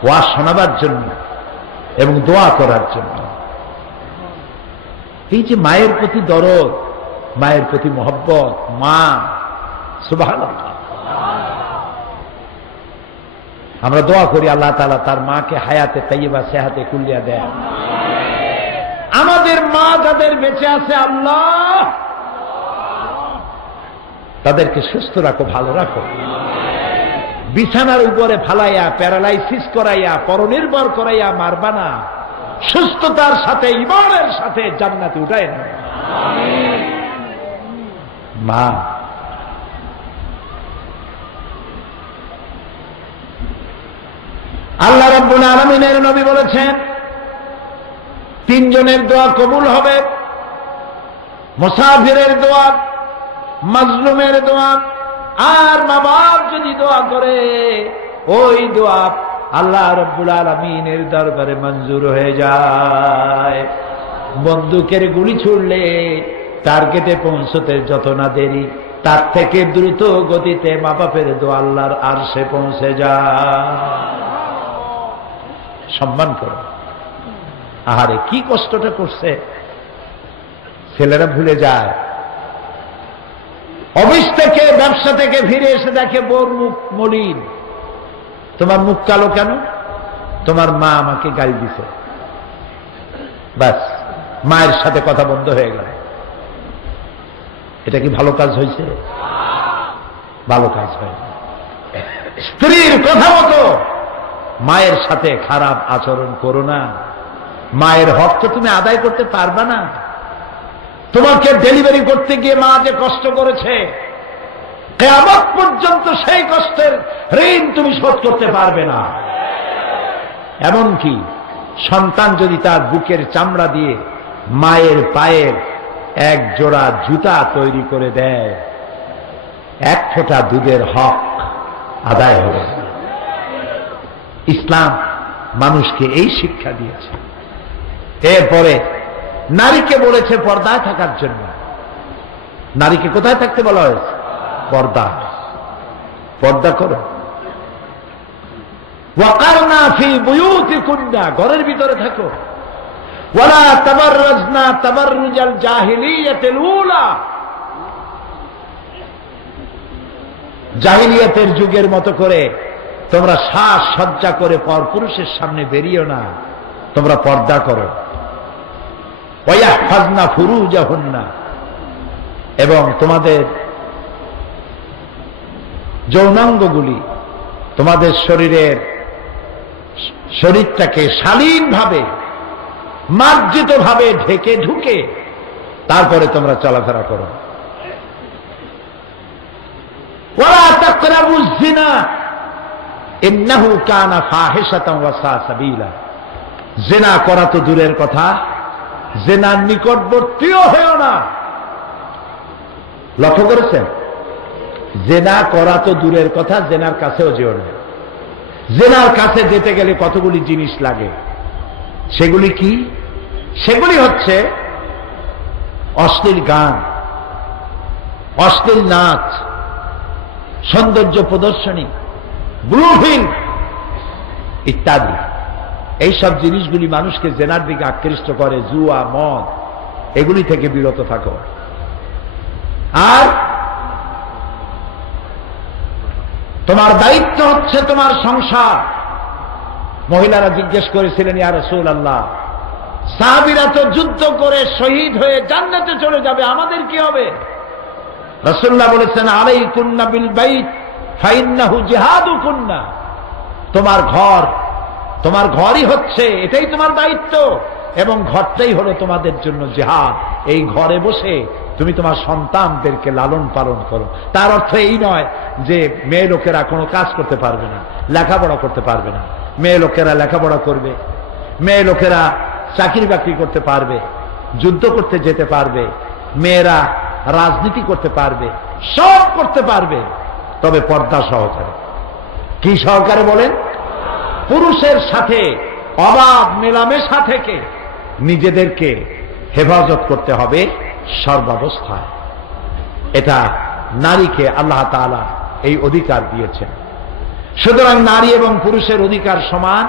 ওয়াজ শোনাবার জন্য এবং দোয়া করার জন্য। এই যে মায়ের প্রতি দরদ, মায়ের প্রতি মহব্বত, মা, সুবহানাল্লাহ। আমরা দোয়া করি আল্লাহ তাআলা তার মাকে হায়াতে তাইয়্যিবা সেহাতে কুল্লিয়া দেয়। আমাদের মা যাদের বেঁচে আছে, আল্লাহ তাদেরকে সুস্থ রাখো, ভালো রাখো। বিছানার উপরে ফালাইয়া, প্যারালাইসিস করাইয়া, পরনির্ভর করাইয়া মারবা না, সুস্থতার সাথে ঈমানের সাথে জান্নাতে উঠায় না। মা আল্লাহ রাব্বুল আলামিনের নবী বলেছেন, তিনজনের দোয়া কবুল হবে, মুসাফিরের দোয়া, মাজলুমের দোয়া, আর মা বাপ যদি দোয়া করে, ওই দোয়া আল্লাহ রাব্বুল আলামিনের দরবারে মঞ্জুর হয়ে যায়। বন্দুকের গুলি ছুড়লে টার্গেটে পৌঁছতে যত না দেরি, তার থেকে দ্রুত গতিতে মা বাপের দোয়া আল্লাহর আরশে পৌঁছে যায়। সম্মান করো। আহারে কি কষ্টটা করছে, ছেলেরা ভুলে যায়। অফিস থেকে, ব্যবসা থেকে ফিরে এসে দেখে বোর মুখ মলিন। তোমার মুখ কালো কেন? তোমার মা আমাকে গালি দিছে। ব্যাস, মায়ের সাথে কথা বন্ধ হয়ে গেল। এটা কি ভালো কাজ হয়েছে? ভালো কাজ হয়নি। স্ত্রীর কথা মতো মায়ের সাথে খারাপ আচরণ করো না। মায়ের হক তো তুমি আদায় করতে পারবে না। তোমাকে ডেলিভারি করতে গিয়ে মা যে কষ্ট করেছে, কিয়ামত পর্যন্ত সেই কষ্টের ঋণ তুমি শোধ করতে পারবে না। এমনকি সন্তান যদি তার বুকের চামড়া দিয়ে মায়ের পায়ের এক জোড়া জুতা তৈরি করে দেয়, এক ফোঁটা দুধের হক আদায় হবে না। ইসলাম মানুষকে এই শিক্ষা দিয়েছে। এরপরে নারীকে বলেছে পর্দায় থাকার জন্য। নারীকে কোথায় থাকতে বলা হয়েছে? পর্দা। পর্দা করো। ওয়াকারনা ফি বুয়ুতিকুন্না, ঘরের ভিতরে থাকো। ওয়ালা তাবাররাজনা তাবাররুজাল জাহিলিয়াতিল উলা, জাহিলিয়াতের যুগের মতো করে তোমরা সাজ সজ্জা করে পরপুরুষের সামনে বেরিয়েও না, তোমরা পর্দা করো। ওয়াহফাজনা ফুরুজাহুন্না, এবং তোমাদের যৌনাঙ্গগুলি, তোমাদের শরীরটাকে শালীনভাবে, মার্জিতভাবে ঢেকে ঢুকে তারপরে তোমরা চলাফেরা করো। ওয়ালা তাকরাবুজ জিনা ইন্নাহু কানা ফাহিশাতান ওয়া সা সাবিলা, জিনা করা তো দূরের কথা, জিনার নিকটবর্তীও হয়ো না। লক্ষ্য করেছেন? জিনা করা তো দূরের কথা, জিনার কাছেও যেও না। জিনার কাছে যেতে গেলে কতগুলি জিনিস লাগে। সেগুলি কি? সেগুলি হচ্ছে অশ্লীল গান, অশ্লীল নাচ, সৌন্দর্য প্রদর্শনী, ব্লু ফিল্ম ইত্যাদি, এইসব জিনিসগুলি মানুষকে জেনার দিকে আকৃষ্ট করে। জুয়া, মদ, এগুলি থেকে বিরত থাকো। আর তোমার দায়িত্ব হচ্ছে তোমার সংসার। মহিলারা জিজ্ঞেস করেছিলেন, ইয়া রাসূলুল্লাহ, সাহাবীরা তো যুদ্ধ করে শহীদ হয়ে জান্নাতে চলে যাবে, আমাদের কি হবে? রাসূলুল্লাহ বলেছেন, আলাইকুন্না বিল বাইত ফাইন্নাহু জিহাদুকুন্না। তোমার ঘরই হচ্ছে, এটাই তোমার দায়িত্ব, এবং ঘরটাই হলো তোমাদের জন্য জিহাদ। এই ঘরে বসে তুমি তোমার সন্তানদেরকে লালন পালন করো। তার অর্থ এই নয় যে মেয়ে লোকেরা কোনো কাজ করতে পারবে না, লেখাপড়া করতে পারবে না। মেয়ে লোকেরা লেখাপড়া করবে, মেয়ে লোকেরা চাকরি বাকরি করতে পারবে, যুদ্ধ করতে যেতে পারবে, মেয়েরা রাজনীতি করতে পারবে, সব করতে পারবে, তবে পর্দা সহকারে। কি সহকারে বলেন? পুরুষের সাথে অবাধ মেলামেশা থেকে নিজেদেরকে হেফাজত করতে হবে সর্বাবস্থায়। এটা নারীকে আল্লাহ তাআলা এই অধিকার দিয়েছেন। সুতরাং নারী এবং পুরুষের অধিকার সমান।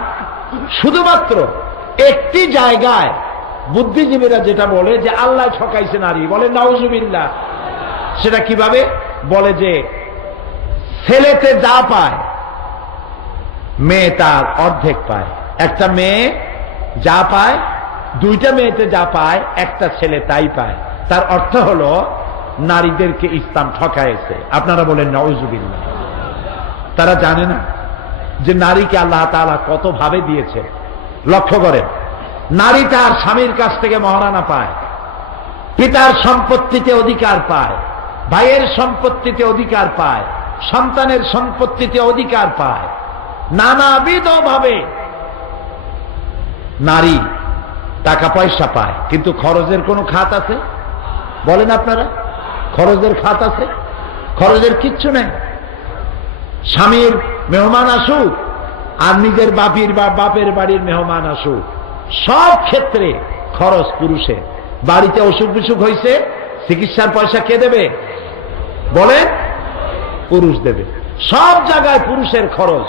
শুধুমাত্র একটি জায়গায় বুদ্ধিজীবীরা যেটা বলে যে আল্লাহ ঠকাইছে নারী, বলে নাউজুবিল্লাহ। সেটা কিভাবে বলে? যে ছেলেতে যা পায় মেয়ে তার অর্ধেক পায়। একটা মেয়ে যা পায়, দুইটা মেয়েতে যা পায় একটা ছেলে তাই পায়। তার অর্থ হলো নারীদেরকে ইসলাম ঠকাইছে। আপনারা বলেন নাউজুবিল্লাহ। তারা জানে না যে নারীকে আল্লাহ তাআলা কত ভাবে দিয়েছে। লক্ষ্য করেন, নারী তার স্বামীর কাছ থেকে মহারানা পায়, পিতার সম্পত্তিতে অধিকার পায়, ভাইয়ের সম্পত্তিতে অধিকার পায়, সন্তানের সম্পত্তিতে অধিকার পায়। নানাবিধ ভাবে নারী টাকা পয়সা পায়। কিন্তু খরচের কোনো খাত আছে? বলেন আপনারা, খরচের খাত আছে? খরচের কিচ্ছু নেই। স্বামীর মেহমান আসুক আর নিজের বাপের বাড়ির মেহমান আসুক, সব ক্ষেত্রে খরচ পুরুষের। বাড়িতে অসুখ বিসুখ হয়েছে, চিকিৎসার পয়সা কে দেবে? বলেন, পুরুষ দেবে। সব জায়গায় পুরুষের খরচ,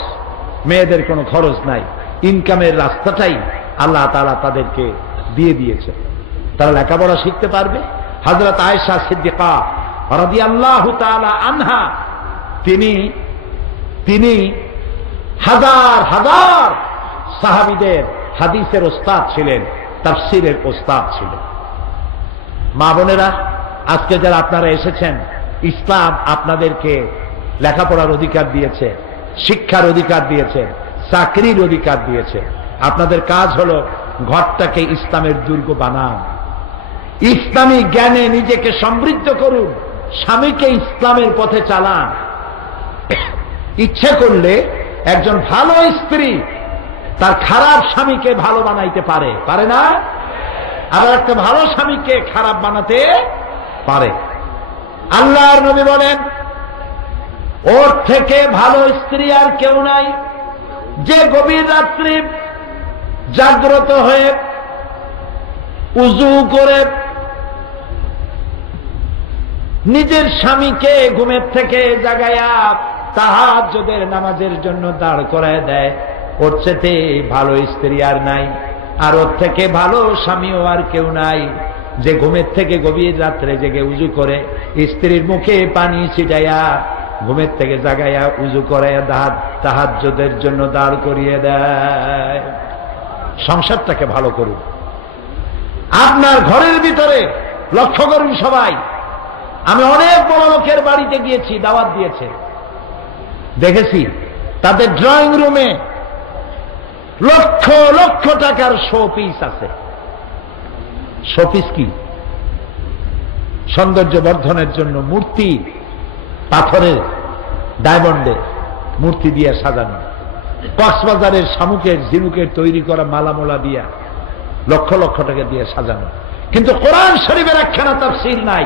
মেয়েদের কোনো খরচ নাই। ইনকামের রাস্তাটাই আল্লাহ তাআলা তাদেরকে দিয়ে দিয়েছে। তারা লেখাপড়া শিখতে পারবে। হযরত আয়েশা সিদ্দিকা রাদিয়াল্লাহু তাআলা আনহা, তিনি হাজার হাজার সাহাবীদের হাদিসের ওস্তাদ ছিলেন, তাফসীরের ওস্তাদ ছিলেন। মা বোনেরা, আজকে যারা আপনারা এসেছেন, ইসলাম আপনাদেরকে লেখাপড়ার অধিকার দিয়েছে, শিক্ষার অধিকার দিয়েছে, চাকরির অধিকার দিয়েছে। আপনাদের কাজ হলো ঘরটাকে ইসলামের দুর্গ বানান, ইসলামী জ্ঞানে নিজেকে সমৃদ্ধ করুন, স্বামীকে ইসলামের পথে চালান। ইচ্ছে করলে একজন ভালো স্ত্রী তার খারাপ স্বামীকে ভালো বানাইতে পারে, পারে না? আবার একটা ভালো স্বামীকে খারাপ বানাতে পারে। আল্লাহর নবী বলেন, ওর থেকে ভালো স্ত্রী আর কেউ নাই, যে গভীর রাত্রি জাগ্রত হয়ে উযু করে নিজের স্বামীকে ঘুমের থেকে জাগায়া তাহাজ্জুদের নামাজের জন্য দাঁড় করায় দেয়, ওর চেয়ে ভালো স্ত্রী আর নাই। আর ওর থেকে ভালো স্বামীও আর কেউ নাই, যে ঘুমের থেকে গভীর রাত্রে জেগে উযু করে স্ত্রীর মুখে পানি ছিটাইয়া ঘুমের থেকে জাগাইয়া উযু করাইয়া তাহাজ্জুদের জন্য দাঁড় করিয়ে দেয়। সংসারটাকে ভালো করুন। আপনার ঘরের ভিতরে লক্ষ্য করুন সবাই। আমি অনেক বড় লোকের বাড়িতে গিয়েছি, দাওয়াত দিয়েছে, দেখেছি তাদের ড্রয়িং রুমে লক্ষ লক্ষ টাকার শোপিস আছে। শোপিস কি? সৌন্দর্য বর্ধনের জন্য মূর্তি, পাথরের, ডায়মন্ডের মূর্তি দিয়ে সাজানো, কক্সবাজারের শামুকের ঝিনুকের তৈরি করা মালামোলা দিয়া লক্ষ লক্ষ টাকা দিয়ে সাজানো। কিন্তু কোরআন শরীফের একখানা তাফসীর নাই,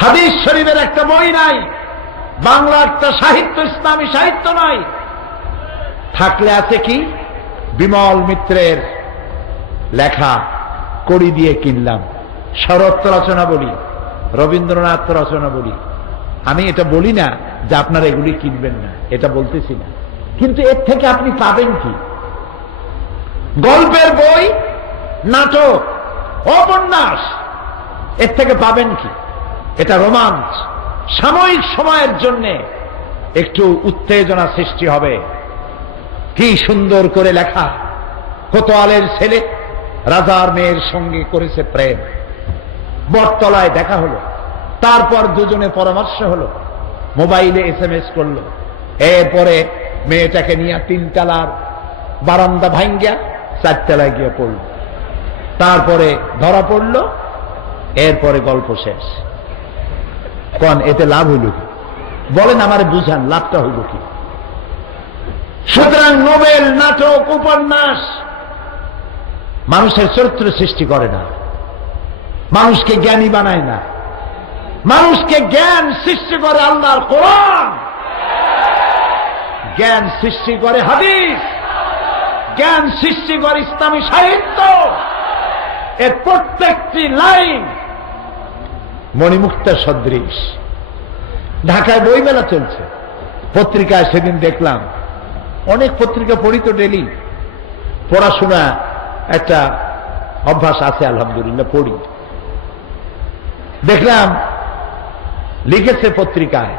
হাদিস শরীফের একটা বই নাই, বাংলা একটা সাহিত্য, ইসলামী সাহিত্য নাই। থাকলে আছে কি? বিমল মিত্রের লেখা কড়ি দিয়ে কিনলাম, শরৎ রচনা বলি, রবীন্দ্রনাথ রচনা বলি। আমি এটা বলি না যে আপনারা এগুলি কিনবেন না, এটা বলতেছি না, কিন্তু এর থেকে আপনি পাবেন কি? গল্পের বই, নাটক, উপন্যাস, এর থেকে পাবেন কি? এটা রোমাঞ্চ, সাময়িক সময়ের জন্য একটু উত্তেজনা সৃষ্টি হবে। কি সুন্দর করে লেখা, কোতোয়ালের ছেলে রাজার মেয়ের সঙ্গে করেছে প্রেম, বটতলায় দেখা হলো, তারপর দুজনে পরামর্শ হলো, মোবাইলে SMS করলো, এরপরে মেয়েটাকে নিয়ে 3 তলার বারান্দা ভাঙ্গিয়া 4 তলায় গিয়ে পড়ল, তারপরে ধরা পড়ল, এরপরে গল্প শেষ। কোন এতে লাভ হইল কি? বলেন, আমারে বুঝান, লাভটা হইল কি? সুতরাং নোবেল, নাটক, উপন্যাস মানুষের চরিত্র সৃষ্টি করে না, মানুষকে জ্ঞানী বানায় না। মানুষকে জ্ঞান সৃষ্টি করে আল্লাহর কোরআন, জ্ঞান সৃষ্টি করে হাদিস, জ্ঞান সৃষ্টি করে ইসলামী সাহিত্য। এর প্রত্যেকটি লাইন মণিমুক্তার সদৃশ। ঢাকায় বইমেলা চলছে, পত্রিকায় সেদিন দেখলাম, অনেক পত্রিকা পড়ি তো ডেলি, পড়াশোনা একটা অভ্যাস আছে, আলহামদুলিল্লাহ পড়ি। দেখলাম লিখেছে পত্রিকায়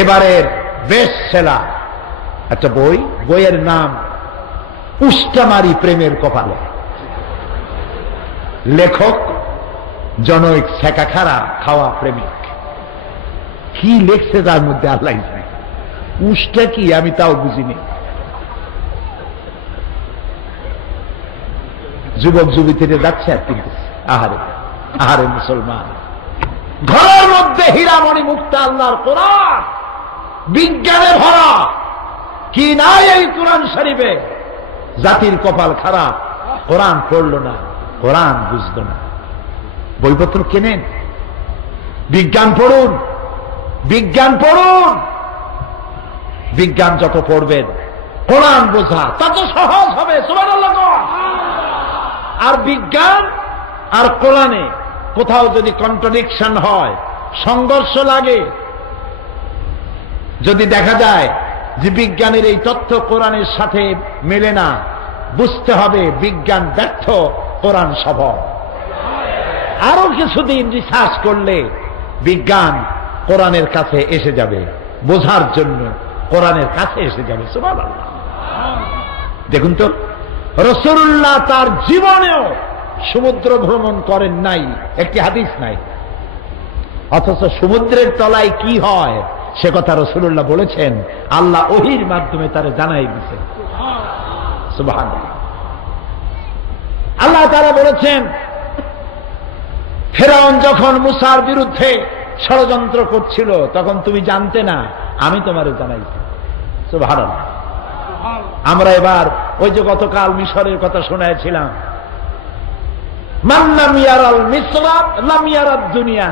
এবারের বেস্ট সেলার একটা বই, বইয়ের নাম উষ্টামারি প্রেমের কপালে। লেখক জনৈক ছেঁকা খাড়া খাওয়া প্রেমিক। কি লেখছে তার মধ্যে আল্লাহ জানে, উষ্টা কি আমি তাও বুঝিনি। যুবক যুবতীতে যাচ্ছে আর কিনতেছে। আহারে আহারে মুসলমান, ঘরের মধ্যে হীরামণি মুক্তা আল্লাহর কোরআন, বিজ্ঞানে ভরা, কি নাই এই কোরআন শরীফে? জাতির কপাল খারাপ, কোরআন পড়লো না, কোরআন বুঝলো না। বইপত্র কেনেন, বিজ্ঞান পড়ুন, বিজ্ঞান পড়ুন। বিজ্ঞান যত পড়বেন, কোরআন বোঝা তত সহজ হবে। সুবহানাল্লাহ। আর বিজ্ঞান আর কোরআনে কোথাও যদি কন্ট্রাডিকশন হয়, সংঘর্ষ লাগে, যদি দেখা যায় যে বিজ্ঞানের এই তথ্য কোরআনের সাথে মেলে না, বুঝতে হবে বিজ্ঞান ব্যর্থ, কোরআন সফল। আরো কিছুদিন রিসার্চ করলে বিজ্ঞান কোরআনের কাছে এসে যাবে, বোঝার জন্য কোরআনের কাছে এসে যাবে। সুবহানাল্লাহ। দেখুন তো, রাসূলুল্লাহ তার জীবনেও সমুদ্র ভ্রমণ করেন নাই, একটি হাদিস নাই, অথচ সমুদ্রের তলায় কি হয় সে কথা রাসূলুল্লাহ বলেছেন, আল্লাহ ওহীর মাধ্যমে তারে জানাই দিয়েছেন। সুবহানাল্লাহ। আল্লাহ তাআলা বলেছেন, ফিরআউন যখন মুসার বিরুদ্ধে ষড়যন্ত্র করছিল তখন তুমি জানতে না, আমি তোমারে জানাইছি। সুবহানাল্লাহ। আমরা এবার ওই যে গতকাল মিশরের কথা শোনাইছিলাম, মান লাম ইয়ারাল মিসরা লাম ইয়ারাদ দুনিয়া।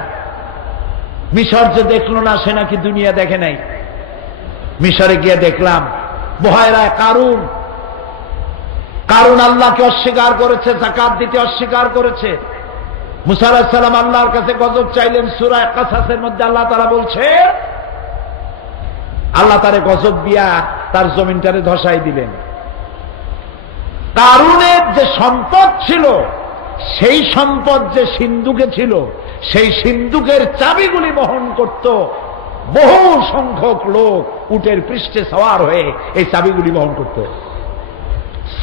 মিশর যে দেখলো না সে নাকি দুনিয়া দেখে নাই। মিশরে গিয়ে দেখলাম বহায়রায় কারুন, কারুন আল্লাহকে অস্বীকার করেছে, যাকাত দিতে অস্বীকার করেছে। মুসা আলাইহিস সালাম আল্লাহর কাছে গজব চাইলেন, সূরা কাসাসের মধ্যে আল্লাহ তাআলা বলছে, আল্লাহ তারে গজব দিয়া তার জমিনটারে ধসাই দিলেন। কারুনের যে সম্পদ ছিল, সেই সম্পদ যে সিন্ধুকে ছিল, সেই সিন্ধুকের চাবিগুলি বহন করত বহু সংখ্যক লোক, উটের পৃষ্ঠে সওয়ার হয়ে এই চাবিগুলি বহন করত।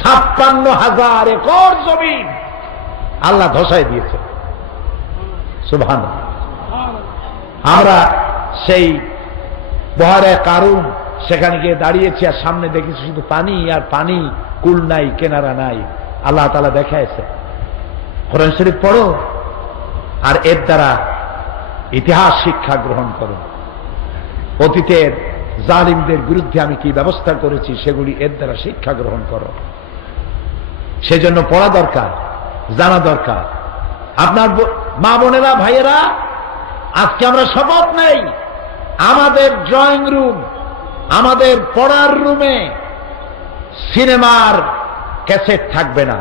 56,000 একর জমিন আল্লাহ ধসাই দিয়েছে। সুবহানাল্লাহ। আমরা সেই বহারে কারুন সেখানে গিয়ে দাঁড়িয়েছি, আর সামনে দেখেছি শুধু পানি আর পানি, কুল নাই, কেনারা নাই। আল্লাহ তাআলা দেখাইছে, কোরআন শরীফ পড়ো আর এর দ্বারা ইতিহাস শিক্ষা গ্রহণ করো। অতীতের জালিমদের বিরুদ্ধে আমি কি ব্যবস্থা করেছি সেগুলি এর দ্বারা শিক্ষা গ্রহণ করো। সেজন্য পড়া দরকার, জানা দরকার। আপনার মা বোনেরা, ভাইয়েরা, আজকে আমরা শপথ নেই, আমাদের ড্রয়িং রুম, আমাদের পড়ার রুমে সিনেমার ক্যাসেট থাকবে না,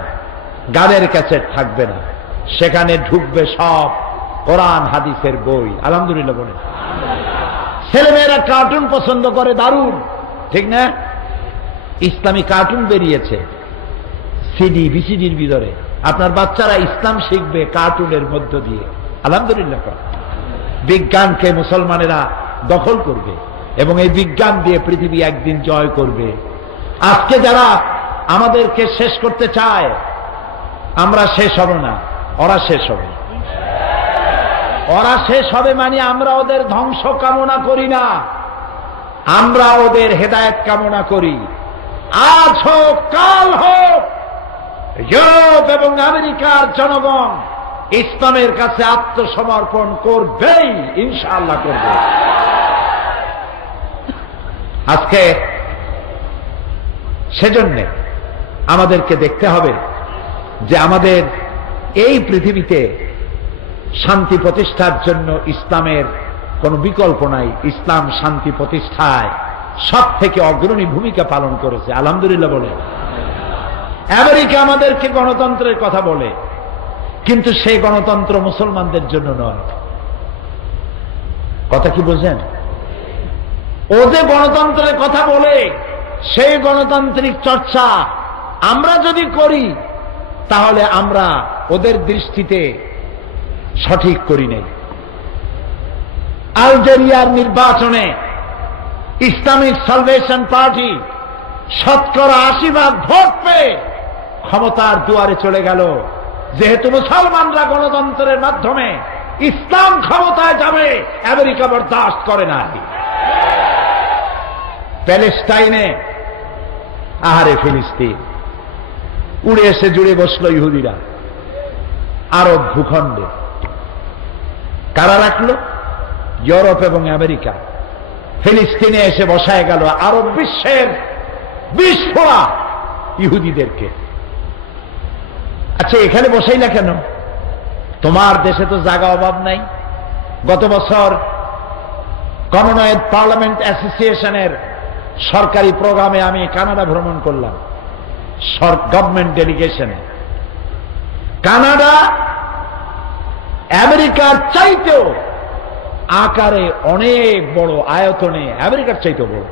গানের ক্যাসেট থাকবে না। সেখানে ঢুকবে সব কোরআন হাদিসের বই। আলহামদুলিল্লাহ বলেন। ছেলেমেয়েরা কার্টুন পছন্দ করে, দারুণ, ঠিক না? ইসলামী কার্টুন বেরিয়েছে সিডি বিসিডির ভিতরে। আপনার বাচ্চারা ইসলাম শিখবে কার্টুনের মধ্য দিয়ে। আলহামদুলিল্লাহ। বিজ্ঞানকে মুসলমানেরা দখল করবে এবং এই বিজ্ঞান দিয়ে পৃথিবী একদিন জয় করবে। আজকে যারা আমাদেরকে শেষ করতে চায়, আমরা শেষ হব না, ওরা শেষ হবে। ওরা শেষ হবে মানে আমরা ওদের ধ্বংস কামনা করি না, আমরা ওদের হেদায়েত কামনা করি। আজ হোক কাল হোক ইউরোপ এবং আমেরিকার জনগণ ইসলামের কাছে আত্মসমর্পণ করবেই, ইনশাআল্লাহ করবে। আজকে সেজন্য আমাদেরকে দেখতে হবে যে আমাদের এই পৃথিবীতে শান্তি প্রতিষ্ঠার জন্য ইসলামের কোনো বিকল্প নাই। ইসলাম শান্তি প্রতিষ্ঠায় সব থেকে অগ্রণী ভূমিকা পালন করেছে। আলহামদুলিল্লাহ বলে। আমেরিকা আমাদেরকে গণতন্ত্রের কথা বলে, কিন্তু সেই গণতন্ত্র মুসলমানদের জন্য নয়। কথা কি বোঝেন? ও যে গণতন্ত্রের কথা বলে, সেই গণতান্ত্রিক চর্চা আমরা যদি করি তাহলে আমরা ওদের দৃষ্টিতে সঠিক করি নাই। আলজেরিয়ার নির্বাচনে ইসলামিক সালভেশন পার্টি শতকরা 80% ভোট পেয়ে ক্ষমতার দুয়ারে চলে গেল। যেহেতু মুসলমানরা গণতন্ত্রের মাধ্যমে ইসলাম ক্ষমতায় যাবে, আমেরিকা বরদাস্ত করে না। প্যালেস্টাইনে, আহারে ফিলিস্তিন, উড়ে এসে জুড়ে বসল ইহুদিরা আরব ভূখণ্ডে। কারা রাখলো? ইউরোপ এবং আমেরিকা। ফিলিস্তিনে এসে বসায় গেল আরব বিশ্বের বিস্ফোরা ইহুদিদেরকে। আচ্ছা, এখানে বসাই না কেন? তোমার দেশে তো জায়গা অভাব নাই। গত বছর কমনওয়েলথ পার্লামেন্ট অ্যাসোসিয়েশনের সরকারি প্রোগ্রামে আমি কানাডা ভ্রমণ করলাম, গভর্নমেন্ট ডেলিগেশনে। কানাডা আমেরিকার চাইতেও আকারে অনেক বড়, আয়তনে আমেরিকার চাইতেও বড়।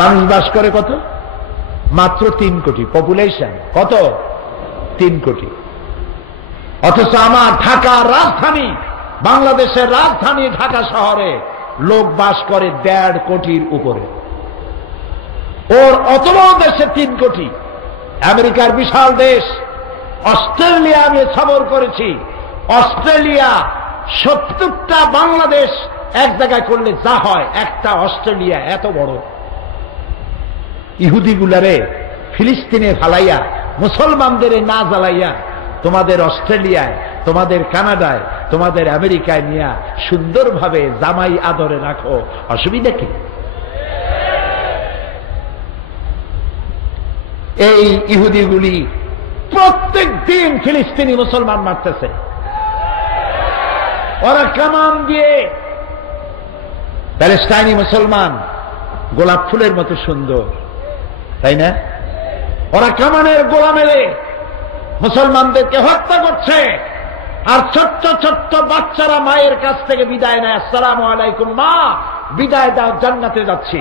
মানুষ বাস করে কত? মাত্র 3 কোটি পপুলেশন। কত? 3 কোটি। অথচ আমার ঢাকার রাজধানী, বাংলাদেশের রাজধানী ঢাকা শহরে লোক বাস করে 1.5 কোটির উপরে। ওর অত বড় দেশে 3 কোটি। আমেরিকার বিশাল দেশ। অস্ট্রেলিয়া আমি সফর করেছি। অস্ট্রেলিয়া 70টা বাংলাদেশ এক জায়গায় করলে যা হয়, একটা অস্ট্রেলিয়া এত বড়। ইহুদিগুলারে ফিলিস্তিনে ফালাইয়া, মুসলমানদের না জ্বালাইয়া তোমাদের অস্ট্রেলিয়ায়, তোমাদের কানাডায়, তোমাদের আমেরিকায় নিয়ে সুন্দরভাবে জামাই আদরে রাখো, অসুবিধা কি? এই ইহুদিগুলি প্রত্যেক দিন ফিলিস্তিনি মুসলমান মারতেছে। ওরা কামান দিয়ে, প্যালেস্টাইনি মুসলমান গোলাপ ফুলের মতো সুন্দর, তাই না? ওরা কামানের গোলা মেলে মুসলমানদেরকে হত্যা করছে। আর ছোট্ট ছোট্ট বাচ্চারা মায়ের কাছ থেকে বিদায় নেয়, আসসালামু আলাইকুম মা, বিদায় দাও, জান্নাতে যাচ্ছি।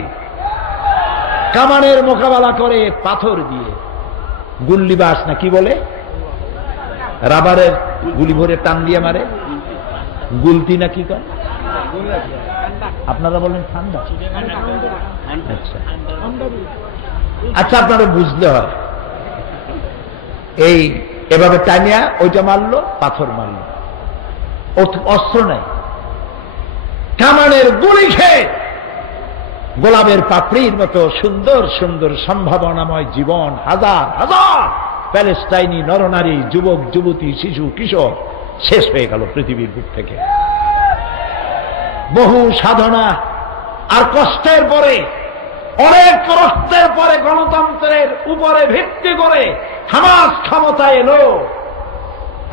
কামানের মোকাবেলা করে পাথর দিয়ে, গুল্লিবাস না কি বলে, রাবারের গুলি ভরে টান দিয়ে মারে, গুলতি না কি কয়, আপনারা বলেন ঠান্ডা। আচ্ছা, আপনারা বুঝলে হয়। এই এভাবে টানিয়া ওইটা মারলো, পাথর মারলো, অস্ত্র নাই। কামানের গুলি খেয়ে গোলাপের পাপড়ির মতো সুন্দর সুন্দর সম্ভাবনাময় জীবন হাজার হাজার প্যালেস্টাইনি নরনারী, যুবক যুবতী, শিশু কিশোর শেষ হয়ে গেল পৃথিবীর বুক থেকে। বহু সাধনা আর কষ্টের পরে, অনেক রক্তের পরে গণতন্ত্রের উপরে ভিত্তি করে হামাস ক্ষমতায় এলো।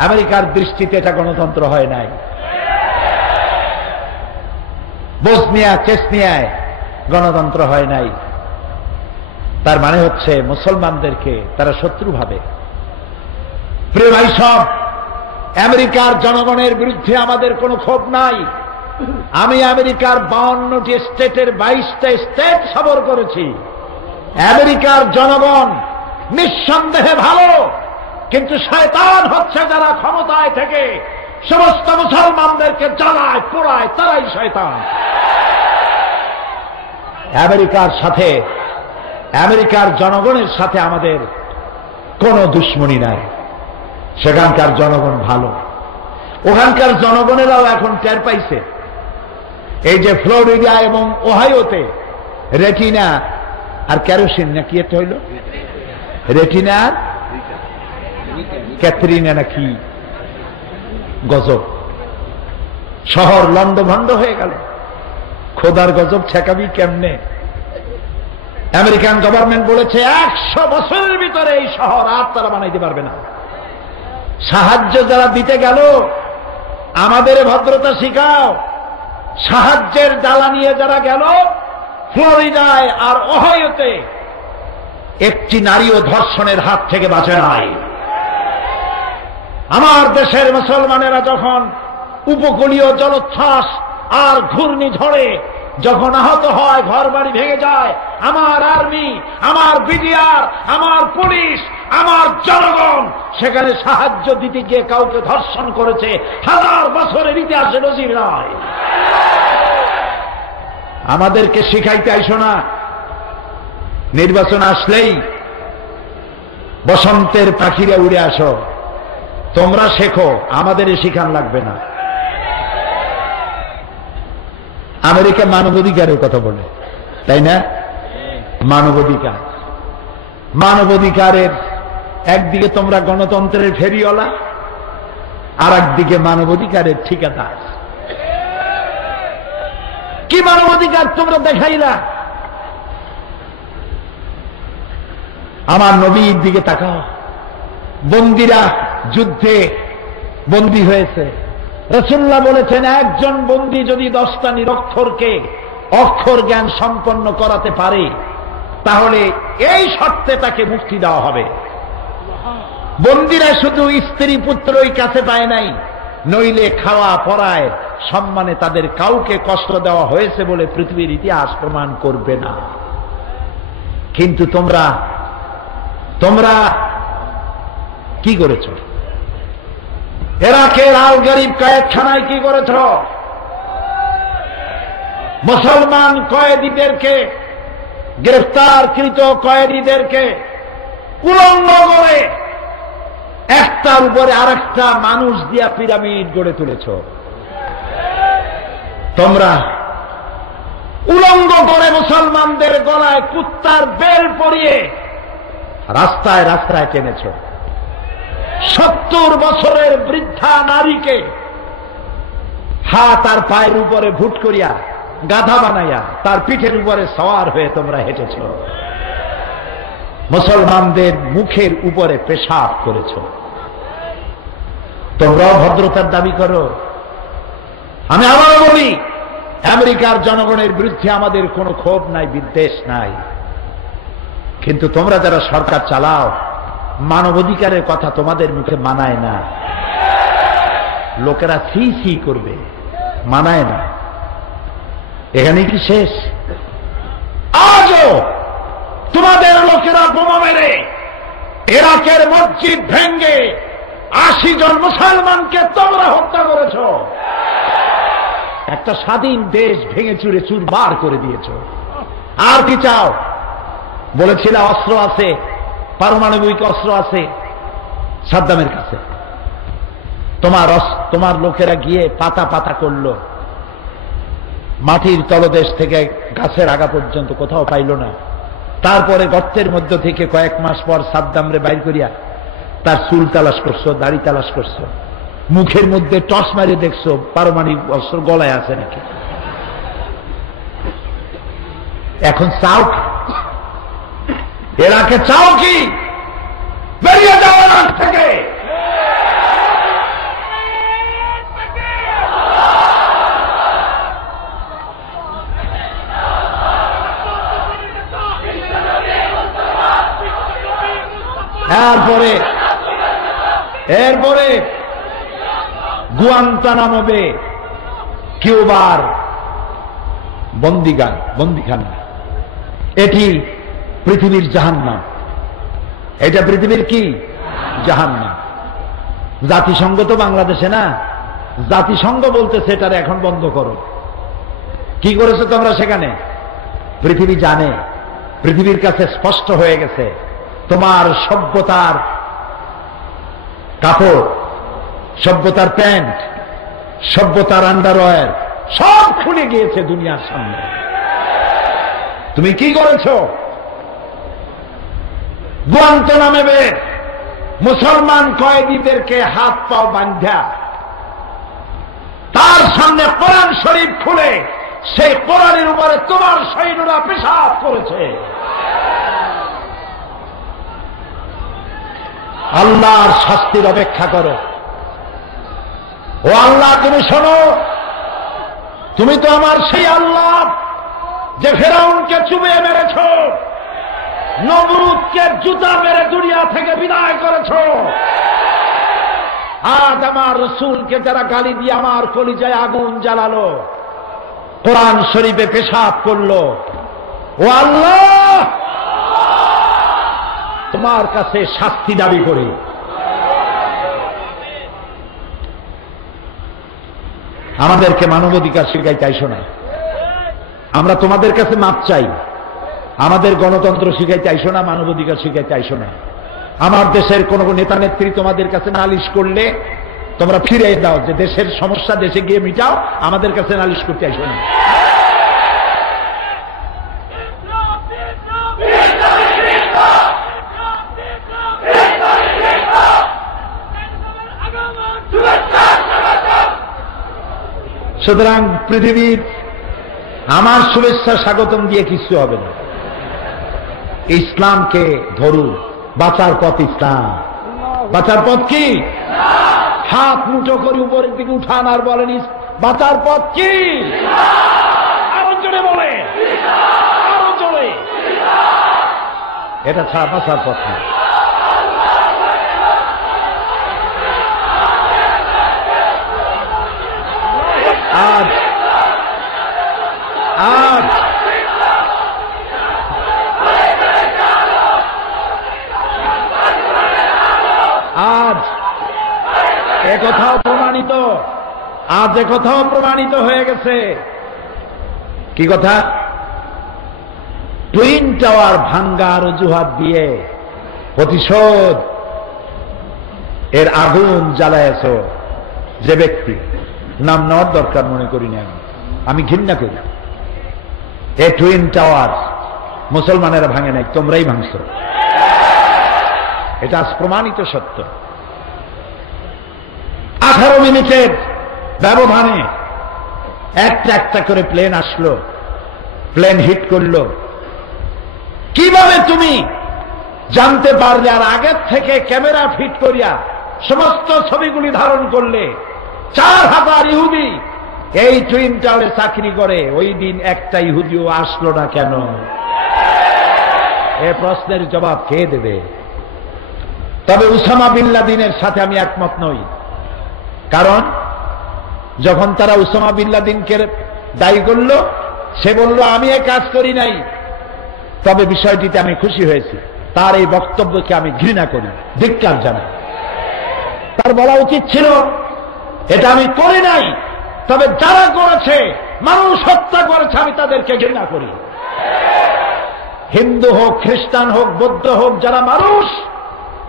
আমেরিকার দৃষ্টিতে এটা গণতন্ত্র হয় নাই। বসনিয়া চেচনিয়ায় গণতন্ত্র হয় নাই। তার মানে হচ্ছে মুসলমানদেরকে তারা শত্রু ভাবে। প্রিয় ভাই সব, আমেরিকার জনগণের বিরুদ্ধে আমাদের কোনো ক্ষোভ নাই। আমি আমেরিকার 52টি স্টেটের 22টা স্টেট সফর করেছি। আমেরিকার জনগণ নিঃসন্দেহে ভালো, কিন্তু শয়তান হচ্ছে যারা ক্ষমতায় থেকে সমস্ত মুসলমানদেরকে জ্বালায় পোড়ায়, তারাই শয়তান। আমেরিকার জনগণের সাথে আমাদের কোনো দুশ্মনী নাই। সেখানকার জনগণ ভালো। ওখানকার জনগণেরাও এখন টের পাইছে। এই যে ফ্লোরিডা এবং ওহাইওতে রেটিনা আর ক্যারোসিন না কি একটা হইল, রেটিনা আর ক্যাথরিনা না কি গজব, শহর লন্ডভন্ড হয়ে গেল। খোদার গজব ঠেকাবি কেমনে? আমেরিকান গভর্নমেন্ট বলেছে 100 বছরের ভিতরে এই শহর আর তারা বানাইতে পারবে না। সাহায্য যারা দিতে গেল, আমাদের ভদ্রতা শিখাও। সাহায্যের ডালা নিয়ে যারা গেল ফ্লোরিডায় আর ওহাইওতে, একটি নারীও ধর্ষণের হাত থেকে বাঁচে নাই। আমার দেশের মুসলমানেরা যখন উপকূলীয় জলোচ্ছ্বাস আর ঘূর্ণিঝড়ে যখন আহত হয়, ঘর বাড়ি ভেঙে যায়, আমার আর্মি, আমার বিডিআর, আমার পুলিশ, আমার জনগণ সেখানে সাহায্য দিতে গিয়ে কাউকে ধর্ষণ করেছে 1000 বছরের ইতিহাসে নজির নয়। আমাদেরকে শিখাইতে আইসো না। নির্বাচন আসলেই বসন্তের পাখিরা উড়ে আসো, তোমরা শেখো, আমাদের শিখান লাগবে না। আমেরিকা মানবাধিকারের কথা বলে, তাই না? মানবাধিকারের একদিকে তোমরা গণতন্ত্রের ফেরিওয়ালা, আর একদিকে মানবাধিকারের ঠিকাদার। কি মানবাধিকার তোমরা দেখাইলা? আমার নবীর দিকে তাকাও। বন্দীরা যুদ্ধে বন্দী হয়েছে। রাসূলুল্লাহ বলেছেন, একজন বন্দী যদি 10টা নিরক্ষরকে অক্ষর জ্ঞান সম্পন্ন করাতে পারে, তাহলে এই শর্তে তাকে মুক্তি দেওয়া হবে। বন্দীরা শুধু স্ত্রী পুত্রই কাছে পায় নাই, নইলে খাওয়া পরায় সম্মানে তাদের কাউকে কষ্ট দেওয়া হয়েছে বলে পৃথিবীর ইতিহাস প্রমাণ করবে না। কিন্তু তোমরা কি করেছ? ইরাকের আল গরিব কয়েদখানায় কি করেছ? মুসলমান কয়েদিদেরকে, গ্রেফতারকৃত কয়েদিদেরকে উলঙ্গ করে একটার উপরে আরেকটা মানুষ দিয়া পিরামিড গড়ে তুলেছ। তোমরা উলঙ্গ করে মুসলমানদের গলায় কুত্তার বেল পরিয়ে রাস্তায় রাস্তায় টেনেছ। 70 বছরের বৃদ্ধা নারীকে হাত আর পায়ের উপরে ভুট করিয়া গাধা বানাইয়া তার পিঠের উপরে সওয়ার হয়ে তোমরা হেঁটেছ। মুসলমানদের মুখের উপরে পেশাব করেছ। তোমরাও ভদ্রতার দাবি করো। আমি আবারও বলি, আমেরিকার জনগণের বিরুদ্ধে আমাদের কোনো ক্ষোভ নাই, বিদ্বেষ নাই। কিন্তু তোমরা যারা সরকার চালাও, মানবাধিকারের কথা তোমাদের মুখে মানায় না। লোকেরা সি সি করবে, মানায় না। এখানে কি শেষ? আজও তোমাদের লোকেরা বোমা মেরে ইরাকের মসজিদ ভেঙ্গে 80 জন মুসলমানকে তোমরা হত্যা করেছ। একটা স্বাধীন দেশ ভেঙে চুরে চুরমার করে দিয়েছ। আর কি চাও? বলেছিল অস্ত্র আছে, পারমাণবিক অস্ত্র আছে সাদ্দামের কাছে। তোমার লোকেরা গিয়ে পাতা পাতা করলো, মাটির তলদেশ থেকে গাছের আগা পর্যন্ত কোথাও পাইল না। তারপরে গর্তের মধ্য থেকে কয়েক মাস পর সাদ্দামরে বাইর করিয়া তার চুল তালাশ করছো, দাড়ি তালাশ করছো, মুখের মধ্যে টস মারিয়ে দেখছো পারমাণবিক অস্ত্র গলায় আছে নাকি। এখন চাও কি? এরাকে চাও কি? বেরিয়ে যাও রাত থেকে। এরপরে গুয়ান্তানামো বে কিউবার বন্দিখানা, এটি পৃথিবীর জাহান্নাম। এটা পৃথিবীর কি জাহান্নাম। জাতিসংঘ তো বাংলাদেশে না, জাতিসংঘ বলতেছে এটার এখন বন্ধ করো। কি করেছো তোমরা সেখানে? পৃথিবী জানে, পৃথিবীর কাছে স্পষ্ট হয়ে গেছে, তোমার সভ্যতার কাপড়, সভ্যতার প্যান্ট, সভ্যতার আন্ডারওয়্যার সব খুলে গিয়েছে দুনিয়ার সামনে। তুমি কি করেছো? গুয়ান্তানামো বে মুসলমান কয়েদিদেরকে হাত পাও বাঁধা তার সামনে কোরআন শরীফ খুলে সেই কোরআনের উপরে তোমার সৈন্যরা পেশাব করেছে। আল্লাহর শাস্তির অপেক্ষা করো। ও আল্লাহ, তুমি শোনো, তুমি তো আমার সেই আল্লাহ যে ফেরাউনকে চুবিয়ে মেরেছ, নমরুদকে জুতা মেরে দুনিয়া থেকে বিদায় করেছ, আজ আমার রসুলকে যারা গালি দিয়ে আমার কলিজায় আগুন জ্বালালো, কোরআন শরীফে পেশাব করলো, ও আল্লাহ, তোমার কাছে শাস্তি দাবি করি। আমাদেরকে মানবাধিকার শিখাইতে আইসো না, আমরা তোমাদের কাছে মাপ চাই। আমাদের গণতন্ত্র শিখাইতে আইসো না, মানবাধিকার শিখাইতে আইসো না। আমার দেশের কোন নেতা নেত্রী তোমাদের কাছে নালিশ করলে তোমরা ফিরে দাও, যে দেশের সমস্যা দেশে গিয়ে মিটাও, আমাদের কাছে নালিশ করতে আইসো না। সুতরাং পৃথিবীর আমার শুভেচ্ছা স্বাগতম দিয়ে কিছু হবে না। ইসলামকে ধরুন, বাঁচার পথ ইসলাম। বাঁচার পথ কি? হাত মুঠো করে উপরের দিকে উঠান আর বলেন, বাঁচার পথ কি? আরো জোরে বলে, আরো জোরে। এটা ছাড়া বাঁচার পথ না। আজ আজ আজ একথাও প্রমাণিত, আজ একথাও প্রমাণিত হয়ে গেছে। কি কথা? টুইন টাওয়ার ভাঙ্গার অজুহাত দিয়ে প্রতিশোধ এর আগুন জ্বালায়েছ যে ব্যক্তি, নাম নেওয়ার দরকার মনে করি না, আমি ঘৃণা করি। এই টুইন টাওয়ার মুসলমানেরা ভাঙে নাই, তোমরাই ভাঙছ। এটা আজ প্রমাণিত সত্য। 18 মিনিটের ব্যবধানে একটা একটা করে প্লেন আসলো, প্লেন হিট করলো। কিভাবে তুমি জানতে পারলে আর আগের থেকে ক্যামেরা ফিট করিয়া সমস্ত ছবিগুলি ধারণ করলে? 4000 ইহুদি এই টুইন টাওয়ারে চাকরি করে, ওই দিন একটা ইহুদিও আসলো না কেন? এ প্রশ্নের জবাব কে দেবে? তবে উসামা বিন লাদেনের সাথে আমি একমত নই। কারণ যখন তারা উসামা বিন লাদেনকে দায়ী করল, সে বলল আমি এ কাজ করি নাই। তবে বিষয়টিতে আমি খুশি হয়েছি, তার এই বক্তব্যকে আমি ঘৃণা করি, ধিক্কার জানাই। তার বলা উচিত ছিল এটা আমি করি নাই, তবে যারা করেছে, মানুষ হত্যা করেছে, আমি তাদেরকে ঘৃণা করি। হিন্দু হোক, খ্রিস্টান হোক, বৌদ্ধ হোক, যারা মানুষ,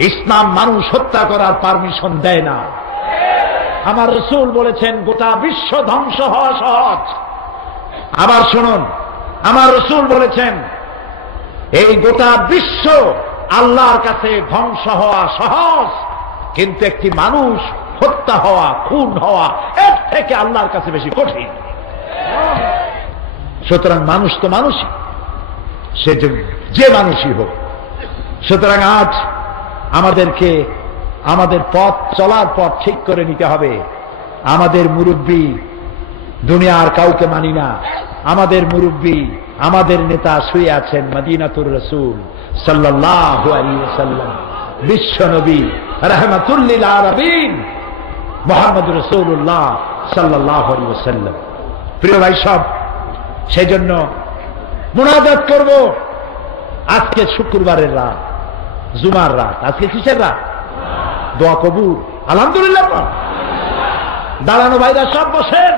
ইসলাম মানুষ হত্যা করার পারমিশন দেয় না। আমার রাসূল বলেছেন গোটা বিশ্ব ধ্বংস হওয়া সহজ। আবার শুনুন, আমার রাসূল বলেছেন এই গোটা বিশ্ব আল্লাহর কাছে ধ্বংস হওয়া সহজ, কিন্তু একটি মানুষ হত্যা হওয়া, খুন হওয়া, এর থেকে আল্লাহর কাছে বেশি কঠিন। সুতরাং মানুষ তো মানুষই, সে যে মানুষই হোক। সুতরাং আজ আমাদেরকে আমাদের পথ চলার পথ ঠিক করে নিতে হবে। আমাদের মুরব্বী, দুনিয়ার কাউকে মানি না, আমাদের মুরব্বী, আমাদের নেতা শুয়ে আছেন মদিনাতুর রাসূল সাল্লাল্লাহু আলাইহি ওয়াসাল্লাম, বিশ্ব নবী রাহমাতুল লিল আলামিন, মুহাম্মদ রাসূলুল্লাহ সাল্লাল্লাহু আলাইহি ওয়াসাল্লাম। প্রিয় ভাই সব, সেজন্য মুনাজাত করব। আজকে শুক্রবারের রাত, জুমার রাত। আজকে কিসের রাত? দোয়া কবুল। আলহামদুলিল্লাহ। দাঁড়ানো ভাইরা সব বসেন।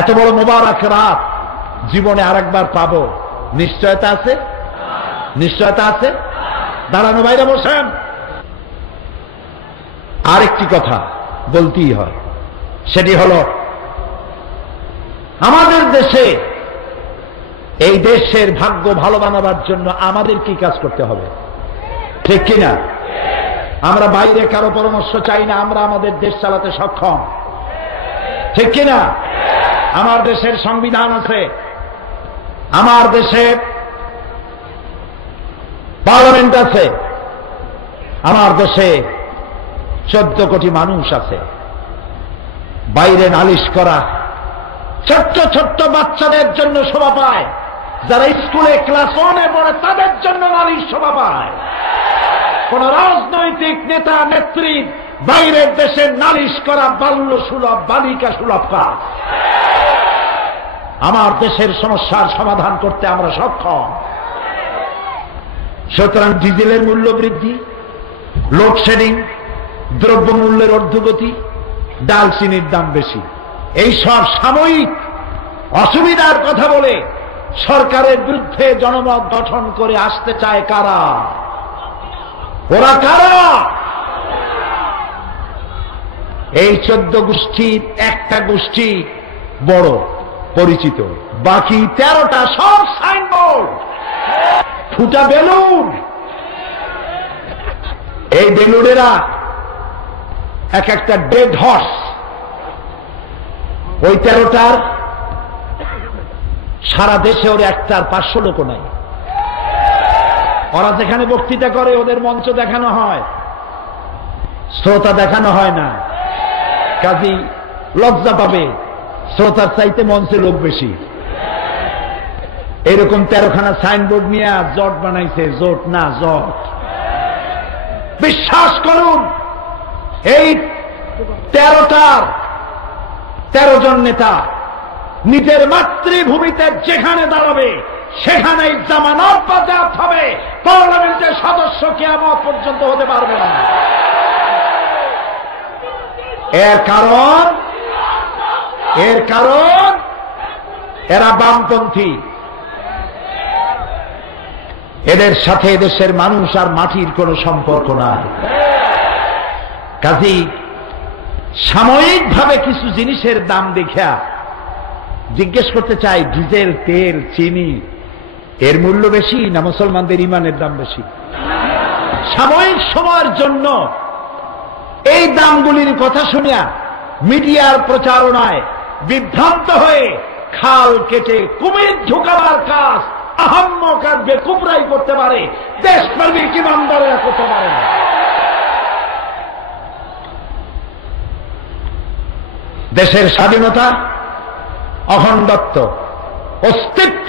এত বড় মোবারক রাত জীবনে আরেকবার পাবো, নিশ্চয়তা আছে? নিশ্চয়তা আছে? দাঁড়ানো ভাইরা বসেন। আরেকটি কথা বলতেই হয়, সেটি হল আমাদের দেশে, এই দেশের ভাগ্য ভালো বানাবার জন্য আমাদের কি কাজ করতে হবে, ঠিক কিনা? আমরা বাইরে কারো পরামর্শ চাই না, আমরা আমাদের দেশ চালাতে সক্ষম, ঠিক কিনা? আমার দেশের সংবিধান আছে, আমার দেশে পার্লামেন্ট আছে, আমার দেশে 14 কোটি মানুষ আছে। বাইরে নালিশ করা ছোট্ট ছোট্ট বাচ্চাদের জন্য শোভা পায়, যারা স্কুলে ক্লাস 1-এ পড়ে তাদের জন্য নালিশ শোভা পায়। কোন রাজনৈতিক নেতা নেত্রী বাইরের দেশে নালিশ করা বাল্য সুলভ, বালিকা সুলভ কাজ। আমার দেশের সমস্যার সমাধান করতে আমরা সক্ষম। সুতরাং ডিজেলের মূল্য বৃদ্ধি, লোডশেডিং, দ্রব্যমূল্যের ঊর্ধ্বগতি, ডাল চিনির দাম বেশি, এই সব সাময়িক অসুবিধার কথা বলে সরকারের বিরুদ্ধে জনমত গঠন করে আসতে চায় কারা? ওরা কারা? এই 14 গোষ্ঠীর একটা গোষ্ঠী বড় পরিচিত, বাকি 13টা সব সাইনবোর্ড, ফুটা বেলুন। এই বেলুনেরা এক একটা ডেড হর্স। ওই 13টার সারা দেশে ওর একটার 500 লোক নাই। ওরা যেখানে বক্তৃতা করে ওদের মঞ্চ দেখানো হয়, শ্রোতা দেখানো হয় না। কাজী লজ্জা পাবে, শ্রোতার চাইতে মঞ্চে লোক বেশি। এরকম 13খানা সাইনবোর্ড নিয়ে জট বানাইছে, জোট না জট। বিশ্বাস করুন, এই 13টার 13 জন নেতা নিজের মাতৃভূমিতে যেখানে দাঁড়াবে সেখানেই জামানত বাজেয়াপ্ত হবে। পার্লামেন্টের সদস্য কিয়ামত পর্যন্ত হতে পারবে না। এর কারণ এরা বামপন্থী। এদের সাথে দেশের মানুষ আর মাটির কোনো সম্পর্ক নাই। কাজেই সাময়িকভাবে কিছু জিনিসের দাম দেখা জিজ্ঞেস করতে চাই, ডিজেল, তেল, চিনি এর মূল্য বেশি না মুসলমানদের ইমানের দাম বেশি? সাময়িক সময়ের জন্য এই দামগুলির কথা শুনিয়া মিডিয়ার প্রচারণায় বিভ্রান্ত হয়ে খাল কেটে কুমির ঢুকাবার কাজ আহাম্মক আর বেকুবরাই করতে পারে, দেশপ্রেমিক ইমানদারেরা করতে পারে না। দেশের স্বাধীনতা, অখণ্ডত্ব, অস্তিত্ব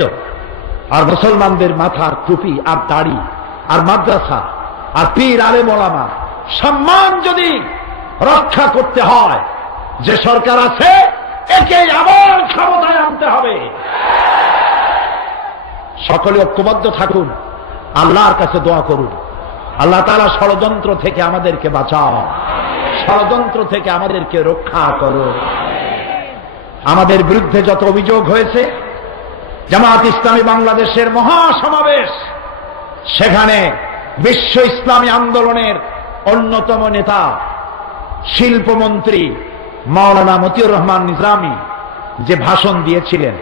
আর মুসলমানদের মাথার টুপি আর দাড়ি আর মাদ্রাসা আর পীর আলেম ওলামা সম্মান যদি রক্ষা করতে হয়, যে সরকার আছে একে আবার ক্ষমতায় আনতে হবে। সকলে ঐক্যবদ্ধ থাকুন, আল্লাহর কাছে দোয়া করুন, আল্লাহ তাআলা ষড়যন্ত্র থেকে আমাদেরকে বাঁচাও, ষড়যন্ত্র থেকে আমাদেরকে রক্ষা করো। আমাদের বিরুদ্ধে যত অভিযোগ হয়েছে, জামাত ইসলামী বাংলাদেশের মহাসমাবেশ, সেখানে বিশ্ব ইসলামী আন্দোলনের অন্যতম নেতা শিল্পমন্ত্রী মাওলানা মতিউর রহমান নিজামী যে ভাষণ দিয়েছিলেন,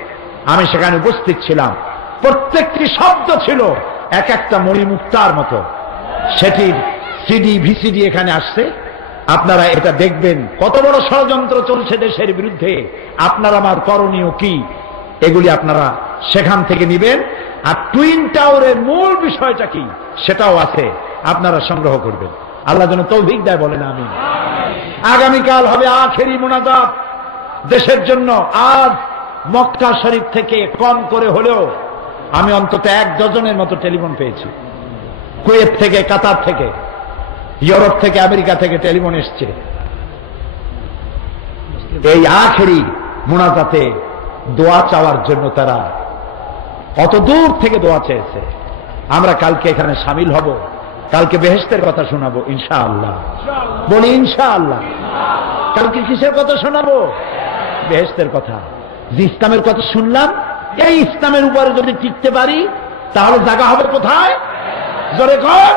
আমি সেখানে উপস্থিত ছিলাম। প্রত্যেকটি শব্দ ছিল এক একটা মণিমুক্তার মতো। সেটির সিডি ভিসিডি এখানে আসছে, আপনারা এটা দেখবেন কত বড় ষড়যন্ত্র চলছে দেশের বিরুদ্ধে, আপনার আমার করণীয় কি, এগুলি আপনারা সেখান থেকে নিবেন। আর টুইন টাওয়ারের মূল বিষয়টা কি সেটাও আছে, আপনারা সংগ্রহ করবেন। আল্লাহ যেন তৌফিক দেয়, বলেন আমিন। আগামীকাল হবে আখেরি মুনাজাত দেশের জন্য। আজ মক্কা শরীফ থেকে কম করে হলেও আমি অন্তত 1 ডজনের মতো টেলিফোন পেয়েছি। কুয়েত থেকে, কাতার থেকে, ইউরোপ থেকে, আমেরিকা থেকে টেলিফোন এসছে। এই আখেরি মুনাজাতে দোয়া চাওয়ার জন্য তারা অত দূর থেকে দোয়া চেয়েছে। আমরা কালকে এখানে সামিল হব, কালকে বেহেশতের কথা শোনাবো ইনশাআল্লাহ। বলি ইনশাআল্লাহ। কালকে কিসের কথা শোনাবো? বেহেশতের কথা। যে ইসলামের কথা শুনলাম, এই ইসলামের উপরে যদি টিকতে পারি তাহলে জায়গা হবে কোথায়? জোরে কর,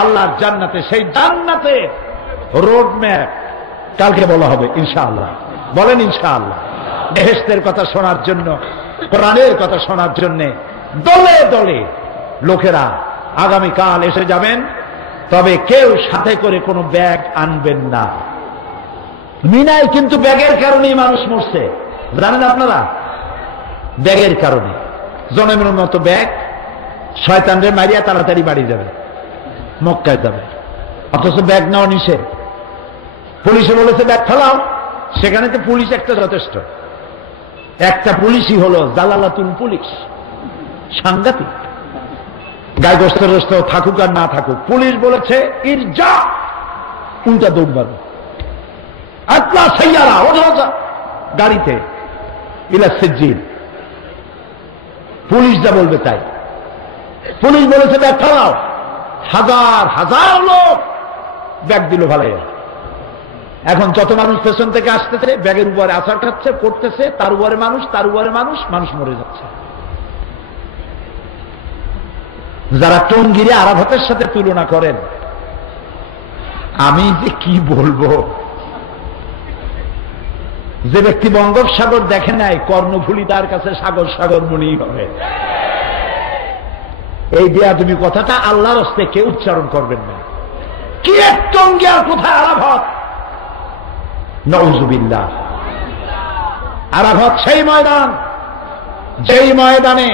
আল্লাহর জান্নাতে। সেই জান্নাতে রোড ম্যাপ কালকে বলা হবে ইনশাআল্লাহ। বলেন ইনশাআল্লাহ। বেহেশতের কথা শোনার জন্য, কোরআনের কথা শোনার জন্য দলে দলে লোকেরা আগামীকাল এসে যাবেন। তবে কেউ সাথে করে কোনো ব্যাগ আনবেন না। মিনায় কিন্তু ব্যাগের কারণেই মানুষ মরছে, জানেন আপনারা? ব্যাগের কারণে জনমের মতো ব্যাগ, শয়তানরে মারিয়া তাড়াতাড়ি বাড়ি যাবে, মক্কায় যাবে, অথচ ব্যাগ নেওয়া নিষেধ। পুলিশে বলেছে ব্যাগ ফেলাও, সেখানে তো পুলিশ একটা যথেষ্ট। একটা পুলিশই হলো জালালাতুল পুলিশ, সাংঘাতিক। গায়ে গোস্ত থাকুক আর না থাকুক, পুলিশ বলেছে ইরজা, উল্টা দৌড় মারো, আতলা সাইয়ারা, ওঠা গাড়িতে ইলা সিজ্জিল। পুলিশ যা বলবে তাই। পুলিশ বলেছে ব্যাগ ফেলাও, হাজার হাজার লোক ব্যাগ দিল ভালো। এখন যত মানুষ পেছন থেকে আসতেছে, ব্যাগের উপরে আছাড় খাচ্ছে, পড়তেছে, তার উপরে মানুষ, তার উপরে মানুষ, মানুষ মরে যাচ্ছে। যারা টঙ্গীরে আরাফাতের সাথে তুলনা করেন, আমি যে কি বলবো। যে ব্যক্তি বঙ্গোপসাগর দেখে নাই, কর্ণফুলী তার কাছে সাগর সাগর মনেই হবে। এই বেয়াদবি কথাটা আল্লাহর হস্তে কেউ উচ্চারণ করবেন না। কি এক টঙ্গী আর কোথায় আরাফাত? নাউযুবিল্লাহ। আরাফাত সেই ময়দান, যেই ময়দানে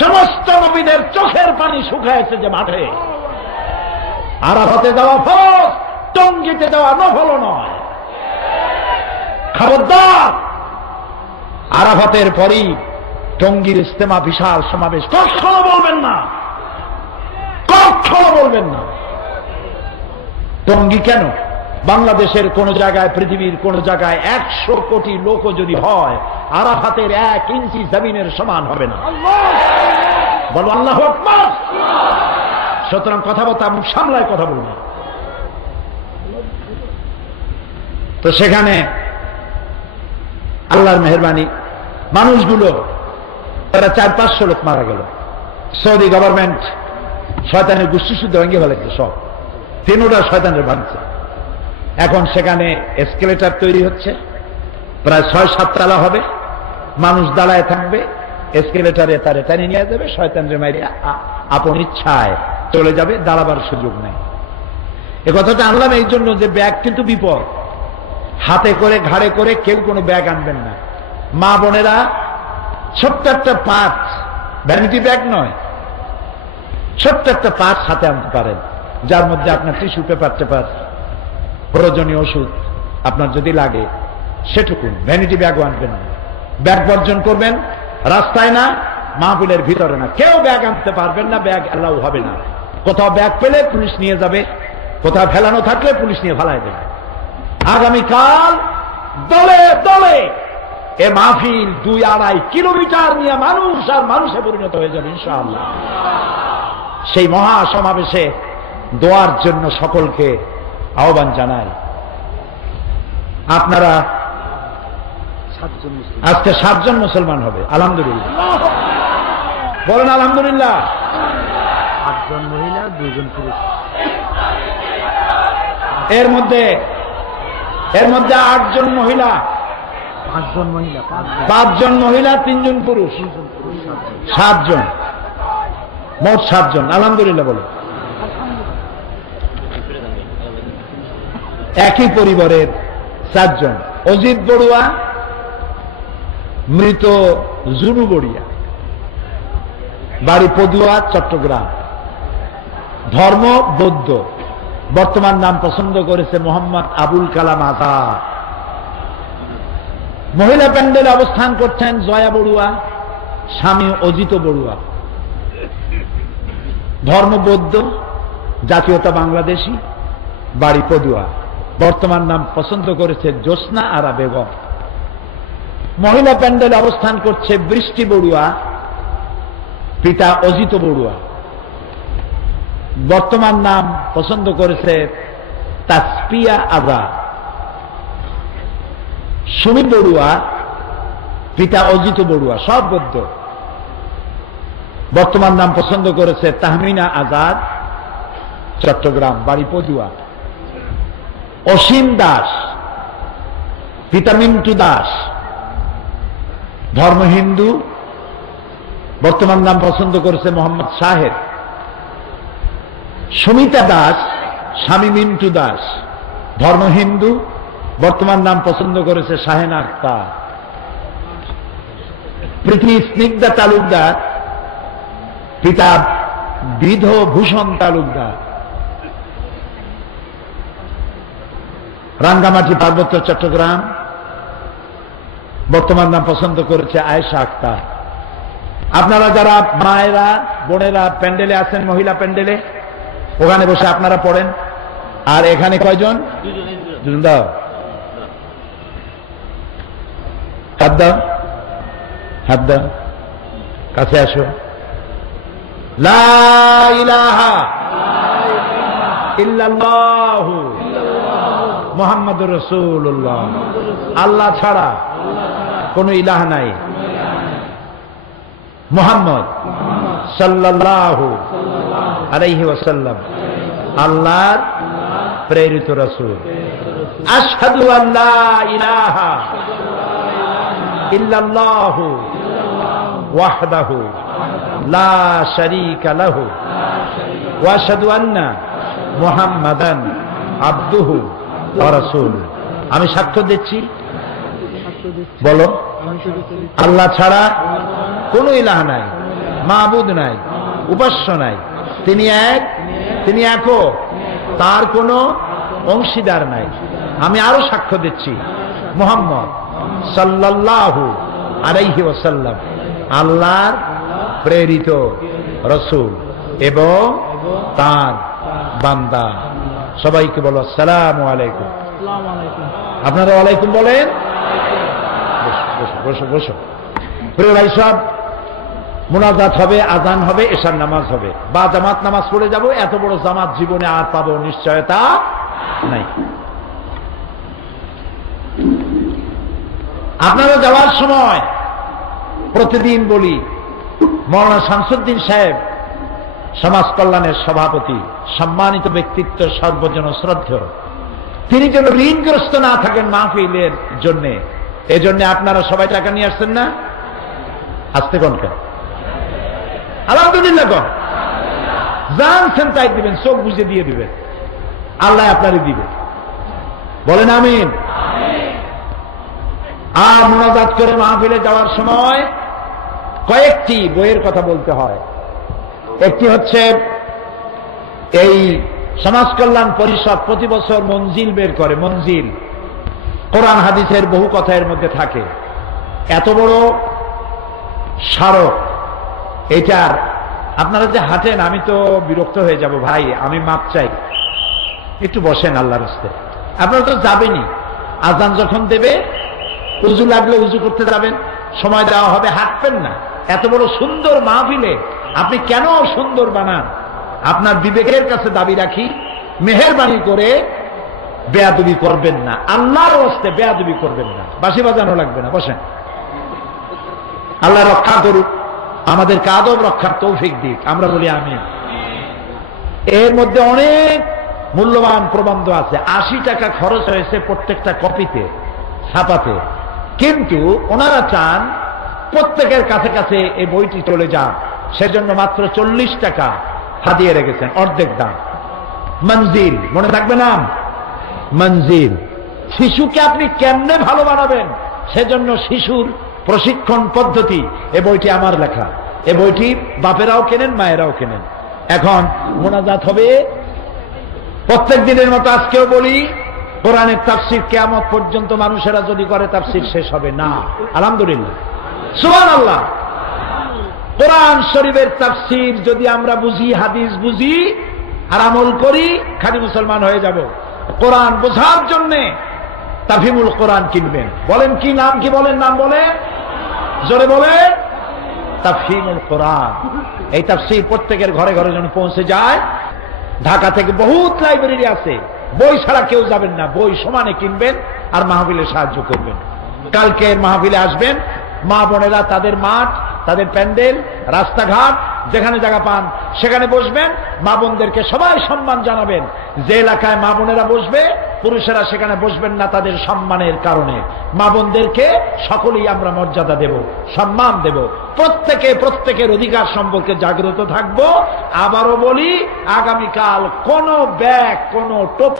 সমস্ত নবীদের চোখের পানি শুকায়েছে, যে মাঠে। আরাফাতে যাওয়া ফরজ, টঙ্গীতে যাওয়া নফল নয়। খবরদার, আরাফাতের পরই টঙ্গীর ইজতেমা, বিশাল সমাবেশ কখনো বলবেন না, কখনো বলবেন না। টঙ্গী কেন? বাংলাদেশের কোন জায়গায়, পৃথিবীর কোন জায়গায় 100 কোটি লোকও যদি হয়, আরাফাতের 1 ইঞ্চি জমিনের সমান হবে না। বলো আল্লাহু আকবার। সুতরাং কথাবার্তা মুখ সামলায় কথা বলুন। তো সেখানে আল্লাহর মেহেরবানি, মানুষগুলো তারা 400-500 লোক মারা গেল। সৌদি গভর্নমেন্ট শয়তানের গোষ্ঠী শুদ্ধ ভেঙে ফেলেছে, সব 3টা শয়তানের ভাঙছে। এখন সেখানে এসকেলেটার তৈরি হচ্ছে, প্রায় 6-7 তলা হবে, মানুষ দাঁড়ায় থাকবে, এসকেলেটারে তারে টানি নিয়ে যাবে, শয়তানরে মারিয়া আপন ইচ্ছায় চলে যাবে, দাঁড়াবার সুযোগ নেই। এ কথাটা আনলাম এই জন্য যে ব্যাগ কিন্তু বিপদ। হাতে করে, ঘাড়ে করে কেউ কোনো ব্যাগ আনবেন না। মা বোনেরা ছোট্ট একটা পাঁচ, ভ্যানিটি ব্যাগ নয়, ছোট্ট একটা পাঁচ হাতে আনতে পারেন, যার মধ্যে আপনার টিস্যু পেপার টেপার, প্রয়োজনীয় ওষুধ আপনার যদি লাগে সেটুকুন। ভ্যানিটি ব্যাগও আনবেন না। ব্যাগ বর্জন করবেন, রাস্তায় না, মাহফিলের ভিতরে না, কেউ ব্যাগ আনতে পারবেন না, ব্যাগ অ্যালাউ হবে না। কোথাও ব্যাগ পেলে পুলিশ নিয়ে যাবে, কোথাও ফেলানো থাকলে পুলিশ নিয়ে ফেলায় দেবে। আগামীকাল দলে দলে এ মাহফিল 2-2.5 কিলোমিটার নিয়ে মানুষ আর মানুষে পরিণত হয়ে যাবে ইনশাআল্লাহ। সেই মহা সমাবেশে দোয়ার জন্য সকলকে আহ্বান জানাই। আপনারা আজকে 7 জন মুসলমান হবে, আলহামদুলিল্লাহ। বলেন আলহামদুলিল্লাহ। 8 জন মহিলা, 2 জন পুরুষ। এর মধ্যে 8 জন মহিলা, 5 জন মহিলা, 5 জন মহিলা, 3 জন পুরুষ, 7 জন, মোট 7 জন। আলহামদুলিল্লাহ বলে। একই পরিবারের 4 জন। অজিত বড়ুয়া, মৃত জুনু বড়িয়া, বাড়ি পদুয়া, চট্টগ্রাম, ধর্ম বৌদ্ধ, বর্তমান নাম পছন্দ করেছে মোহাম্মদ আবুল কালাম আজাদ। মহিলা প্যান্ডেলে অবস্থান করছেন জয়া বড়ুয়া, স্বামী অজিত বড়ুয়া, ধর্ম বৌদ্ধ, জাতীয়তা বাংলাদেশী, বাড়ি পদুয়া। বর্তমান নাম পছন্দ করেছে জ্যোৎস্না আরা বেগম। মহিলা প্যান্ডেলে অবস্থান করছে বৃষ্টি বড়ুয়া, পিতা অজিত বড়ুয়া। বর্তমান নাম পছন্দ করেছে তাসপিয়া আজাদ। সুমি বড়ুয়া, পিতা অজিত বড়ুয়া, সব গদ্য। বর্তমান নাম পছন্দ করেছে তাহমিনা আজাদ, চট্টগ্রাম, বাড়ি পদুয়া। অসীম দাস, পিতা মিন্টু দাস, ধর্ম হিন্দু। বর্তমান নাম পছন্দ করেছে মোহাম্মদ সাহেব। সুমিতা দাস, স্বামী মিন্টু দাস, ধর্ম হিন্দু। বর্তমান নাম পছন্দ করেছে শাহেনা আক্তার। প্রীতি স্নিগ্ধা তালুকদার, পিতা বিধ ভূষণ তালুকদার, রাঙ্গামাটি, পার্বত্য, চট্টগ্রাম। বর্তমান নাম পছন্দ করেছে আয়েশা আক্তার। আপনারা যারা মায়েরা বোনেরা প্যান্ডেলে আছেন, মহিলা প্যান্ডেলে, ওখানে বসে আপনারা পড়েন। আর এখানে কয়জন? দুজন। দাও, হাত দাও, হাত দাও, কাছে আসো। লা ইলাহা ইল্লাল্লাহু মুহাম্মাদুর রাসূলুল্লাহ। আল্লাহ ছাড়া কোন ইলাহ নাই। মুহাম্মদ সাল্লাল্লাহু আলাইহি ওয়াসাল্লাম আল্লাহর প্রেরিত রাসূল। আশহাদু আল্লা ইলাহা ইল্লাল্লাহু ওয়াহদাহু লা শারীকা লাহু ওয়া আশহাদু আন্না মুহাম্মাদান আবদুহু ওয়া রাসূলুহু। আমি সাক্ষ্য দিচ্ছি, বলো, আল্লাহ ছাড়া কোন ইলাহ নাই, মাবুদ নাই, উপাস্য নাই। তিনি এক, তিনি একক, তার কোনো অংশীদার নাই। আমি আরো সাক্ষ্য দিচ্ছি, মুহাম্মদ সাল্লাল্লাহু আলাইহি ওয়াসাল্লাম আল্লাহর প্রেরিত রাসূল এবং তার বান্দা। সবাইকে বলো আসসালামু আলাইকুম। আপনারা ওয়ালাইকুম বলেন। বসো বসো বসো। প্রিয় ভাই সব, মুনাজাত হবে, আজান হবে, এশার নামাজ হবে, বা জামাত নামাজ পড়ে যাব। এত বড় জামাত জীবনে আর পাবো নিশ্চয়তা নাই। আপনারা যাওয়ার সময় প্রতিদিন বলি, মৌলানা শামসুদ্দিন সাহেব সমাজ কল্যাণের সভাপতি, সম্মানিত ব্যক্তিত্ব, সর্বজন শ্রদ্ধেয়, তিনি যেন ঋণগ্রস্ত না থাকেন মাহফিলের জন্য। এজন্য আপনারা সবাই টাকা নিয়ে আসছেন না? আসতে কোন কেন? আলহামদুলিল্লাহ কন। জানছেন তাই দিবেন, চোখ বুঝে দিয়ে দিবেন, আল্লাহ আপনারই দিবে। বলেন আমিন। আর মুনাজাত করে মাহফিলে যাওয়ার সময় কয়েকটি বইয়ের কথা বলতে হয়। একটি হচ্ছে এই সমাজ কল্যাণ পরিষদ প্রতি বছর মঞ্জিল বের করে। মঞ্জিল কোরআন হাদিসের বহু কথা এর মধ্যে থাকে। এত বড় স্মারক, এটার আপনারা যে হাঁটেন, আমি তো বিরক্ত হয়ে যাব ভাই, আমি মাপ চাই, একটু বসেন আল্লাহর রাস্তায়। আপনারা তো যাবেনই, আজান যখন দেবে উজু লাগলে উজু করতে যাবেন, সময় দেওয়া হবে, হাঁটবেন না। এত বড় সুন্দর মাহফিলে আপনি কেন সুন্দর বানান? আপনার বিবেকের কাছে দাবি রাখি, মেহেরবানি করে বেয়াদবি করবেন না, আল্লাহর রাস্তায় বেয়াদবি করবেন না। বাঁশি বাজানো লাগবে না, বসেন। আল্লাহ রক্ষা করুক, আমাদেরকে আদব রক্ষার তৌফিক দিক, আমরা বলি আমিন। এর মধ্যে অনেক মূল্যবান প্রবন্ধ আছে। 80 টাকা খরচ হয়েছে প্রত্যেকটা কপিতে, ছাপাতে, কিন্তু ওনারা চান প্রত্যেকের কাছে কাছে এই বইটি চলে যান। সেজন্য মাত্র 40 টাকা হাদিয়ে রেখেছেন, অর্ধেক দাম। মঞ্জিল, মনে থাকবে নাম? মঞ্জিল। শিশুকে আপনি কেমনে ভালো বানাবেন, সেজন্য শিশুর প্রশিক্ষণ পদ্ধতি, এ বইটি আমার লেখা। এ বইটি বাপেরাও কেনেন, মায়েরাও কেনেন। এখন মোনাজাত হবে প্রত্যেক দিনের মতো। আজকেও বলি, কোরআনের তাফসীর কিয়ামত পর্যন্ত মানুষেরা যদি করে, তাফসীর শেষ হবে না। আলহামদুলিল্লাহ, সুবহানাল্লাহ। কোরআন শরীফের তাফসীর যদি আমরা বুঝি, হাদিস বুঝি আর আমল করি, খাঁটি মুসলমান হয়ে যাব। কোরআন বোঝার জন্যে তাফহিমুল কোরআন কিনবেন। বলেন কি নাম, কি বলেন নাম বলেন, জোরে বলেন। তাফহিমুল কোরআন, এই তাফসীর প্রত্যেকের ঘরে ঘরে যেন পৌঁছে যায়। ঢাকা থেকে বহুত লাইব্রেরি আছে, বই ছাড়া কেউ যাবেন না, বই সমানে কিনবেন আর মাহফিলে সাহায্য করবেন। কালকে মাহফিলে আসবেন, মা বোনেরা তাদের মাঠ, তাদের প্যান্ডেল, রাস্তাঘাট যেখানে জায়গা পান সেখানে বসবেন। মা বোনদেরকে সবাই সম্মান জানাবেন। যে এলাকায় মা বোনেরা বসবে, পুরুষেরা সেখানে বসবেন না তাদের সম্মানের কারণে। মা বোনদেরকে সকলেই আমরা মর্যাদা দেব, সম্মান দেব। প্রত্যেকের অধিকার সম্পর্কে জাগ্রত থাকবো। আবারও বলি, আগামীকাল কোন ব্যাগ, কোন টোপ